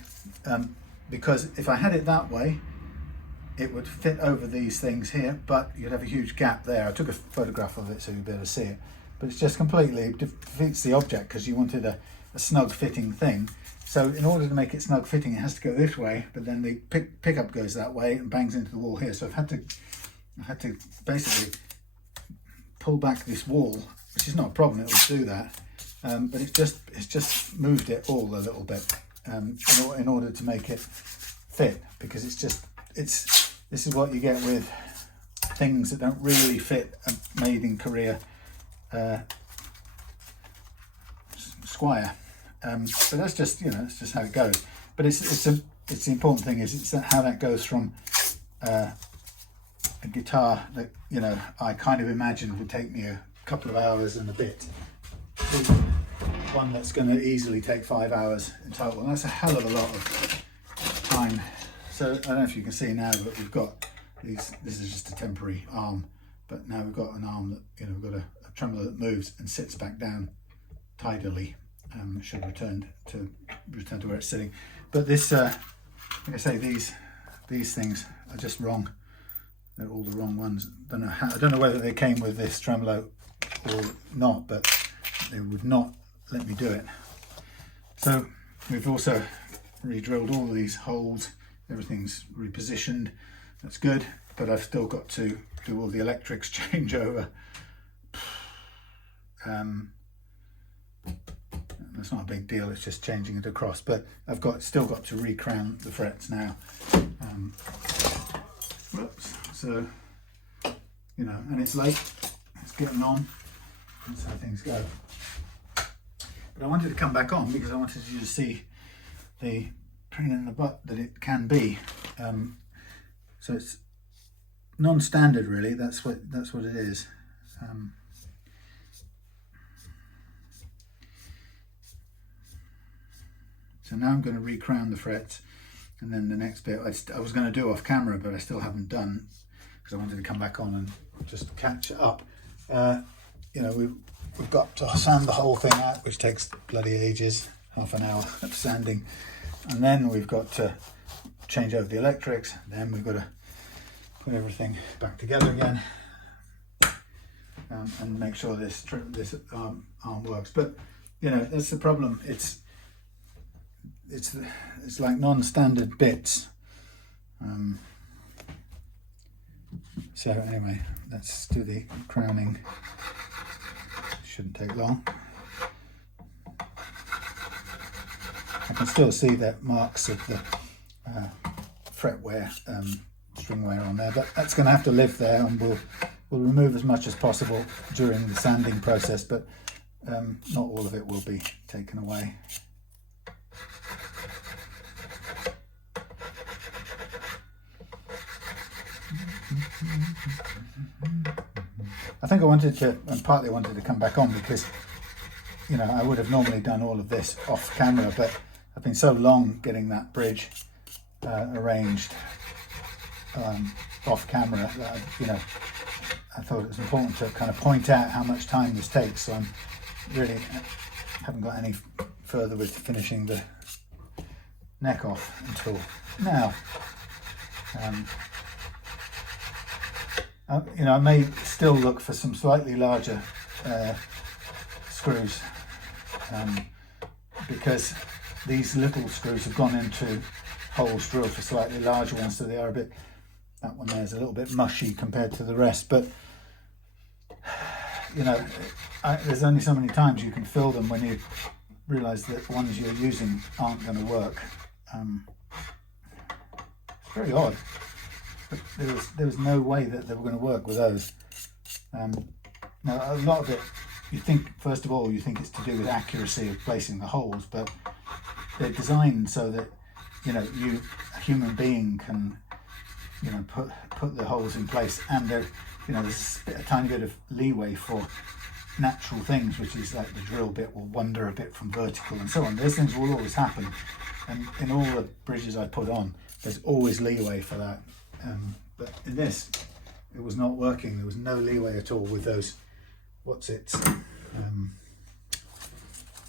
because if I had it that way, it would fit over these things here, but you'd have a huge gap there. I took a photograph of it so you'd be able to see it, but it's just completely defeats the object, because you wanted a snug fitting thing. So in order to make it snug fitting, it has to go this way, but then the pickup goes that way and bangs into the wall here. So I had to basically pull back this wall, which is not a problem, it will do that. but it's just moved it all a little bit in order to make it fit, because this is what you get with things that don't really fit a made in Korea Squier. But that's just, you know, that's just how it goes. But it's the important thing is it's how that goes from a guitar that, you know, I kind of imagined would take me a couple of hours and a bit, to one that's going to easily take 5 hours in total. And that's a hell of a lot of time. So I don't know if you can see now, but we've got these. This is just a temporary arm, but now we've got an arm that, you know, we've got a tremolo that moves and sits back down tidally. Should return to where it's sitting. But this, like I say, these things are just wrong. They're all the wrong ones. I don't know whether they came with this tremolo or not, but they would not let me do it. So we've also re-drilled all of these holes. Everything's repositioned. That's good, but I've still got to do all the electrics change over. That's not a big deal, it's just changing it across, but I've still got to re-crown the frets now. Whoops. So, you know, and it's late, it's getting on, that's how things go. But I wanted to come back on because I wanted you to see the pain in the butt that it can be. So it's non-standard really, that's what it is. So now I'm going to re-crown the frets, and then the next bit I was going to do off camera, but I still haven't done because I wanted to come back on and just catch it up. You know, we've got to sand the whole thing out, which takes bloody ages, half an hour of sanding, and then we've got to change over the electrics. Then we've got to put everything back together again and make sure this arm works. But you know, that's the problem. It's like non-standard bits. So anyway, let's do the crowning. Shouldn't take long. I can still see the marks of the fret wear, string wear on there, but that's going to have to live there, and we'll remove as much as possible during the sanding process, but not all of it will be taken away. I think I wanted to, and partly I wanted to come back on because, you know, I would have normally done all of this off camera, but I've been so long getting that bridge arranged off camera that, you know, I thought it was important to kind of point out how much time this takes. So I'm really haven't got any further with finishing the neck off until now. You know, I may still look for some slightly larger screws because these little screws have gone into holes drilled for slightly larger ones, so they are a bit, that one there is a little bit mushy compared to the rest. But you know, there's only so many times you can fill them when you realise that the ones you're using aren't going to work. It's very odd. But there was no way that they were going to work with those. Now a lot of it, you think, first of all, you think it's to do with accuracy of placing the holes, but they're designed so that, you know, a human being can, you know, put the holes in place, and there, you know, there's a tiny bit of leeway for natural things, which is like the drill bit will wander a bit from vertical and so on. Those things will always happen, and in all the bridges I put on, there's always leeway for that. But in this, it was not working. There was no leeway at all with those,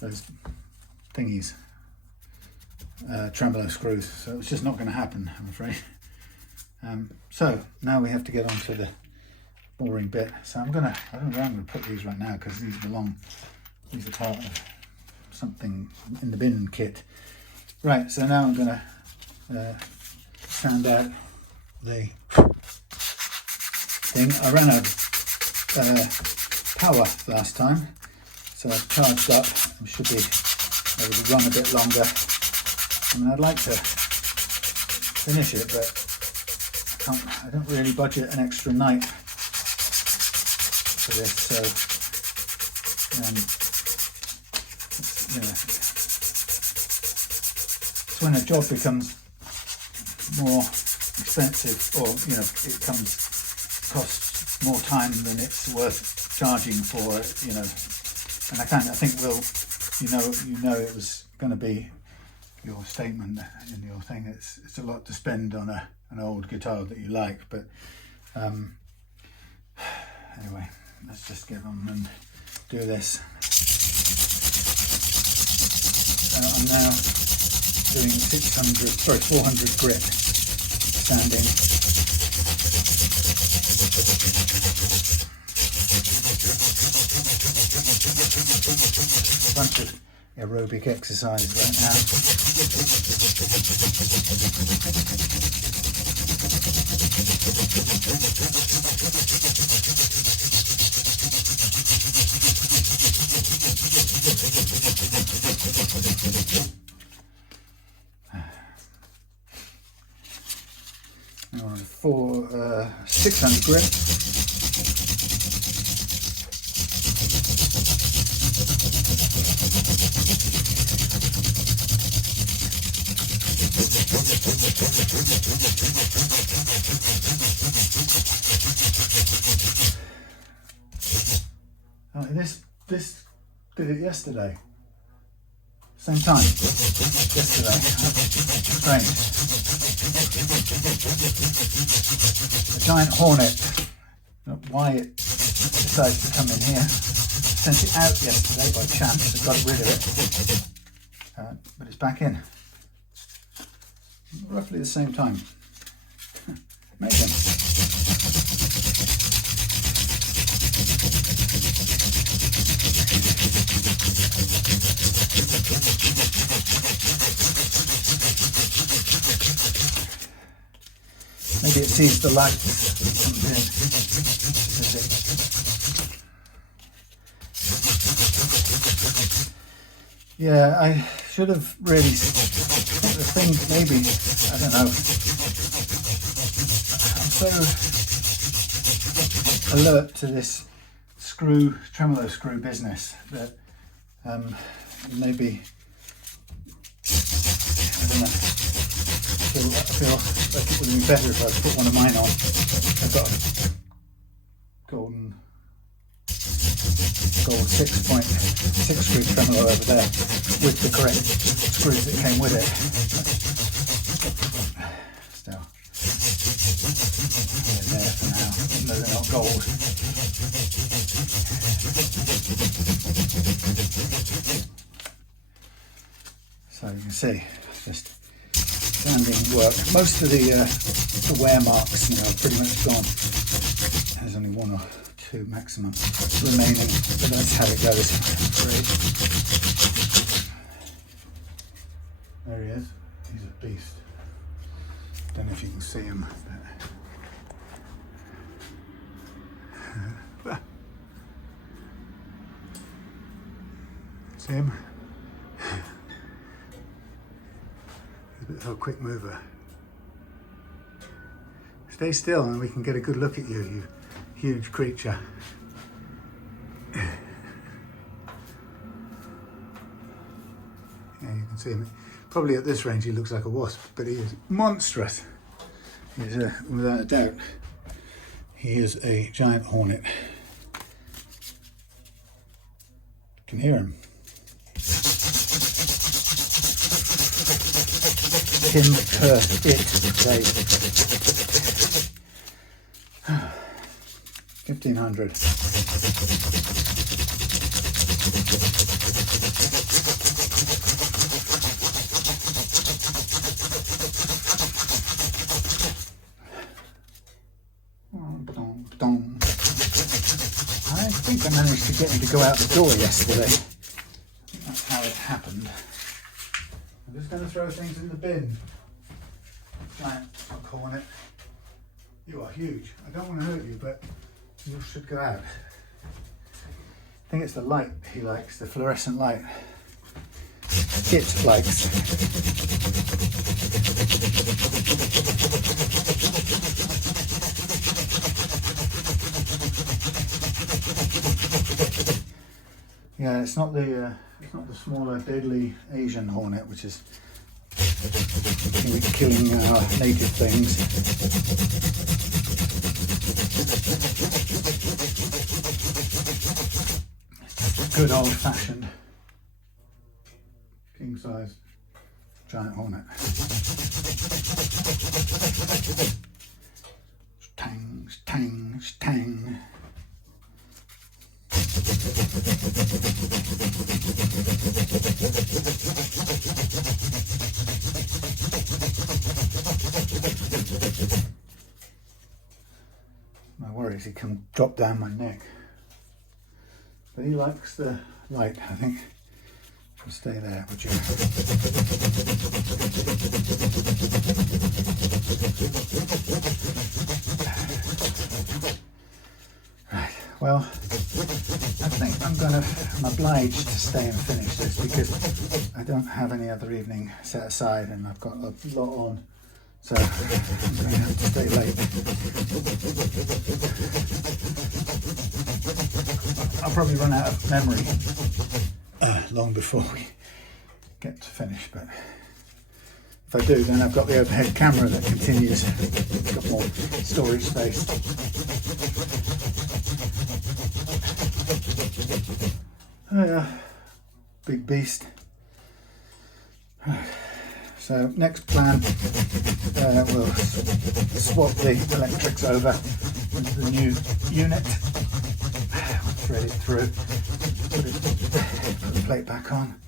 those thingies, tremolo screws. So it was just not going to happen, I'm afraid. So now we have to get on to the boring bit. So I don't know where I'm going to put these right now, because these are part of something in the bin kit. Right, so now I'm going to sand out the thing. I ran out of power last time, So I've charged up and should be able to run a bit longer. I mean, I'd like to finish it, but I don't really budget an extra night for this, so you know, it's when a job becomes more expensive, or you know, it costs more time than it's worth charging for it, you know. And I think you know it was going to be your statement in your thing. It's a lot to spend on an old guitar that you like, but anyway, let's just get on and do this. I'm now doing 400 grit sanding. A bunch of aerobic exercise right now. Now on 600 grit. Oh, this did it yesterday. Same time. Yesterday. Strange. A giant hornet. I don't know why it decides to come in here. Sent it out yesterday by chance. I got rid of it. But it's back in. Roughly the same time. Amazing. Maybe it sees the light that comes in. Yeah, I should have really, the thing maybe, I don't know, I'm so alert to this tremolo screw business that maybe, I don't know, I feel like it would have been better if I put one of mine on. I've got a gold 6.6 screw tremolo over there with the correct screws that came with it. Still, they're there for now, even though they're not gold. So you can see, just sanding work. Most of the wear marks, you know, are pretty much gone. There's only one or two maximum remaining, but that's how it goes. Great. There he is. He's a beast. Don't know if you can see him, but see him? He's a bit of a quick mover. Stay still and we can get a good look at you, you huge creature. Yeah, you can see him. Probably at this range he looks like a wasp, but he is monstrous. He is, without a doubt, he is a giant hornet. You can hear him. Him, her, it, they. 1500. I think I managed to get him to go out the door yesterday. I think that's how it happened. I'm just going to throw things in the bin. Giant hornet. You are huge. I don't want to hurt you, but you should go out. think it's the light he likes, the fluorescent light. It likes. Yeah, it's not the smaller deadly Asian hornet, which is killing native things. Good old-fashioned king-size giant hornet. Tang, tang, tang. My worry is he can drop down my neck. But he likes the light, I think. Stay there, would you? Right, well, I think I'm obliged to stay and finish this because I don't have any other evening set aside and I've got a lot on. So I'm going to have to stay late. I'll probably run out of memory long before we get to finish, but if I do, then I've got the overhead camera that continues. It's got more storage space. Oh yeah, big beast. Right. So next plan, we'll swap the electrics over into the new unit, thread it through, put the plate back on,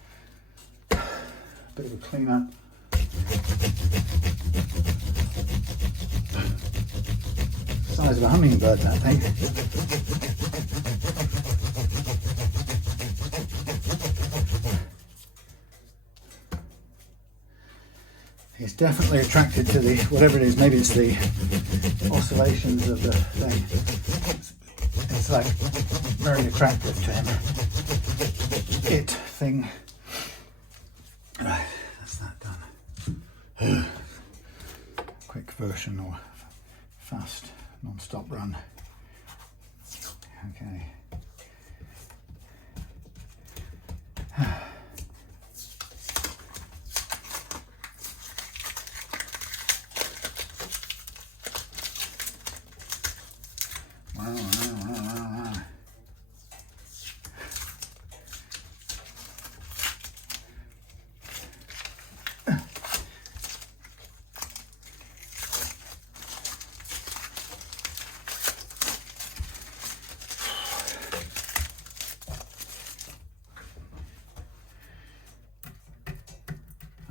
bit of a clean up. Size of a hummingbird, that thing. He's definitely attracted to the, whatever it is, maybe it's the oscillations of the thing. It's like very attractive to him. It thing. Right, that's that done. Quick version or fast non-stop run. Okay.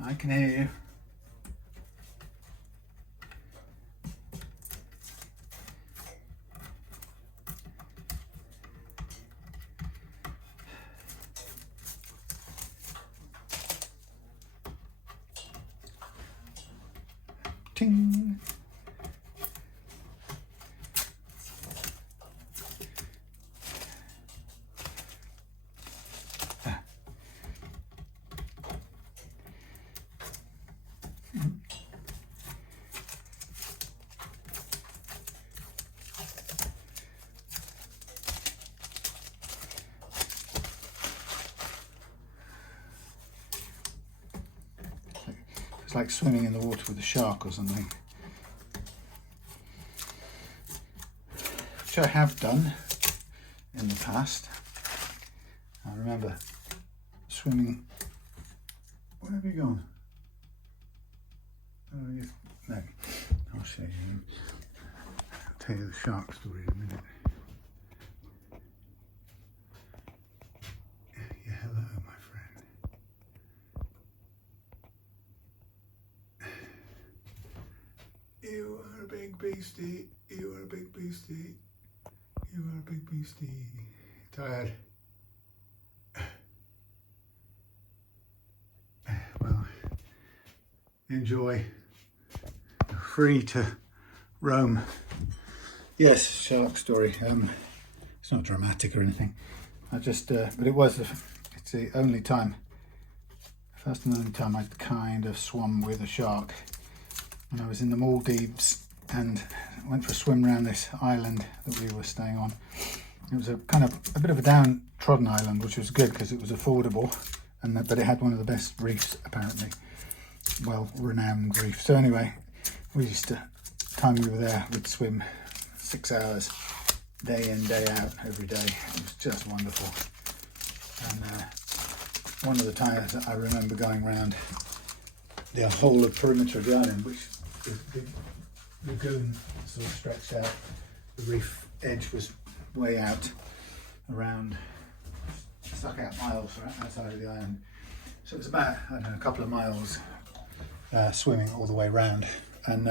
I can hear you. Ting. It's like swimming in the water with a shark or something. Which I have done in the past. I remember swimming. Where have you gone? Oh, yes. No. I'll show you. I'll tell you the shark story in a minute. Yeah, hello, my friend. You are a big beastie. You are a big beastie. You are a big beastie. Tired. Well, enjoy. You're free to roam. Yes, shark story. It's not dramatic or anything. I just, but it's the only time, first and only time I'd kind of swum with a shark. When I was in the Maldives and went for a swim around this island that we were staying on. It was a bit of a downtrodden island, which was good because it was affordable, but it had one of the best reefs apparently, well-renowned reef. So anyway, we used to, time we were there, we'd swim 6 hours, day in, day out, every day. It was just wonderful. And one of the times I remember going around the whole of perimeter of the island, which the lagoon sort of stretched out. The reef edge was way out, around, stuck out miles right outside of the island. So it was about, I don't know, a couple of miles swimming all the way around. And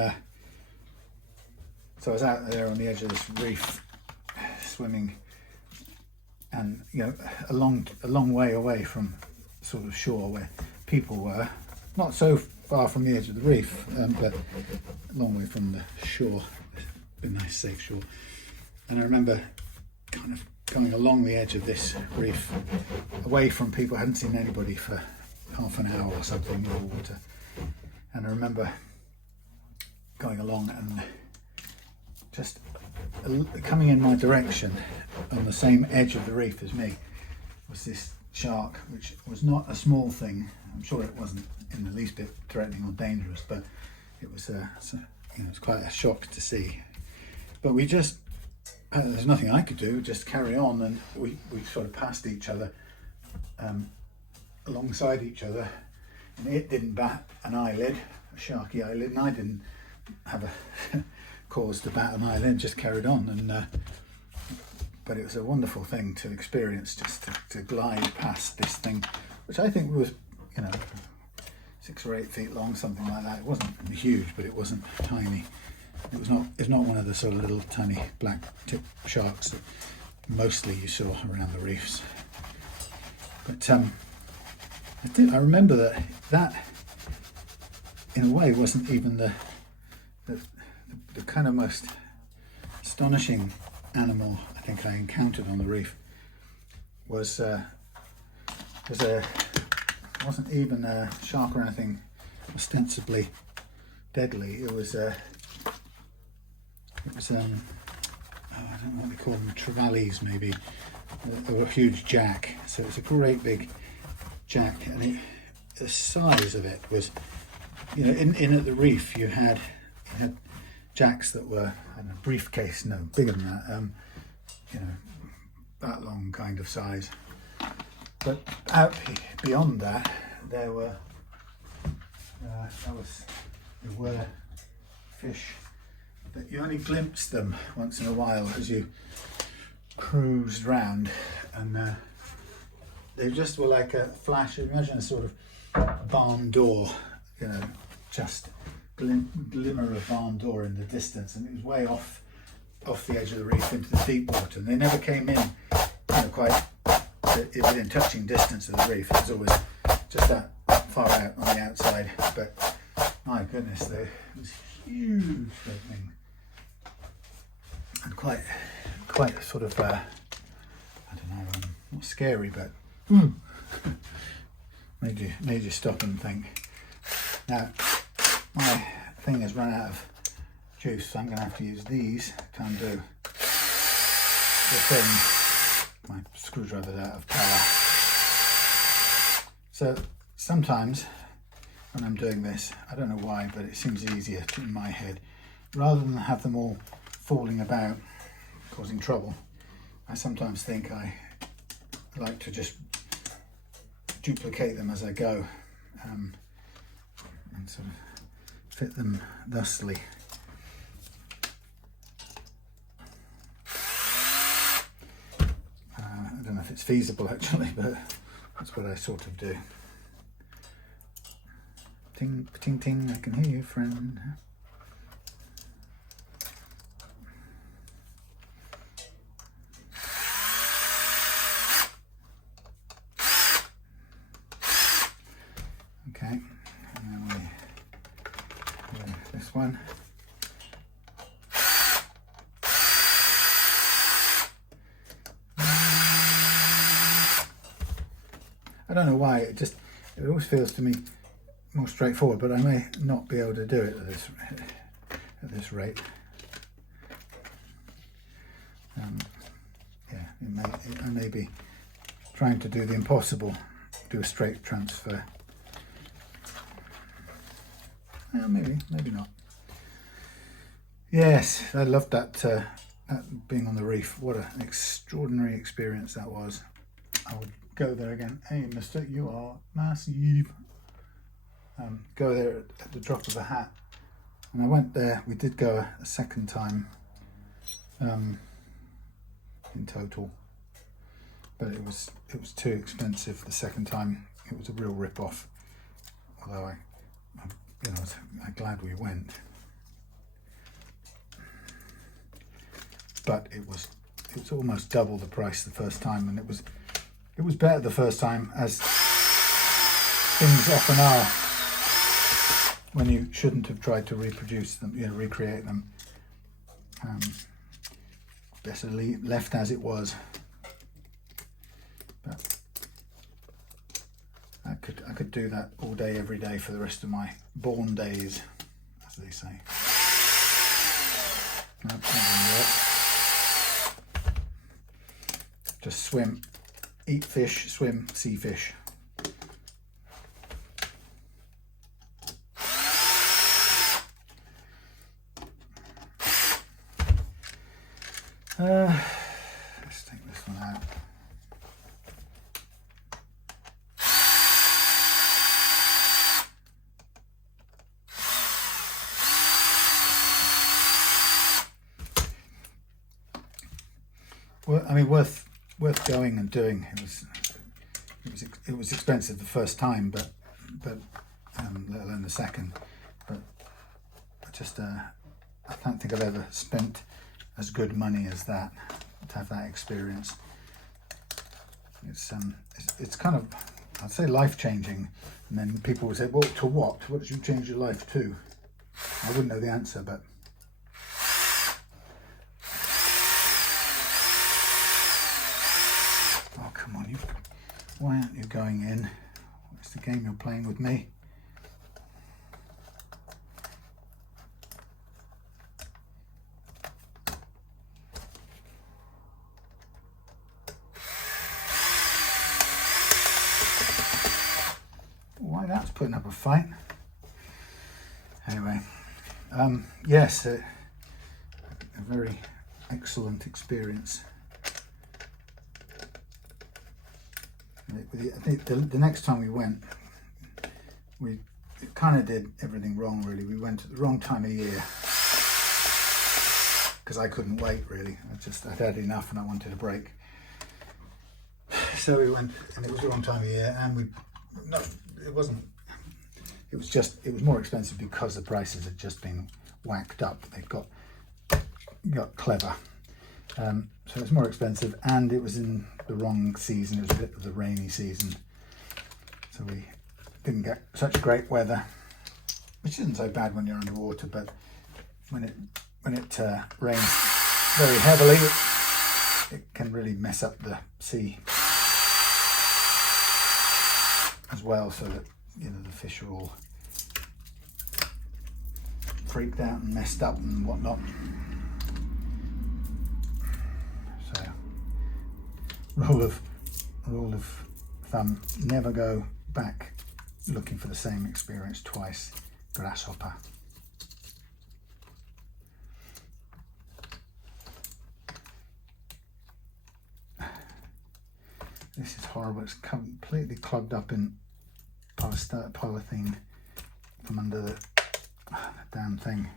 so I was out there on the edge of this reef swimming, and you know, a long way away from sort of shore where people were, not so far from the edge of the reef, but a long way from the shore, a nice safe shore. And I remember kind of going along the edge of this reef, away from people. I hadn't seen anybody for half an hour or something in the water. And I remember going along and just coming in my direction on the same edge of the reef as me was this shark, which was not a small thing. I'm sure it wasn't in the least bit threatening or dangerous, but it was it was quite a shock to see. But we just, there's nothing I could do, just carry on, and we sort of passed each other, alongside each other, and it didn't bat an eyelid, a sharky eyelid, and I didn't have a cause to bat an eyelid, just carried on. And but it was a wonderful thing to experience, just to glide past this thing, which I think was, 6 or 8 feet long, something like that. It wasn't huge, but it wasn't tiny. It's not one of the sort of little tiny black tip sharks that mostly you saw around the reefs. But I remember that in a way wasn't even the kind of most astonishing animal I think I encountered on the reef. Wasn't even a shark or anything ostensibly deadly. It was I don't know what they call them, trevallies maybe, or a huge jack. So it's a great big jack, and the size of it was, in at the reef you had jacks that were, I don't know, briefcase, no, bigger than that, that long kind of size. But out beyond that, there were fish that you only glimpsed them once in a while as you cruised round, and they just were like a flash. Imagine a sort of barn door, just glimmer of barn door in the distance, and it was way off the edge of the reef into the deep water, and they never came in quite within touching distance of the reef. It was always just that far out on the outside. But my goodness, it was huge, that thing, and quite sort of I don't know, not scary, but made you stop and think. Now my thing has run out of juice, so I'm going to have to use these to undo the thing. My screwdriver's out of power. So sometimes when I'm doing this, I don't know why, but it seems easier in my head, rather than have them all falling about causing trouble. I sometimes think I like to just duplicate them as I go, and sort of fit them thusly. I don't know if it's feasible actually, but that's what I sort of do. Ting, ting, ting, I can hear you, friend. Okay, and then we do this one. don't know why, it always feels to me more straightforward, but I may not be able to do it at this rate. Yeah, I may be trying to do the impossible, do a straight transfer. Maybe not. Yes, I loved that being on the reef. What an extraordinary experience that was. I would go there again. Hey, mister, you are massive. Go there at the drop of a hat. And I went there, we did go a second time in total, but it was too expensive the second time. It was a real rip-off, although I'm glad we went. But it was almost double the price the first time, and it was better the first time, as things often are when you shouldn't have tried to reproduce them, recreate them. Better left as it was. But I could do that all day, every day for the rest of my born days, as they say. That doesn't work. Just swim, eat fish, swim, see fish. Let's take this one out. Well, I mean, worth going and doing. It was expensive the first time, but let alone the second. But I don't think I've ever spent as good money as that to have that experience. It's kind of, I'd say, life-changing. And then people would say, well, to what? What did you change your life to? I wouldn't know the answer, but oh, come on, why aren't you going in? What's the game you're playing with me? Why, that's putting up a fight. Anyway, yes, a very excellent experience. I think the next time we went, we kind of did everything wrong, really. We went at the wrong time of year, because I couldn't wait, really. I'd had enough and I wanted a break. So we went, and it was the wrong time of year, and it was more expensive because the prices had just been whacked up. They'd got clever. So it was more expensive, and it was in the wrong season. It was a bit of the rainy season, so we didn't get such great weather, which isn't so bad when you're underwater, but when it rains very heavily, it can really mess up the sea as well, so that the fish are all freaked out and messed up and whatnot. So rule of thumb: never go back looking for the same experience twice. Grasshopper. This is horrible. It's completely clogged up in polythene from under the damn thing.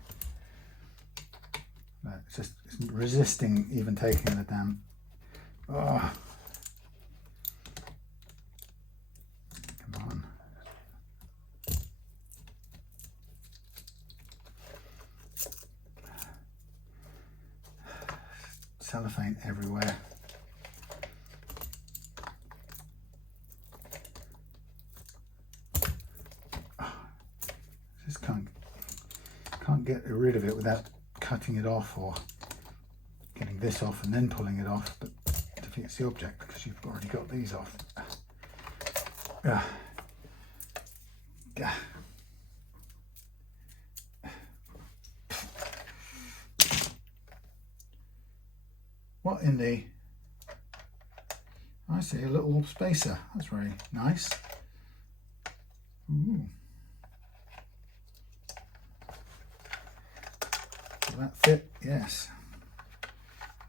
But it's resisting even taking the damn. Oh. Come on. Cellophane everywhere. Just can't get rid of it without cutting it off or getting this off and then pulling it off, but it defeats the object because you've already got these off. What in the... I see a little spacer. That's very nice. Ooh. Will that fit? Yes.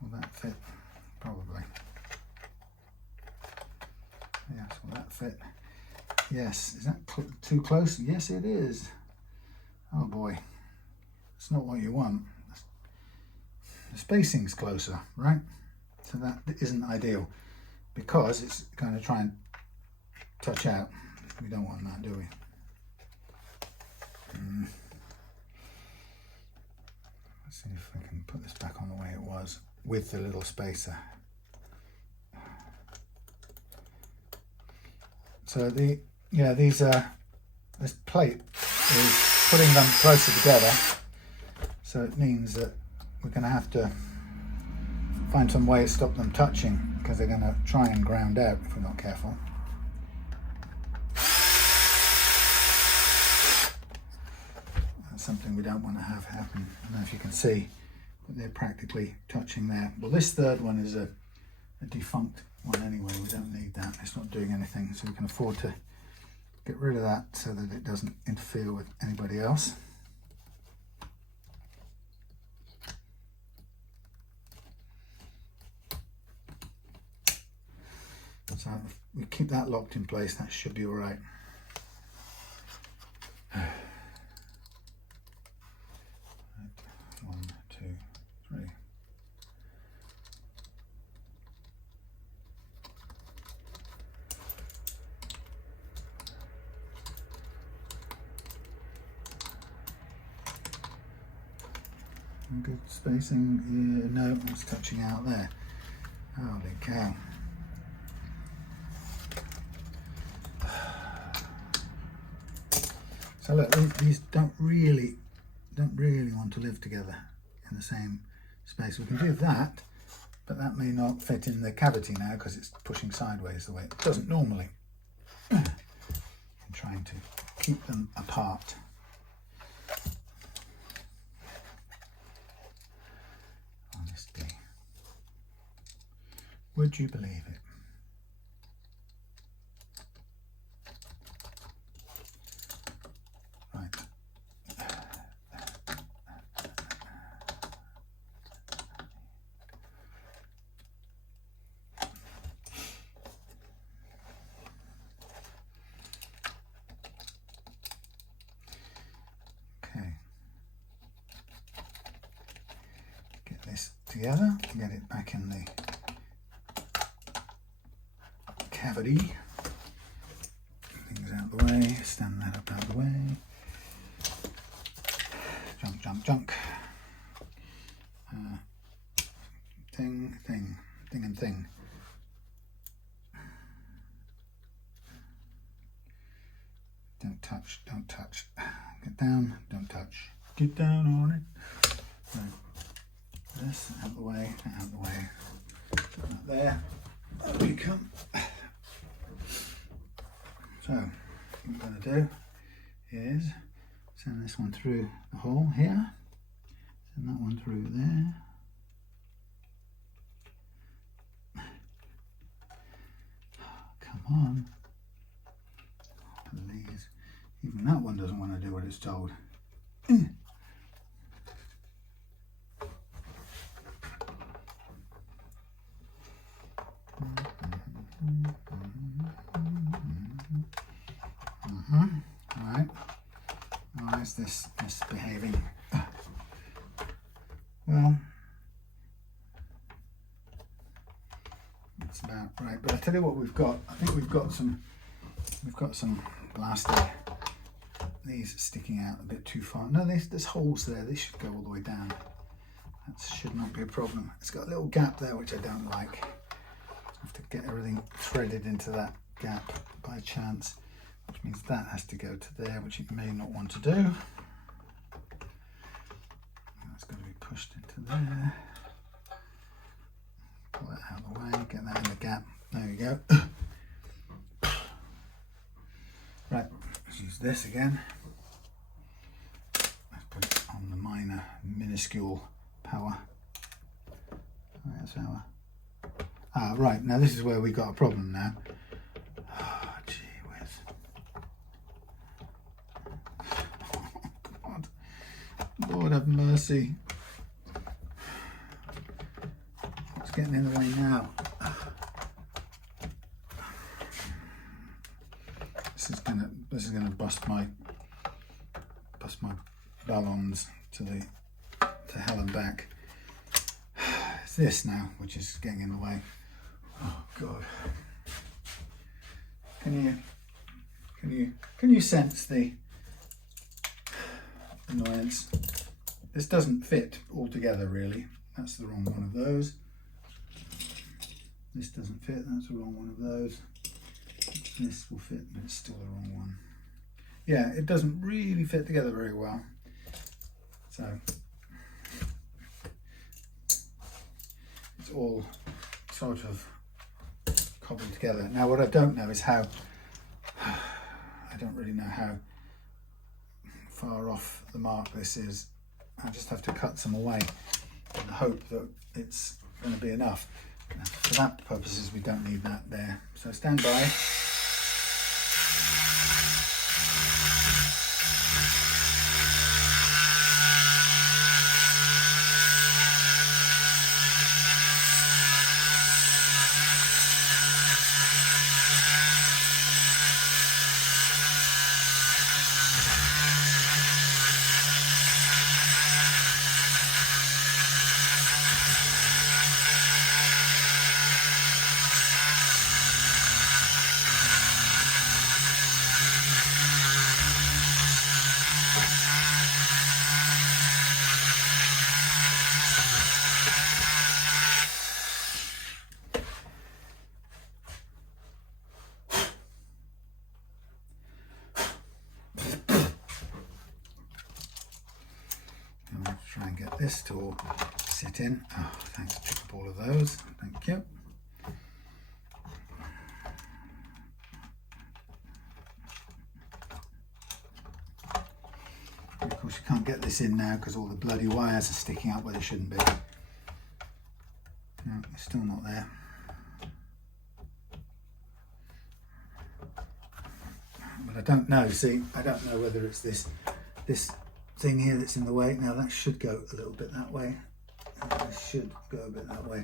Will that fit? Probably. Yes, will that fit? Yes. Is that too close? Yes, it is. Oh boy. It's not what you want. The spacing's closer, right? So that isn't ideal because it's going to try and touch out. We don't want that, do we? Let's see if I can put this back on the way it was with the little spacer. So this plate is putting them closer together. So it means that we're going to have to find some way to stop them touching because they're going to try and ground out if we're not careful. That's something we don't want to have happen. I don't know if you can see that they're practically touching there. Well, this third one is a defunct one anyway. We don't need that. It's not doing anything, so we can afford to get rid of that so that it doesn't interfere with anybody else. So if we keep that locked in place, that should be all right. One, two, three. Good spacing. Yeah, no, it's touching out there. Holy cow. So look, these don't really want to live together in the same space. We can do that, but that may not fit in the cavity now because it's pushing sideways the way it doesn't normally. I'm trying to keep them apart. Honestly, would you believe it? Together, get it back in the cavity. Things out the way, stand that up out the way. Junk, junk, junk. Thing, thing, thing and thing. Don't touch, don't touch. Get down, don't touch. Get down on it. Right. This out the way, out the way, out there. There we come. So, what I'm going to do is send this one through the hole here, send that one through there. Come on. Please. Even that one doesn't want to do what it's told. Alright. Why is this misbehaving? Well, that's about right. But I tell you what we've got. I think we've got some plastic. These sticking out a bit too far. No, there's holes there. They should go all the way down. That should not be a problem. It's got a little gap there which I don't like. I have to get everything threaded into that gap by chance, which means that has to go to there, which it may not want to do. That's going to be pushed into there. Pull that out of the way, get that in the gap. There you go. Let's use this again. Let's put it on the minor, minuscule power. Where's power? Ah, right, now this is where we got a problem now. Oh, gee whiz. Oh, God. Lord have mercy. What's getting in the way now? This is gonna bust my ballons to hell and back. It's this now which is getting in the way. Oh God! Can you sense the annoyance? This doesn't fit all together really. That's the wrong one of those. This doesn't fit. That's the wrong one of those. This will fit, but it's still the wrong one. Yeah, it doesn't really fit together very well. So it's all sort of cobbled together. Now what I don't know is how, I don't really know how far off the mark this is. I just have to cut some away and hope that it's going to be enough. For that purposes we don't need that there. So stand by. Try and get this to all sit in. Oh, thanks, pick up all of those. Thank you. And of course, you can't get this in now because all the bloody wires are sticking out where they shouldn't be. No, they're still not there. But I don't know. See, I don't know whether it's this thing here that's in the way. Now that should go a little bit that way. This should go a bit that way.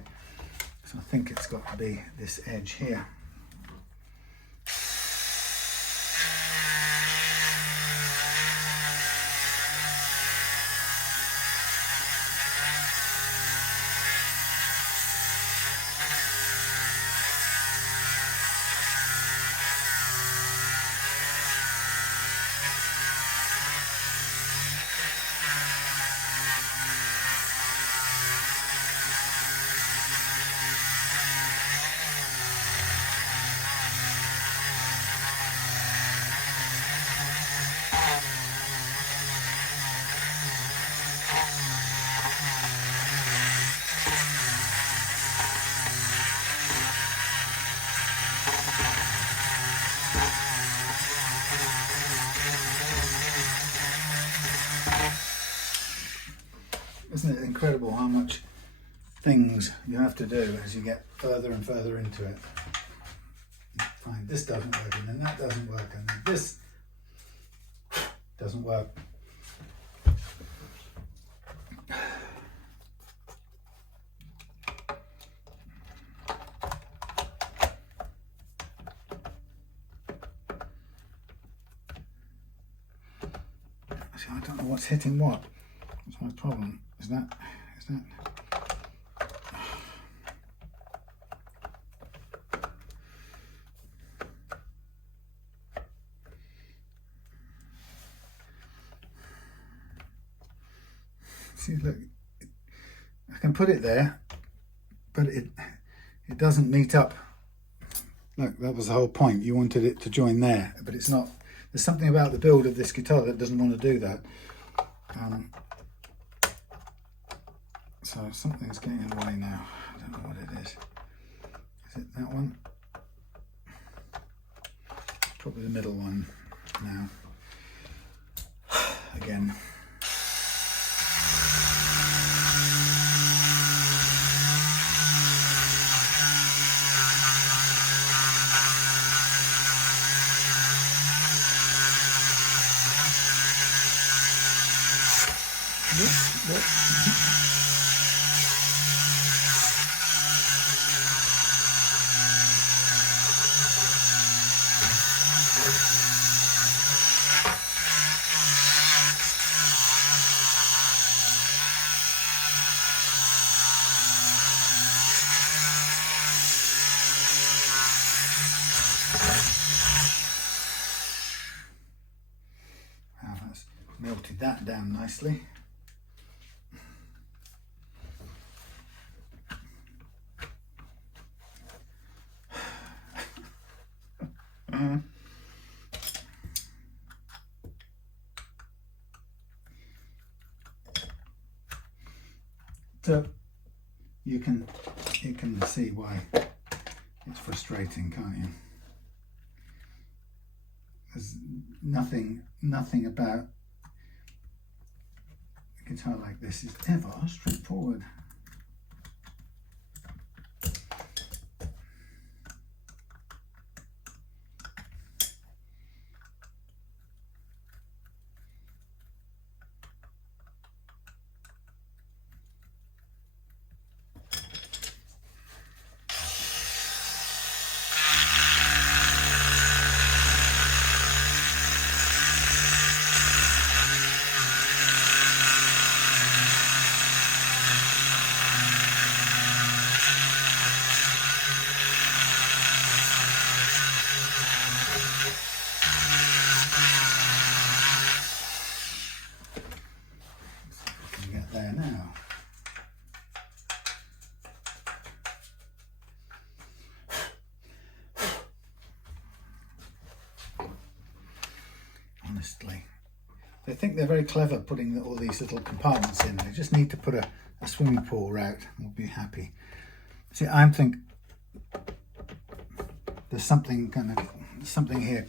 So I think it's got to be this edge here. Isn't it incredible how much things you have to do as you get further and further into it? Fine, this doesn't work, and then that doesn't work, and then this doesn't work. See, I don't know what's hitting what. That's my problem. Is that see, look, I can put it there, but it doesn't meet up. Look, that was the whole point. You wanted it to join there, but it's not. There's something about the build of this guitar that doesn't want to do that. So something's getting in the way now. I don't know what it is. Is it that one? Probably the middle one now. again. That's melted that down nicely. So you can see why it's frustrating, can't you? There's nothing about a guitar like this is ever straightforward. There now. Honestly, they think they're very clever putting all these little compartments in. They just need to put a swimming pool route and we'll be happy. See, I think there's something here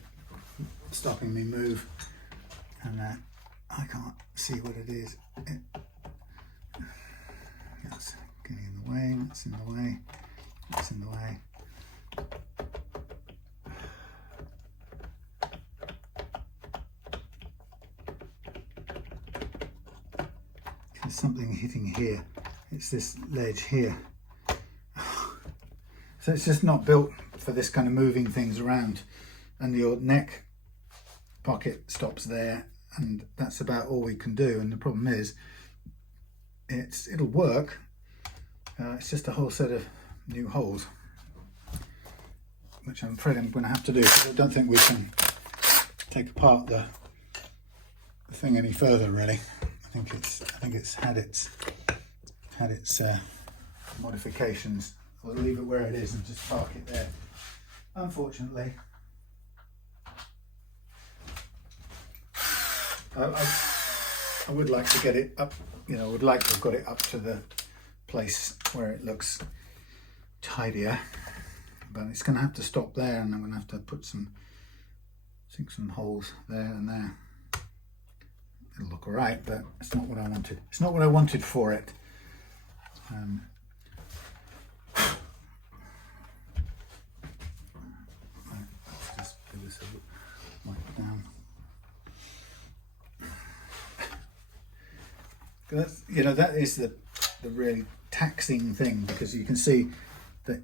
stopping me move, and I can't see what it is. That's getting in the way, that's in the way, that's in the way. There's something hitting here. It's this ledge here. So it's just not built for this kind of moving things around, and your neck pocket stops there, and that's about all we can do. And the problem is, it'll work. It's just a whole set of new holes, which I'm afraid I'm going to have to do. I don't think we can take apart the thing any further, really. I think it's had its modifications. I'll leave it where it is and just park it there. Unfortunately, I would like to get it up. You know, I would like to have got it up to the place where it looks tidier, but it's going to have to stop there, and I'm going to have to sink some holes there and there. It'll look alright, but it's not what I wanted. It's not what I wanted for it. Let's just do this right down. That's, you know, that is the really taxing thing, because you can see that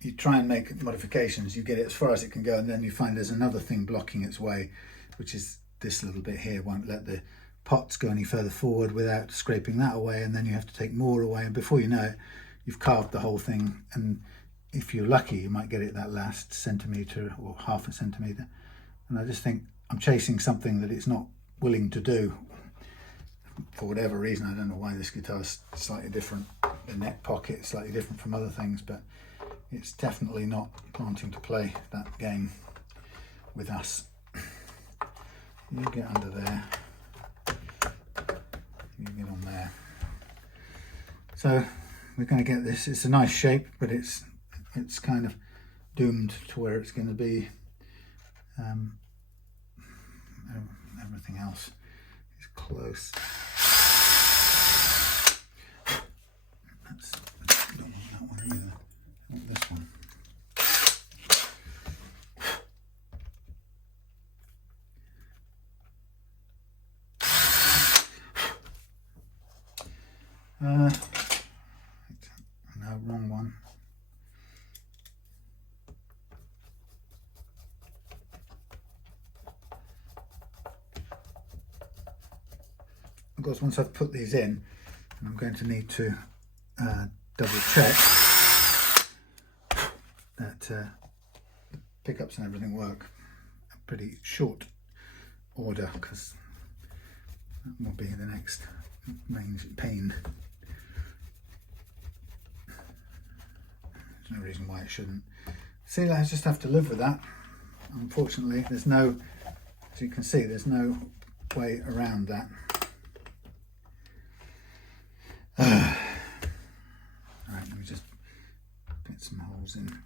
you try and make modifications, you get it as far as it can go, and then you find there's another thing blocking its way, which is this little bit here. Won't let the pots go any further forward without scraping that away, and then you have to take more away, and before you know it, you've carved the whole thing. And if you're lucky, you might get it that last centimetre or half a centimetre. And I just think I'm chasing something that it's not willing to do for whatever reason. I don't know why this guitar is slightly different. The neck pocket is slightly different from other things, but it's definitely not wanting to play that game with us. You get under there, you get on there. So we're going to get this. It's a nice shape, but it's kind of doomed to where it's going to be. Everything else It's close. I don't want that one either. I want this one. No, wrong one. Of course, once I've put these in, I'm going to need to double check that the pickups and everything work a pretty short order, because that will be the next main pain. There's no reason why it shouldn't. See, I just have to live with that. Unfortunately, there's no, as you can see, there's no way around that. Alright, let me just get some holes in.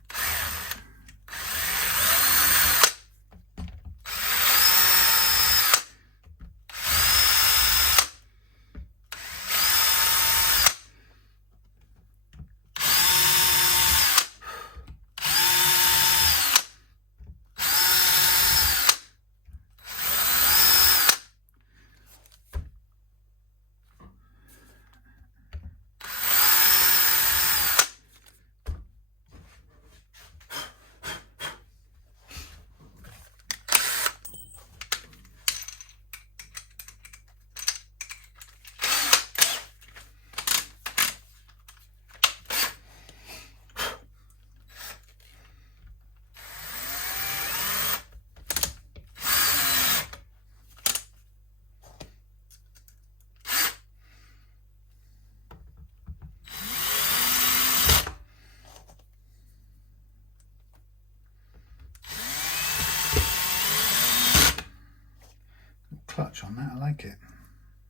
Clutch on that, I like it.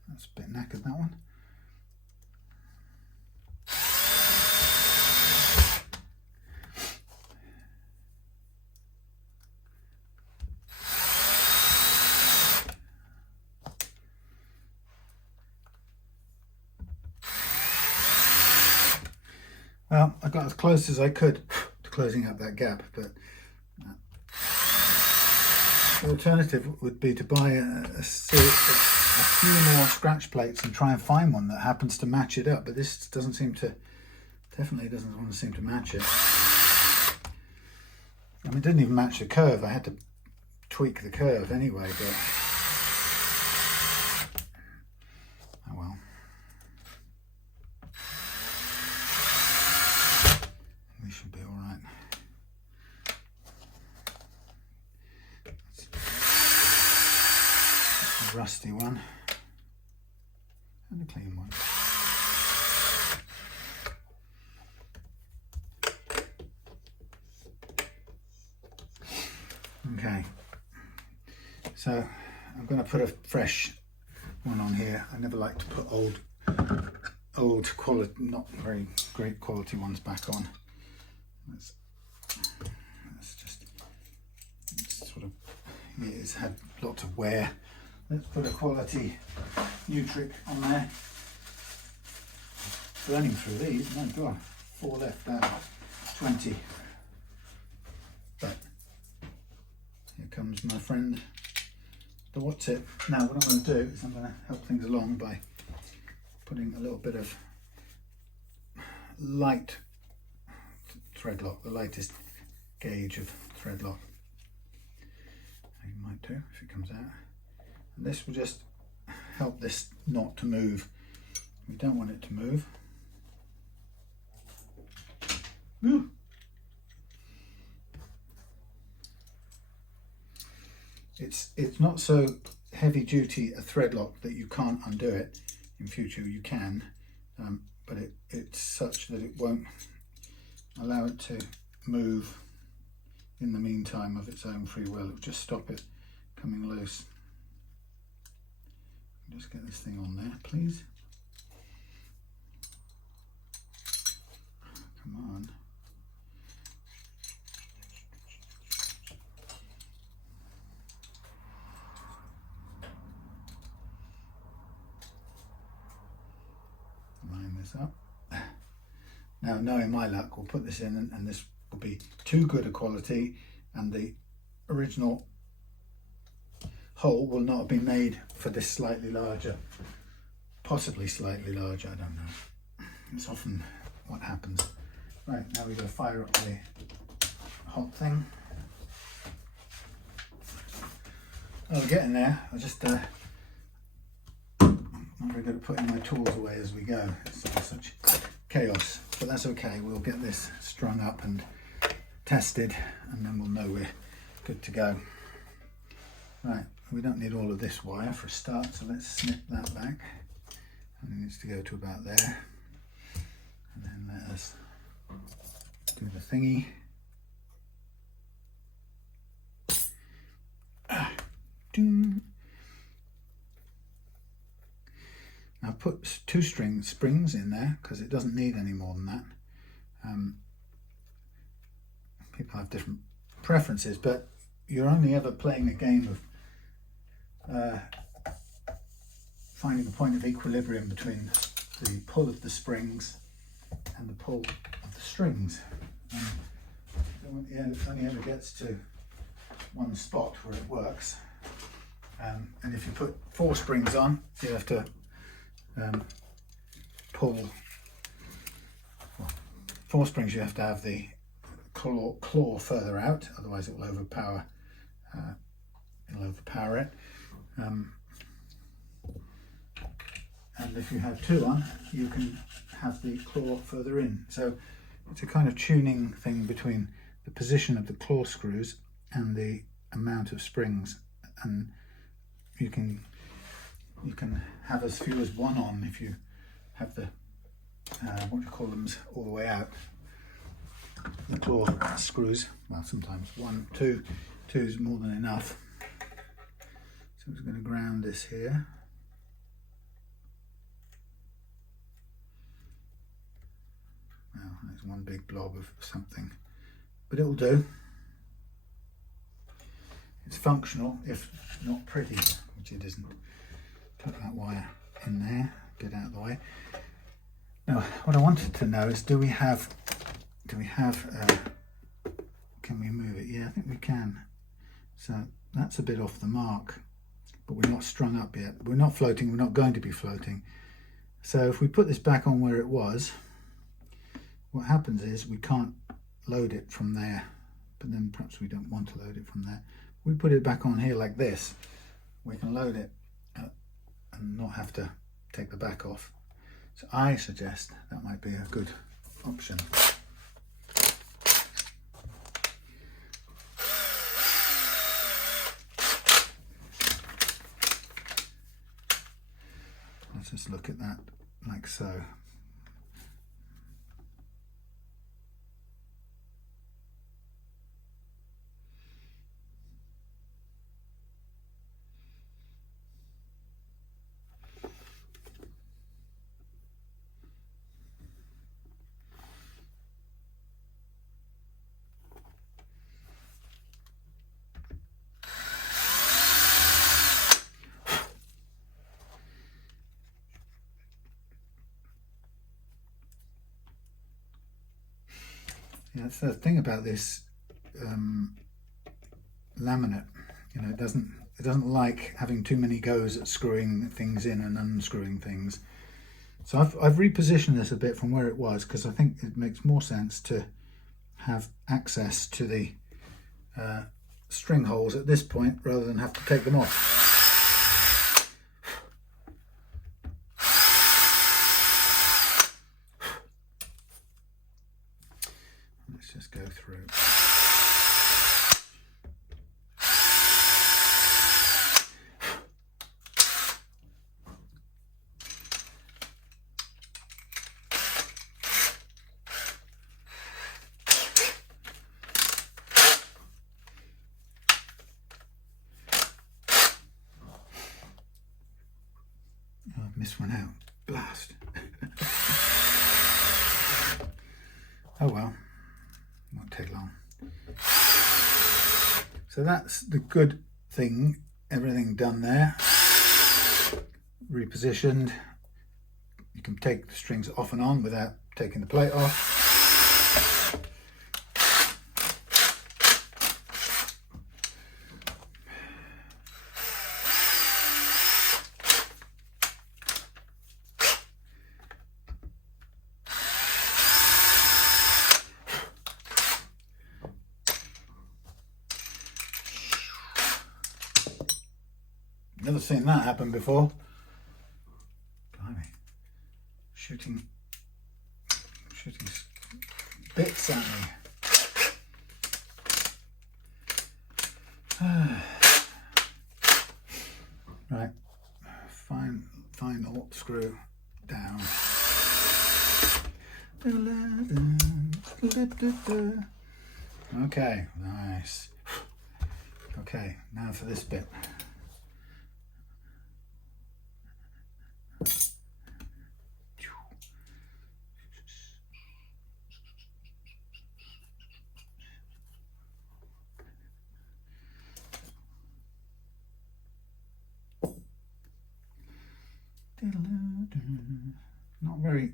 That's a bit knackered, that one. Well, I got as close as I could to closing up that gap, but the alternative would be to buy a few more scratch plates and try and find one that happens to match it up, but this doesn't seem to, definitely doesn't want to seem to match it. I mean, it didn't even match the curve. I had to tweak the curve anyway, but oh well. We should be all right. Rusty one and a clean one. Okay, so I'm going to put a fresh one on here. I never like to put old quality, not very great quality ones back on. That's just, it's sort of, it's had lots of wear. Let's put a quality new trick on there. Burning through these, no god, 4 left out, 20. But here comes my friend, the what's it. Now what I'm going to do is I'm going to help things along by putting a little bit of light thread lock, the lightest gauge of thread lock. You might do if it comes out. And this will just help this knot to move. We don't want it to move. Ooh. It's not so heavy duty a thread lock that you can't undo it. In future you can, but it's such that it won't allow it to move in the meantime of its own free will. It'll just stop it coming loose. Just get this thing on there, please. Come on. line this up. Now, knowing my luck, we'll put this in and this will be too good a quality, and the original hole will not have been made for this slightly larger, possibly slightly larger, I don't know. It's often what happens. Right, now we're going to fire up the hot thing. Oh, we're getting there. I just not very good at putting my tools away as we go. It's all such chaos, but that's okay. We'll get this strung up and tested, and then we'll know we're good to go. Right, we don't need all of this wire for a start, so let's snip that back. And it needs to go to about there. And then let us do the thingy. Now I've put two springs in there because it doesn't need any more than that. People have different preferences, but you're only ever playing a game of finding a point of equilibrium between the pull of the springs and the pull of the strings. It only ever gets to one spot where it works. And if you put 4 springs on, you have to pull 4 springs. You have to have the claw further out, otherwise it will overpower. It. And if you have 2 on, you can have the claw further in. So it's a kind of tuning thing between the position of the claw screws and the amount of springs, and you can have as few as 1 on if you have the what do you call them, all the way out. The claw screws, well, sometimes 1, 2 is more than enough. So I'm just going to ground this here. Well, there's one big blob of something, but it'll do. It's functional, if not pretty, which it isn't. Put that wire in there, get out of the way. Now, what I wanted to know is, can we move it? Yeah, I think we can. So that's a bit off the mark, but we're not strung up yet. We're not floating, we're not going to be floating. So if we put this back on where it was, what happens is we can't load it from there, but then perhaps we don't want to load it from there. We put it back on here like this, we can load it and not have to take the back off. So I suggest that might be a good option. Let's just look at that like so. Yeah, that's the thing about this laminate. You know, it doesn't like having too many goes at screwing things in and unscrewing things. So I've repositioned this a bit from where it was, because I think it makes more sense to have access to the string holes at this point rather than have to take them off. Let's just go through. I've missed one out. Blast. Oh well, won't take long. So that's the good thing. Everything done there. Repositioned. You can take the strings off and on without taking the plate off. Never seen that happen before. Blimey. Shooting bits at me. Right, final screw down. Okay, nice. Okay, now for this bit. Not very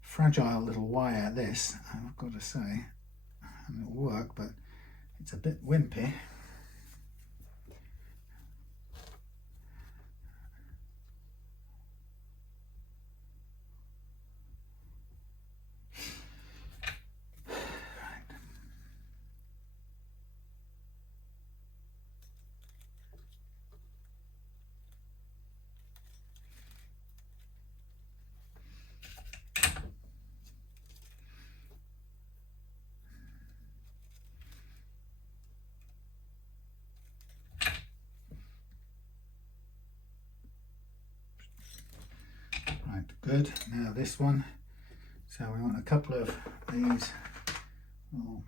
fragile little wire, this, I've got to say, and it'll work, but it's a bit wimpy. Right, good. Now this one. So we want a couple of these little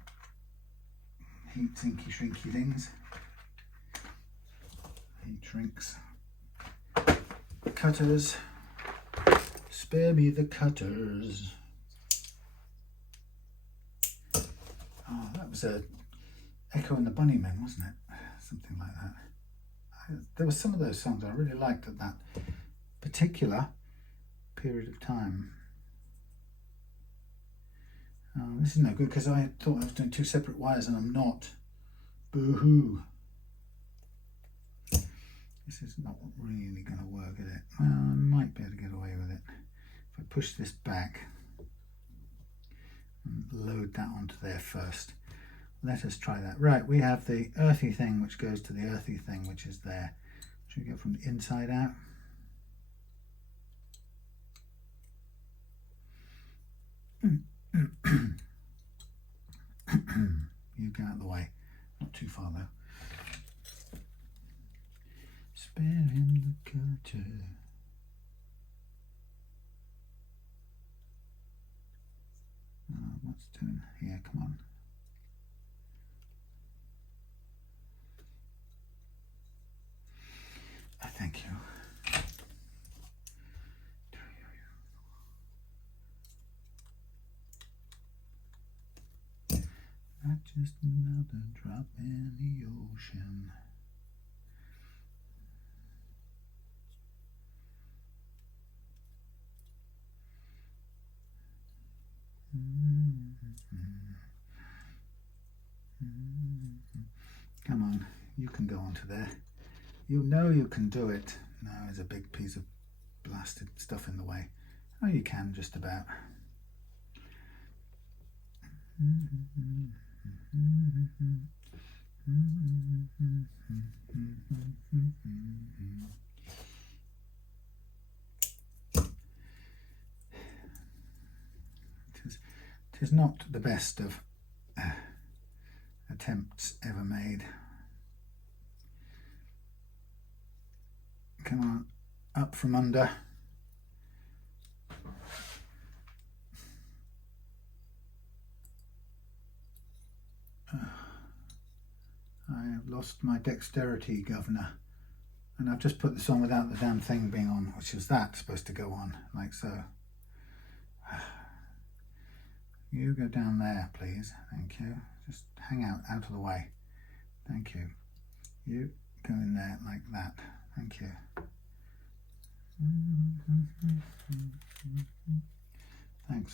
heat sinky shrinky things. Heat shrinks. Cutters. Spare me the cutters. Oh, that was a Echo and the Bunnymen, wasn't it? Something like that. There were some of those songs I really liked at that particular period of time. This is no good because I thought I was doing two separate wires and I'm not. Boo-hoo. This is not really going to work, is it? Well, I might be able to get away with it. If I push this back and load that onto there first. Let us try that. Right, we have the earthy thing which goes to the earthy thing which is there. Should we go from the inside out? You get out of the way. Not too far though. Spare him the cutter. What's doing here? Come on. Thank you. Not just another drop in the ocean. Come on, you can go onto there. You know you can do it. No, there's a big piece of blasted stuff in the way. Oh, you can just about. It is not the best of attempts ever made. Come on, up from under. I have lost my dexterity, governor. And I've just put this on without the damn thing being on, which is that supposed to go on, like so. You go down there, please. Thank you. Just hang out of the way. Thank you. You go in there like that. Thank you.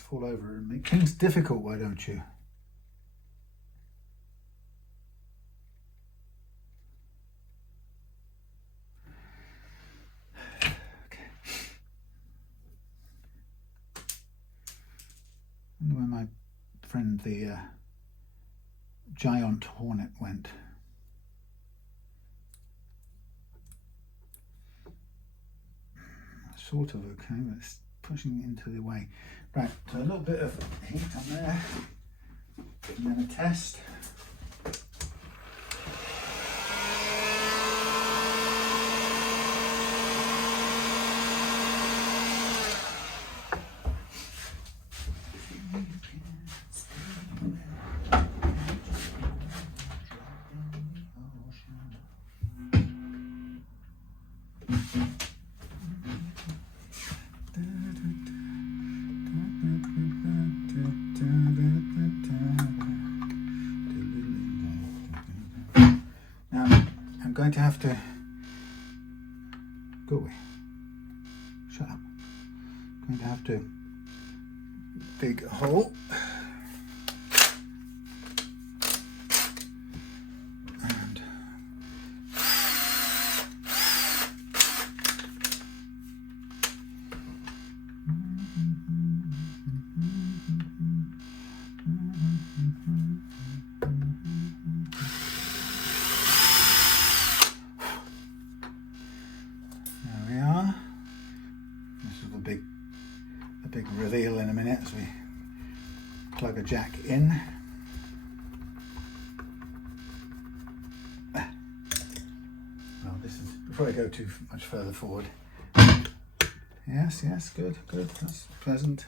fall over and make things difficult, why don't you? Okay. I wonder where my friend the giant hornet went. Sort of okay, but it's pushing into the way. Right, so a little bit of heat on there, and then a test. I'm going to have to go away. Shut up. I'm going to have to dig a hole and big reveal in a minute as we plug a jack in. Well, this is before I go too much further forward. Yes, yes, good, good. That's pleasant.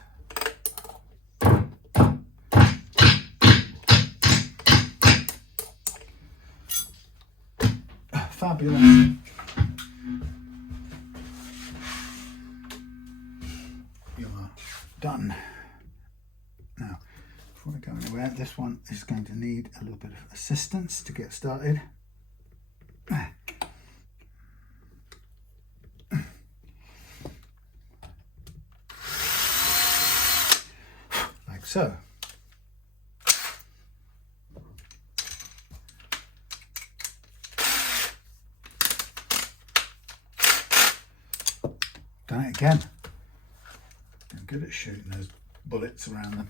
Fabulous. Done. Now, before I go anywhere, this one is going to need a little bit of assistance to get started. Like so. Done it again. Good at shooting those bullets around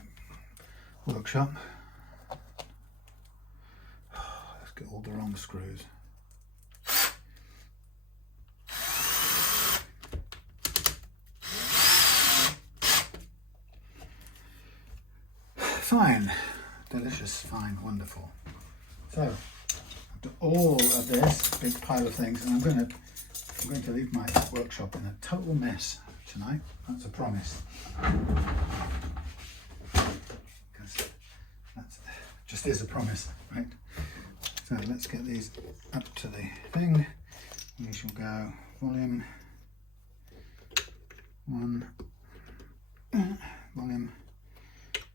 the workshop. Let's get all the wrong screws. Fine, delicious, fine, wonderful. So after all of this big pile of things, and I'm going to leave my workshop in a total mess tonight. That's a promise. Because that just is a promise, right? So let's get these up to the thing. We shall go volume 1, volume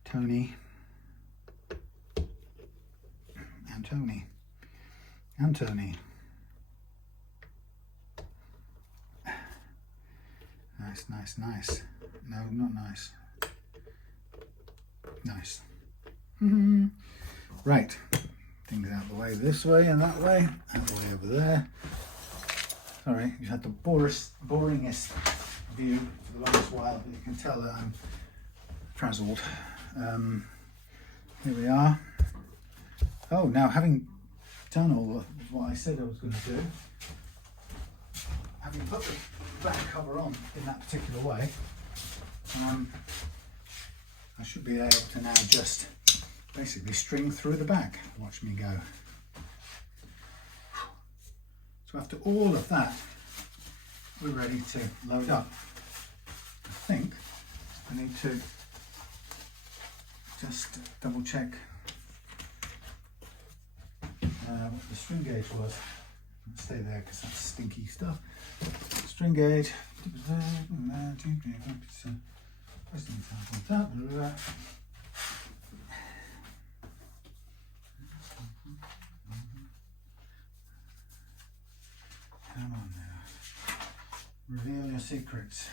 Tony, and Tony, and Tony. Nice, nice, nice. No, not nice. Nice. Right. Things out of the way this way and that way. Out the way over there. Sorry, you had the boringest view for the longest while, but you can tell that I'm frazzled. Here we are. Oh, now having done all of what I said I was going to do, having put the back cover on in that particular way, I should be able to now just basically string through the back. Watch me go. So after all of that, we're ready to load up. I think I need to just double check what the string gauge was. Let's stay there because that's stinky stuff. String gauge. Come on now. Reveal your secrets.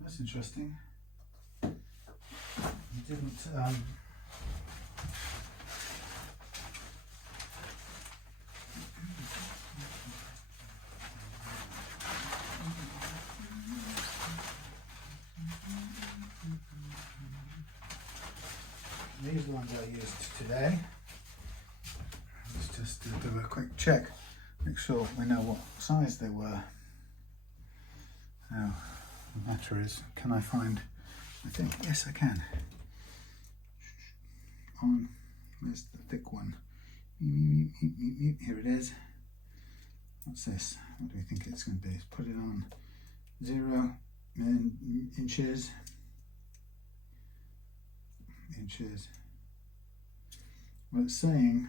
That's interesting. It didn't. These are the ones I used today. Let's just do a quick check, make sure we know what size they were. Now, the matter is, can I find, I think, yes I can. Where's the thick one? Here it is. What's this? What do we think it's going to be? Let's put it on 0 inches. Well, it's saying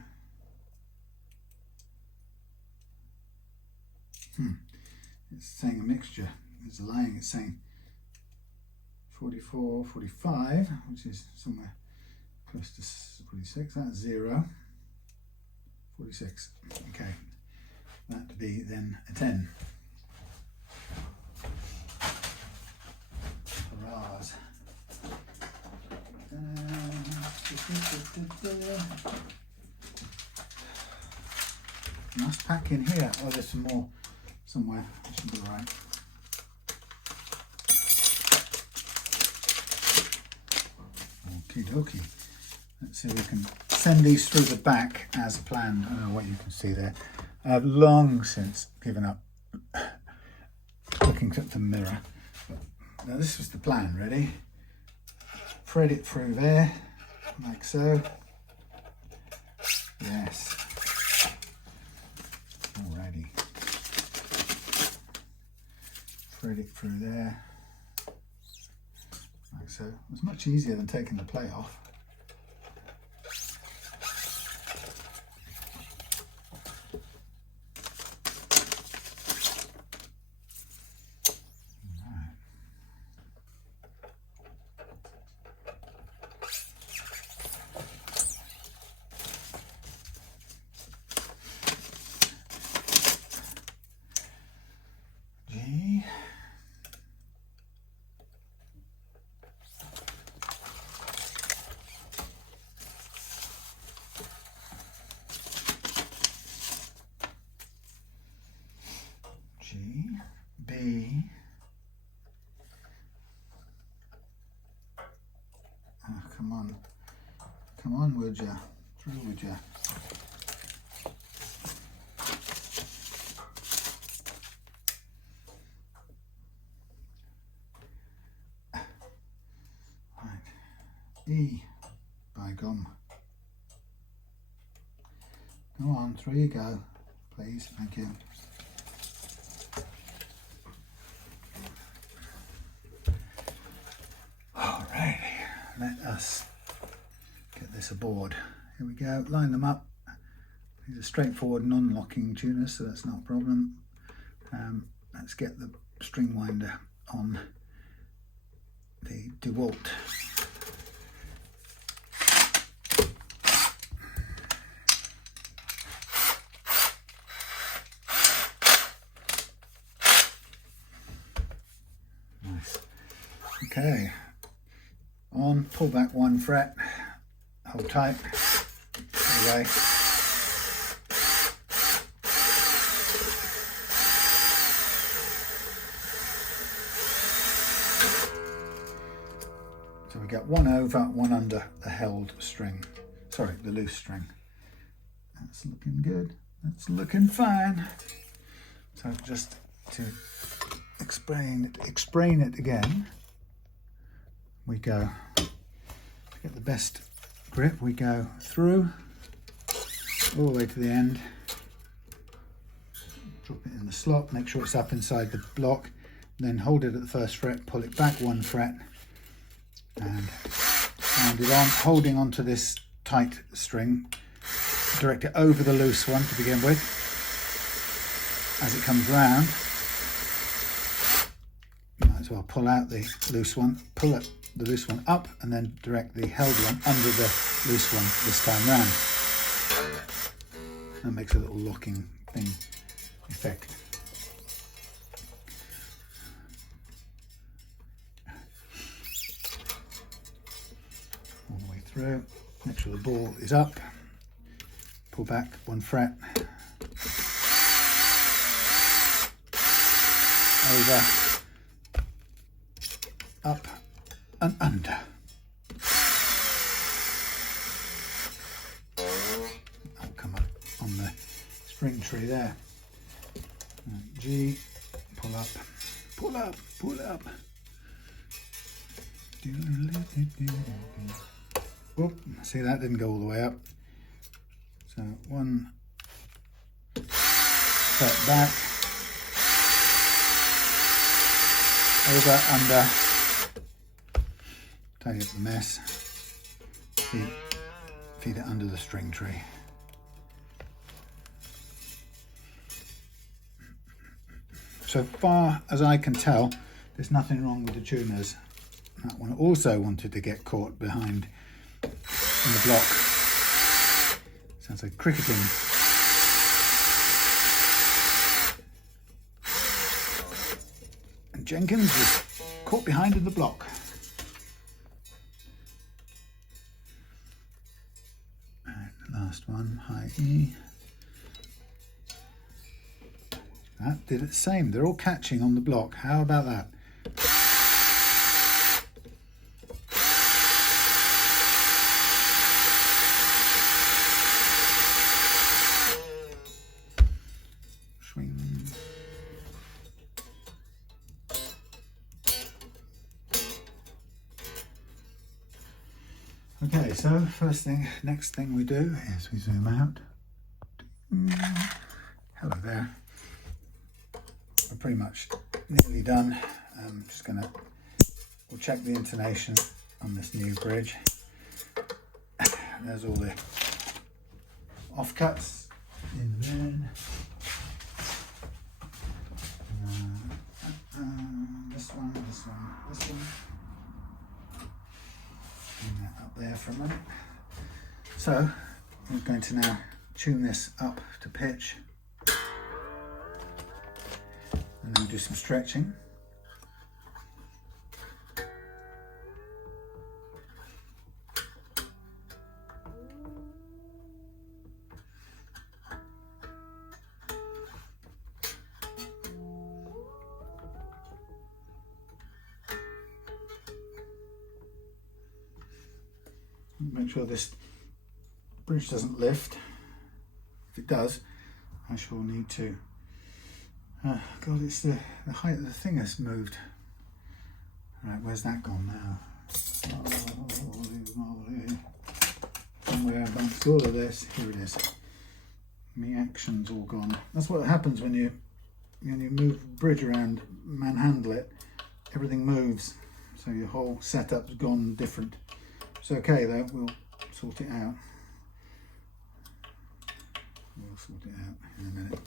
it's saying a mixture. It's lying. It's saying 44, 45, which is somewhere close to 46. That's 0. 46. Okay, that to be then a 10. Hurrahs. Nice pack in here. Oh, there's some more somewhere. That should be right. Okie dokie. Let's see if we can send these through the back as planned. I don't know what you can see there. I've long since given up looking at the mirror. But now this was the plan. Ready? Thread it through there, like so. Yes. Alrighty. Thread it through there, like so. It was much easier than taking the plate off. B. Oh, come on, would ya? Through, would ya? Right, E. By gum. Go on, through you go, please. Thank you. Let us get this aboard. Here we go, line them up. These are straightforward non-locking tuners, so that's not a problem. Let's get the string winder on the DeWalt. Nice. Okay. On, pull back 1 fret, hold tight, away. So we get 1 over, 1 under the held string, sorry, the loose string. That's looking good, that's looking fine. So just to explain it again, we go, to get the best grip, we go through, all the way to the end, drop it in the slot, make sure it's up inside the block, then hold it at the 1st fret, pull it back 1 fret, and round it on, holding onto this tight string, direct it over the loose one to begin with. As it comes round, you might as well pull out the loose one, pull it the loose one up, and then direct the held one under the loose one this time round. That makes a little locking snapping effect. All the way through. Make sure the ball is up. Pull back 1 fret. Over, up and under. That'll come up on the string tree there. G, pull up, pull up, pull up. Whoop, see, that didn't go all the way up. So 1 step back. Over, under, tidy up the mess, feed it under the string tree. So far as I can tell, there's nothing wrong with the tuners. That one also wanted to get caught behind in the block. Sounds like cricketing. Jenkins was caught behind in the block. Right, the last one, high E. That did it the same. They're all catching on the block. How about that? Swing. Okay, so next thing we do is we zoom out. Hello there. We're pretty much nearly done. I'm just gonna, we'll check the intonation on this new bridge. There's all the offcuts in there. This one, this one, this one. That up there for a minute. So I'm going to now tune this up to pitch and then do some stretching. Make sure this bridge doesn't lift. If it does, I shall need to, God, it's the height of the thing has moved. Right, where's that gone now? Somewhere amongst all of this, here it is. My action's all gone. That's what happens when you move the bridge around, manhandle it, everything moves. So your whole setup's gone different. It's okay though, we'll sort it out. We'll sort it out in a minute.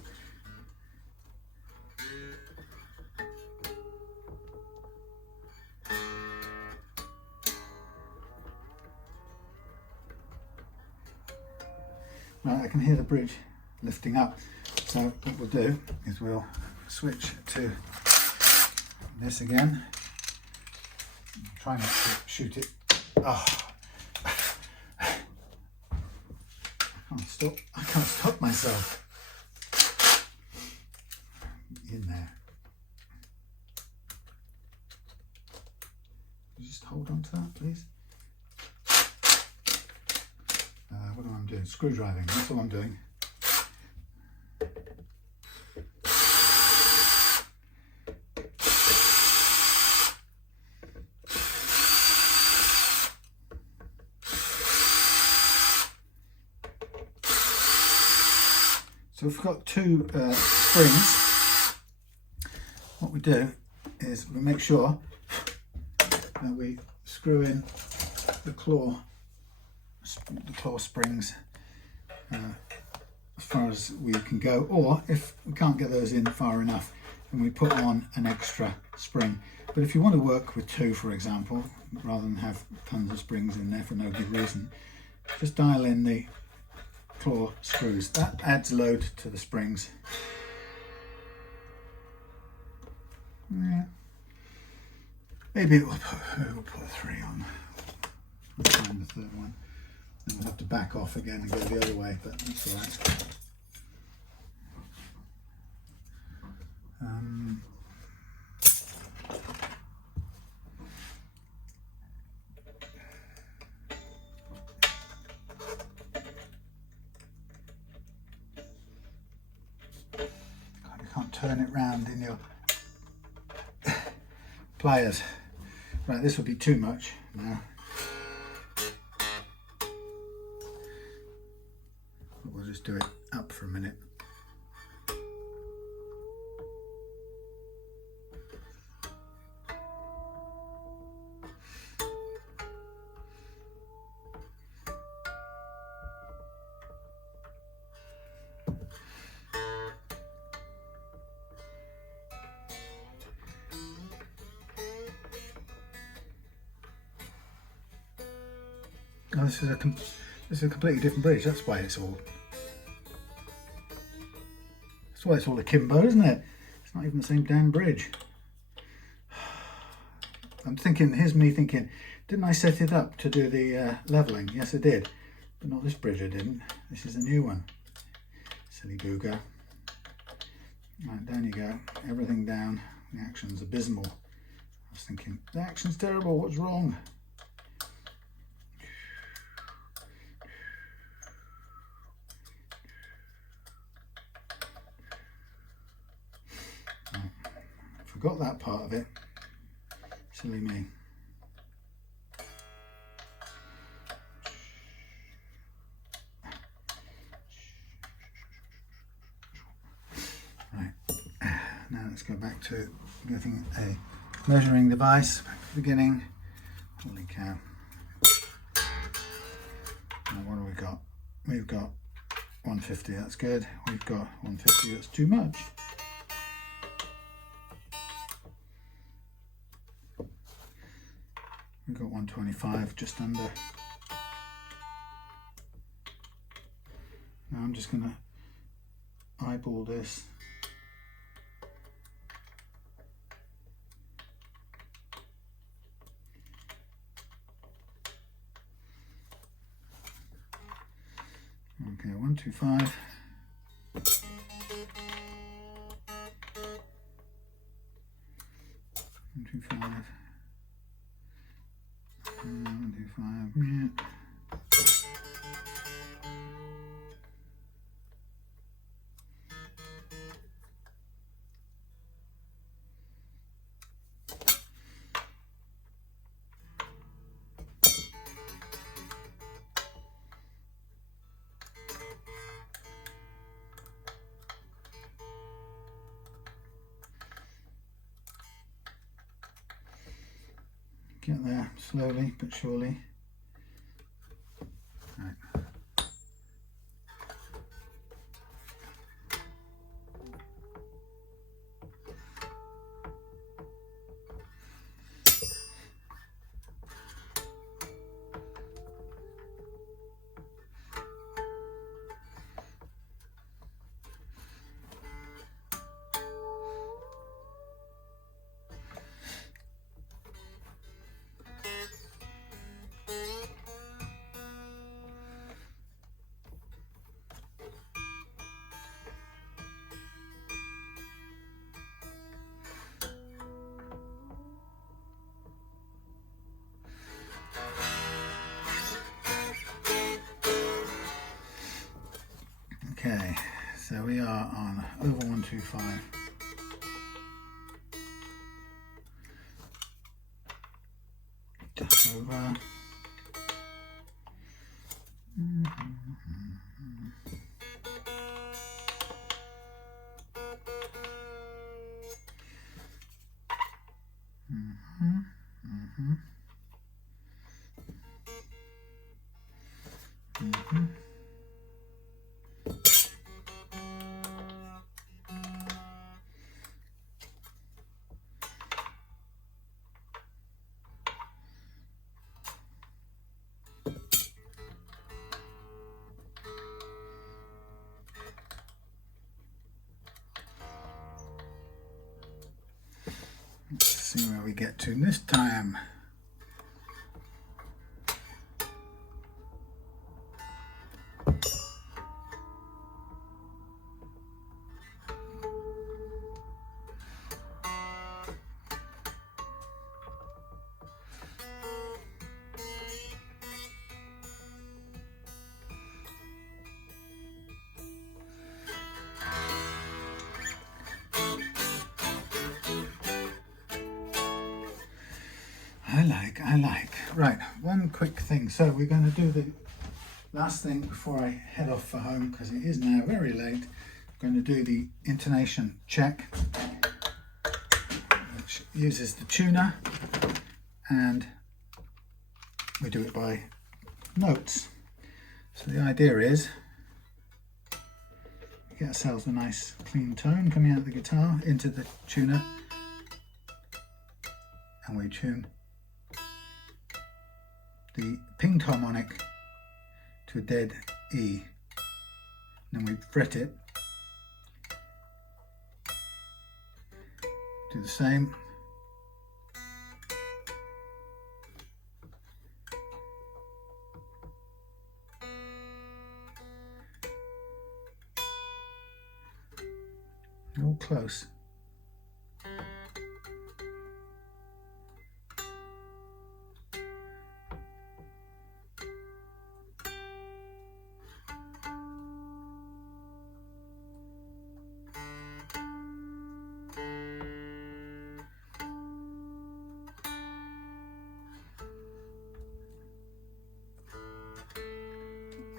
Right, I can hear the bridge lifting up. So what we'll do is we'll switch to this again. Try not to shoot it. Oh. I can't stop myself. In there. Just hold on to that, please. What am I doing? Screw driving, that's all I'm doing. So we've got two springs. What we do is we make sure that we screw in the claw springs as far as we can go, or if we can't get those in far enough, then we put on an extra spring. But if you want to work with two, for example, rather than have tons of springs in there for no good reason, just dial in the claw screws. That adds load to the springs. Yeah. Maybe we'll put a 3 on. We'll find the third one. Then we'll have to back off again and go the other way, but that's all right. God, you can't turn it round in your pliers. Right, this will be too much now. We'll just do it up for a minute. Oh, this is a completely different bridge. That's why it's all akimbo, isn't it? It's not even the same damn bridge. I'm thinking, here's me thinking, didn't I set it up to do the leveling? Yes, I did, but not this bridge. I didn't. This is a new one. Silly googer. Right, down you go. Everything down. The action's abysmal. I was thinking, the action's terrible. What's wrong? Forgot that part of it. Silly me. Right, now let's go back to getting a measuring device. Back to the beginning. Holy cow. Now what do we got? We've got 150, that's good. We've got 150, that's too much. We've got 125, just under. Now I'm just going to eyeball this. Okay, 125. 125. 125. Yeah. Get there slowly but surely. Right. Okay, so we are on over 125. Just over. get to this time. I like. Right, one quick thing. So we're going to do the last thing before I head off for home, because it is now very late. I'm going to do the intonation check, which uses the tuner, and we do it by notes. So the idea is we get ourselves a nice clean tone coming out of the guitar into the tuner, and we tune the pinged harmonic to a dead E. Then we fret it, do the same, all close.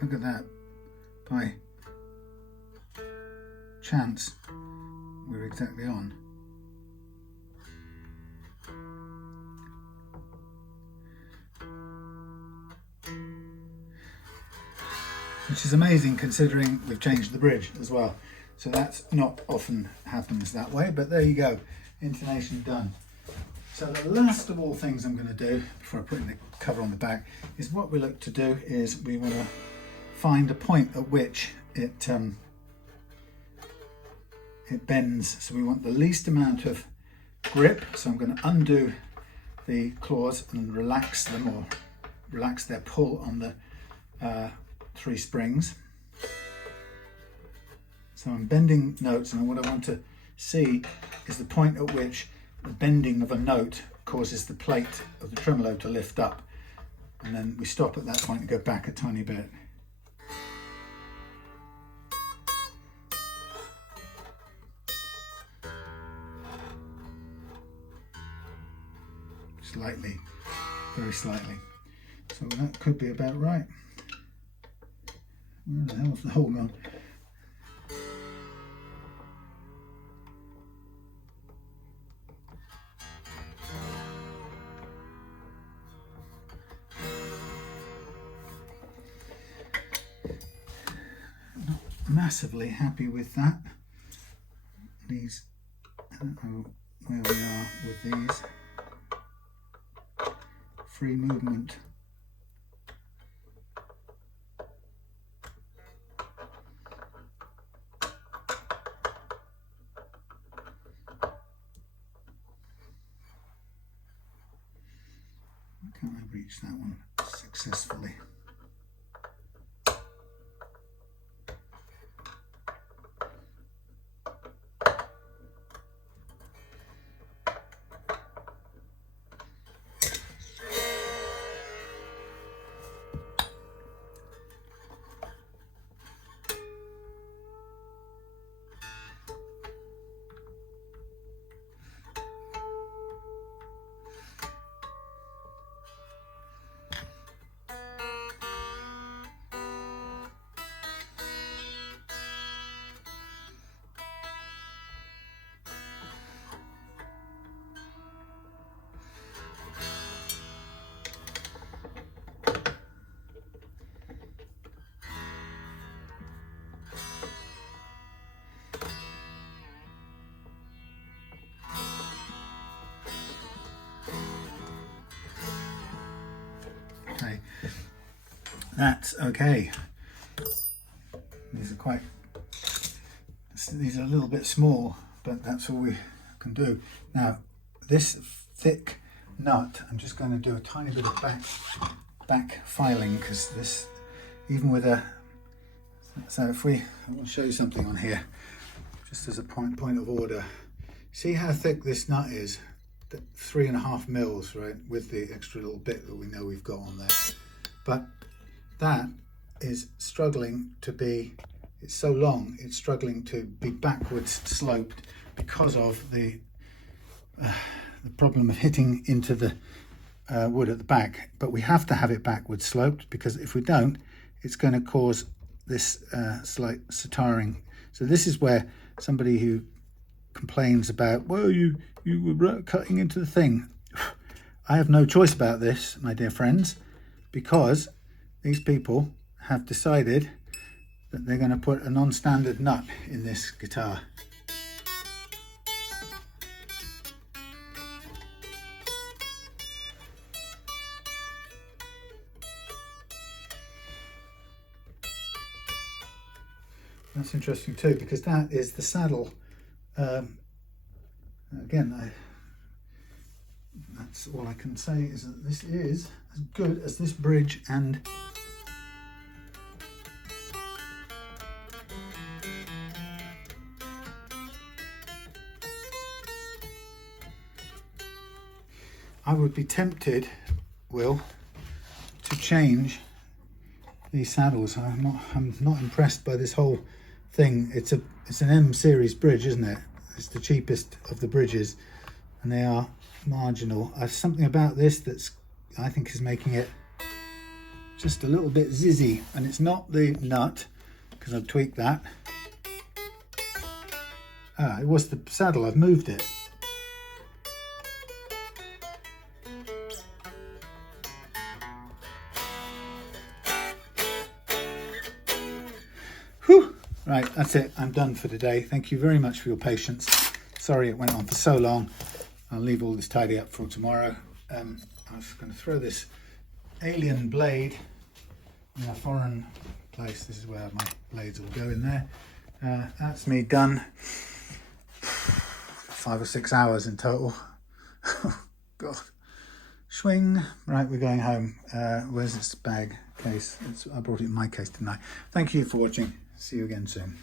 Look at that, by chance we're exactly on. Which is amazing considering we've changed the bridge as well. So that's not often happens that way, but there you go, intonation done. So the last of all things I'm going to do before I put the cover on the back is what we look to do is we want to find a point at which it bends. So we want the least amount of grip. So I'm going to undo the claws and relax them, or relax their pull on the 3 springs. So I'm bending notes, and what I want to see is the point at which the bending of a note causes the plate of the tremolo to lift up, and then we stop at that point and go back a tiny bit. Slightly, very slightly. So that could be about right. Where the hell's the hole gone? Not massively happy with that. These, I don't know where we are with these. Free movement. Why can't I reach that one successfully? Okay, that's okay. These are a little bit small, but that's all we can do. Now, this thick nut. I'm just going to do a tiny bit of back filing, because this, even with a, so if I want to show you something on here, just as a point of order. See how thick this nut is? 3.5 mils, right, with the extra little bit that we know we've got on there. But that is struggling to be, it's so long, it's struggling to be backwards sloped because of the problem of hitting into the wood at the back. But we have to have it backwards sloped, because if we don't, it's going to cause this slight satiring. So this is where somebody who complains about, well, you were cutting into the thing. I have no choice about this, my dear friends, because these people have decided that they're going to put a non-standard nut in this guitar. That's interesting too, because that is the saddle. Again, that's all I can say, is that this is as good as this bridge, and I would be tempted, Will, to change these saddles. I'm not impressed by this whole thing. It's an M series bridge, isn't it? It's the cheapest of the bridges, and they are marginal. Something about this that's, I think, is making it just a little bit zizzy, and it's not the nut, because I've tweaked that. It was the saddle. I've moved it. Whew. Right, that's it. I'm done for today. Thank you very much for your patience. Sorry it went on for so long. I'll leave all this tidy up for tomorrow. I was going to throw this alien blade in a foreign place. This is where my blades will go in there. That's me done. 5 or 6 hours in total. Oh, God. Swing. Right, we're going home. Where's this bag case? I brought it in my case tonight. Thank you for watching. See you again soon.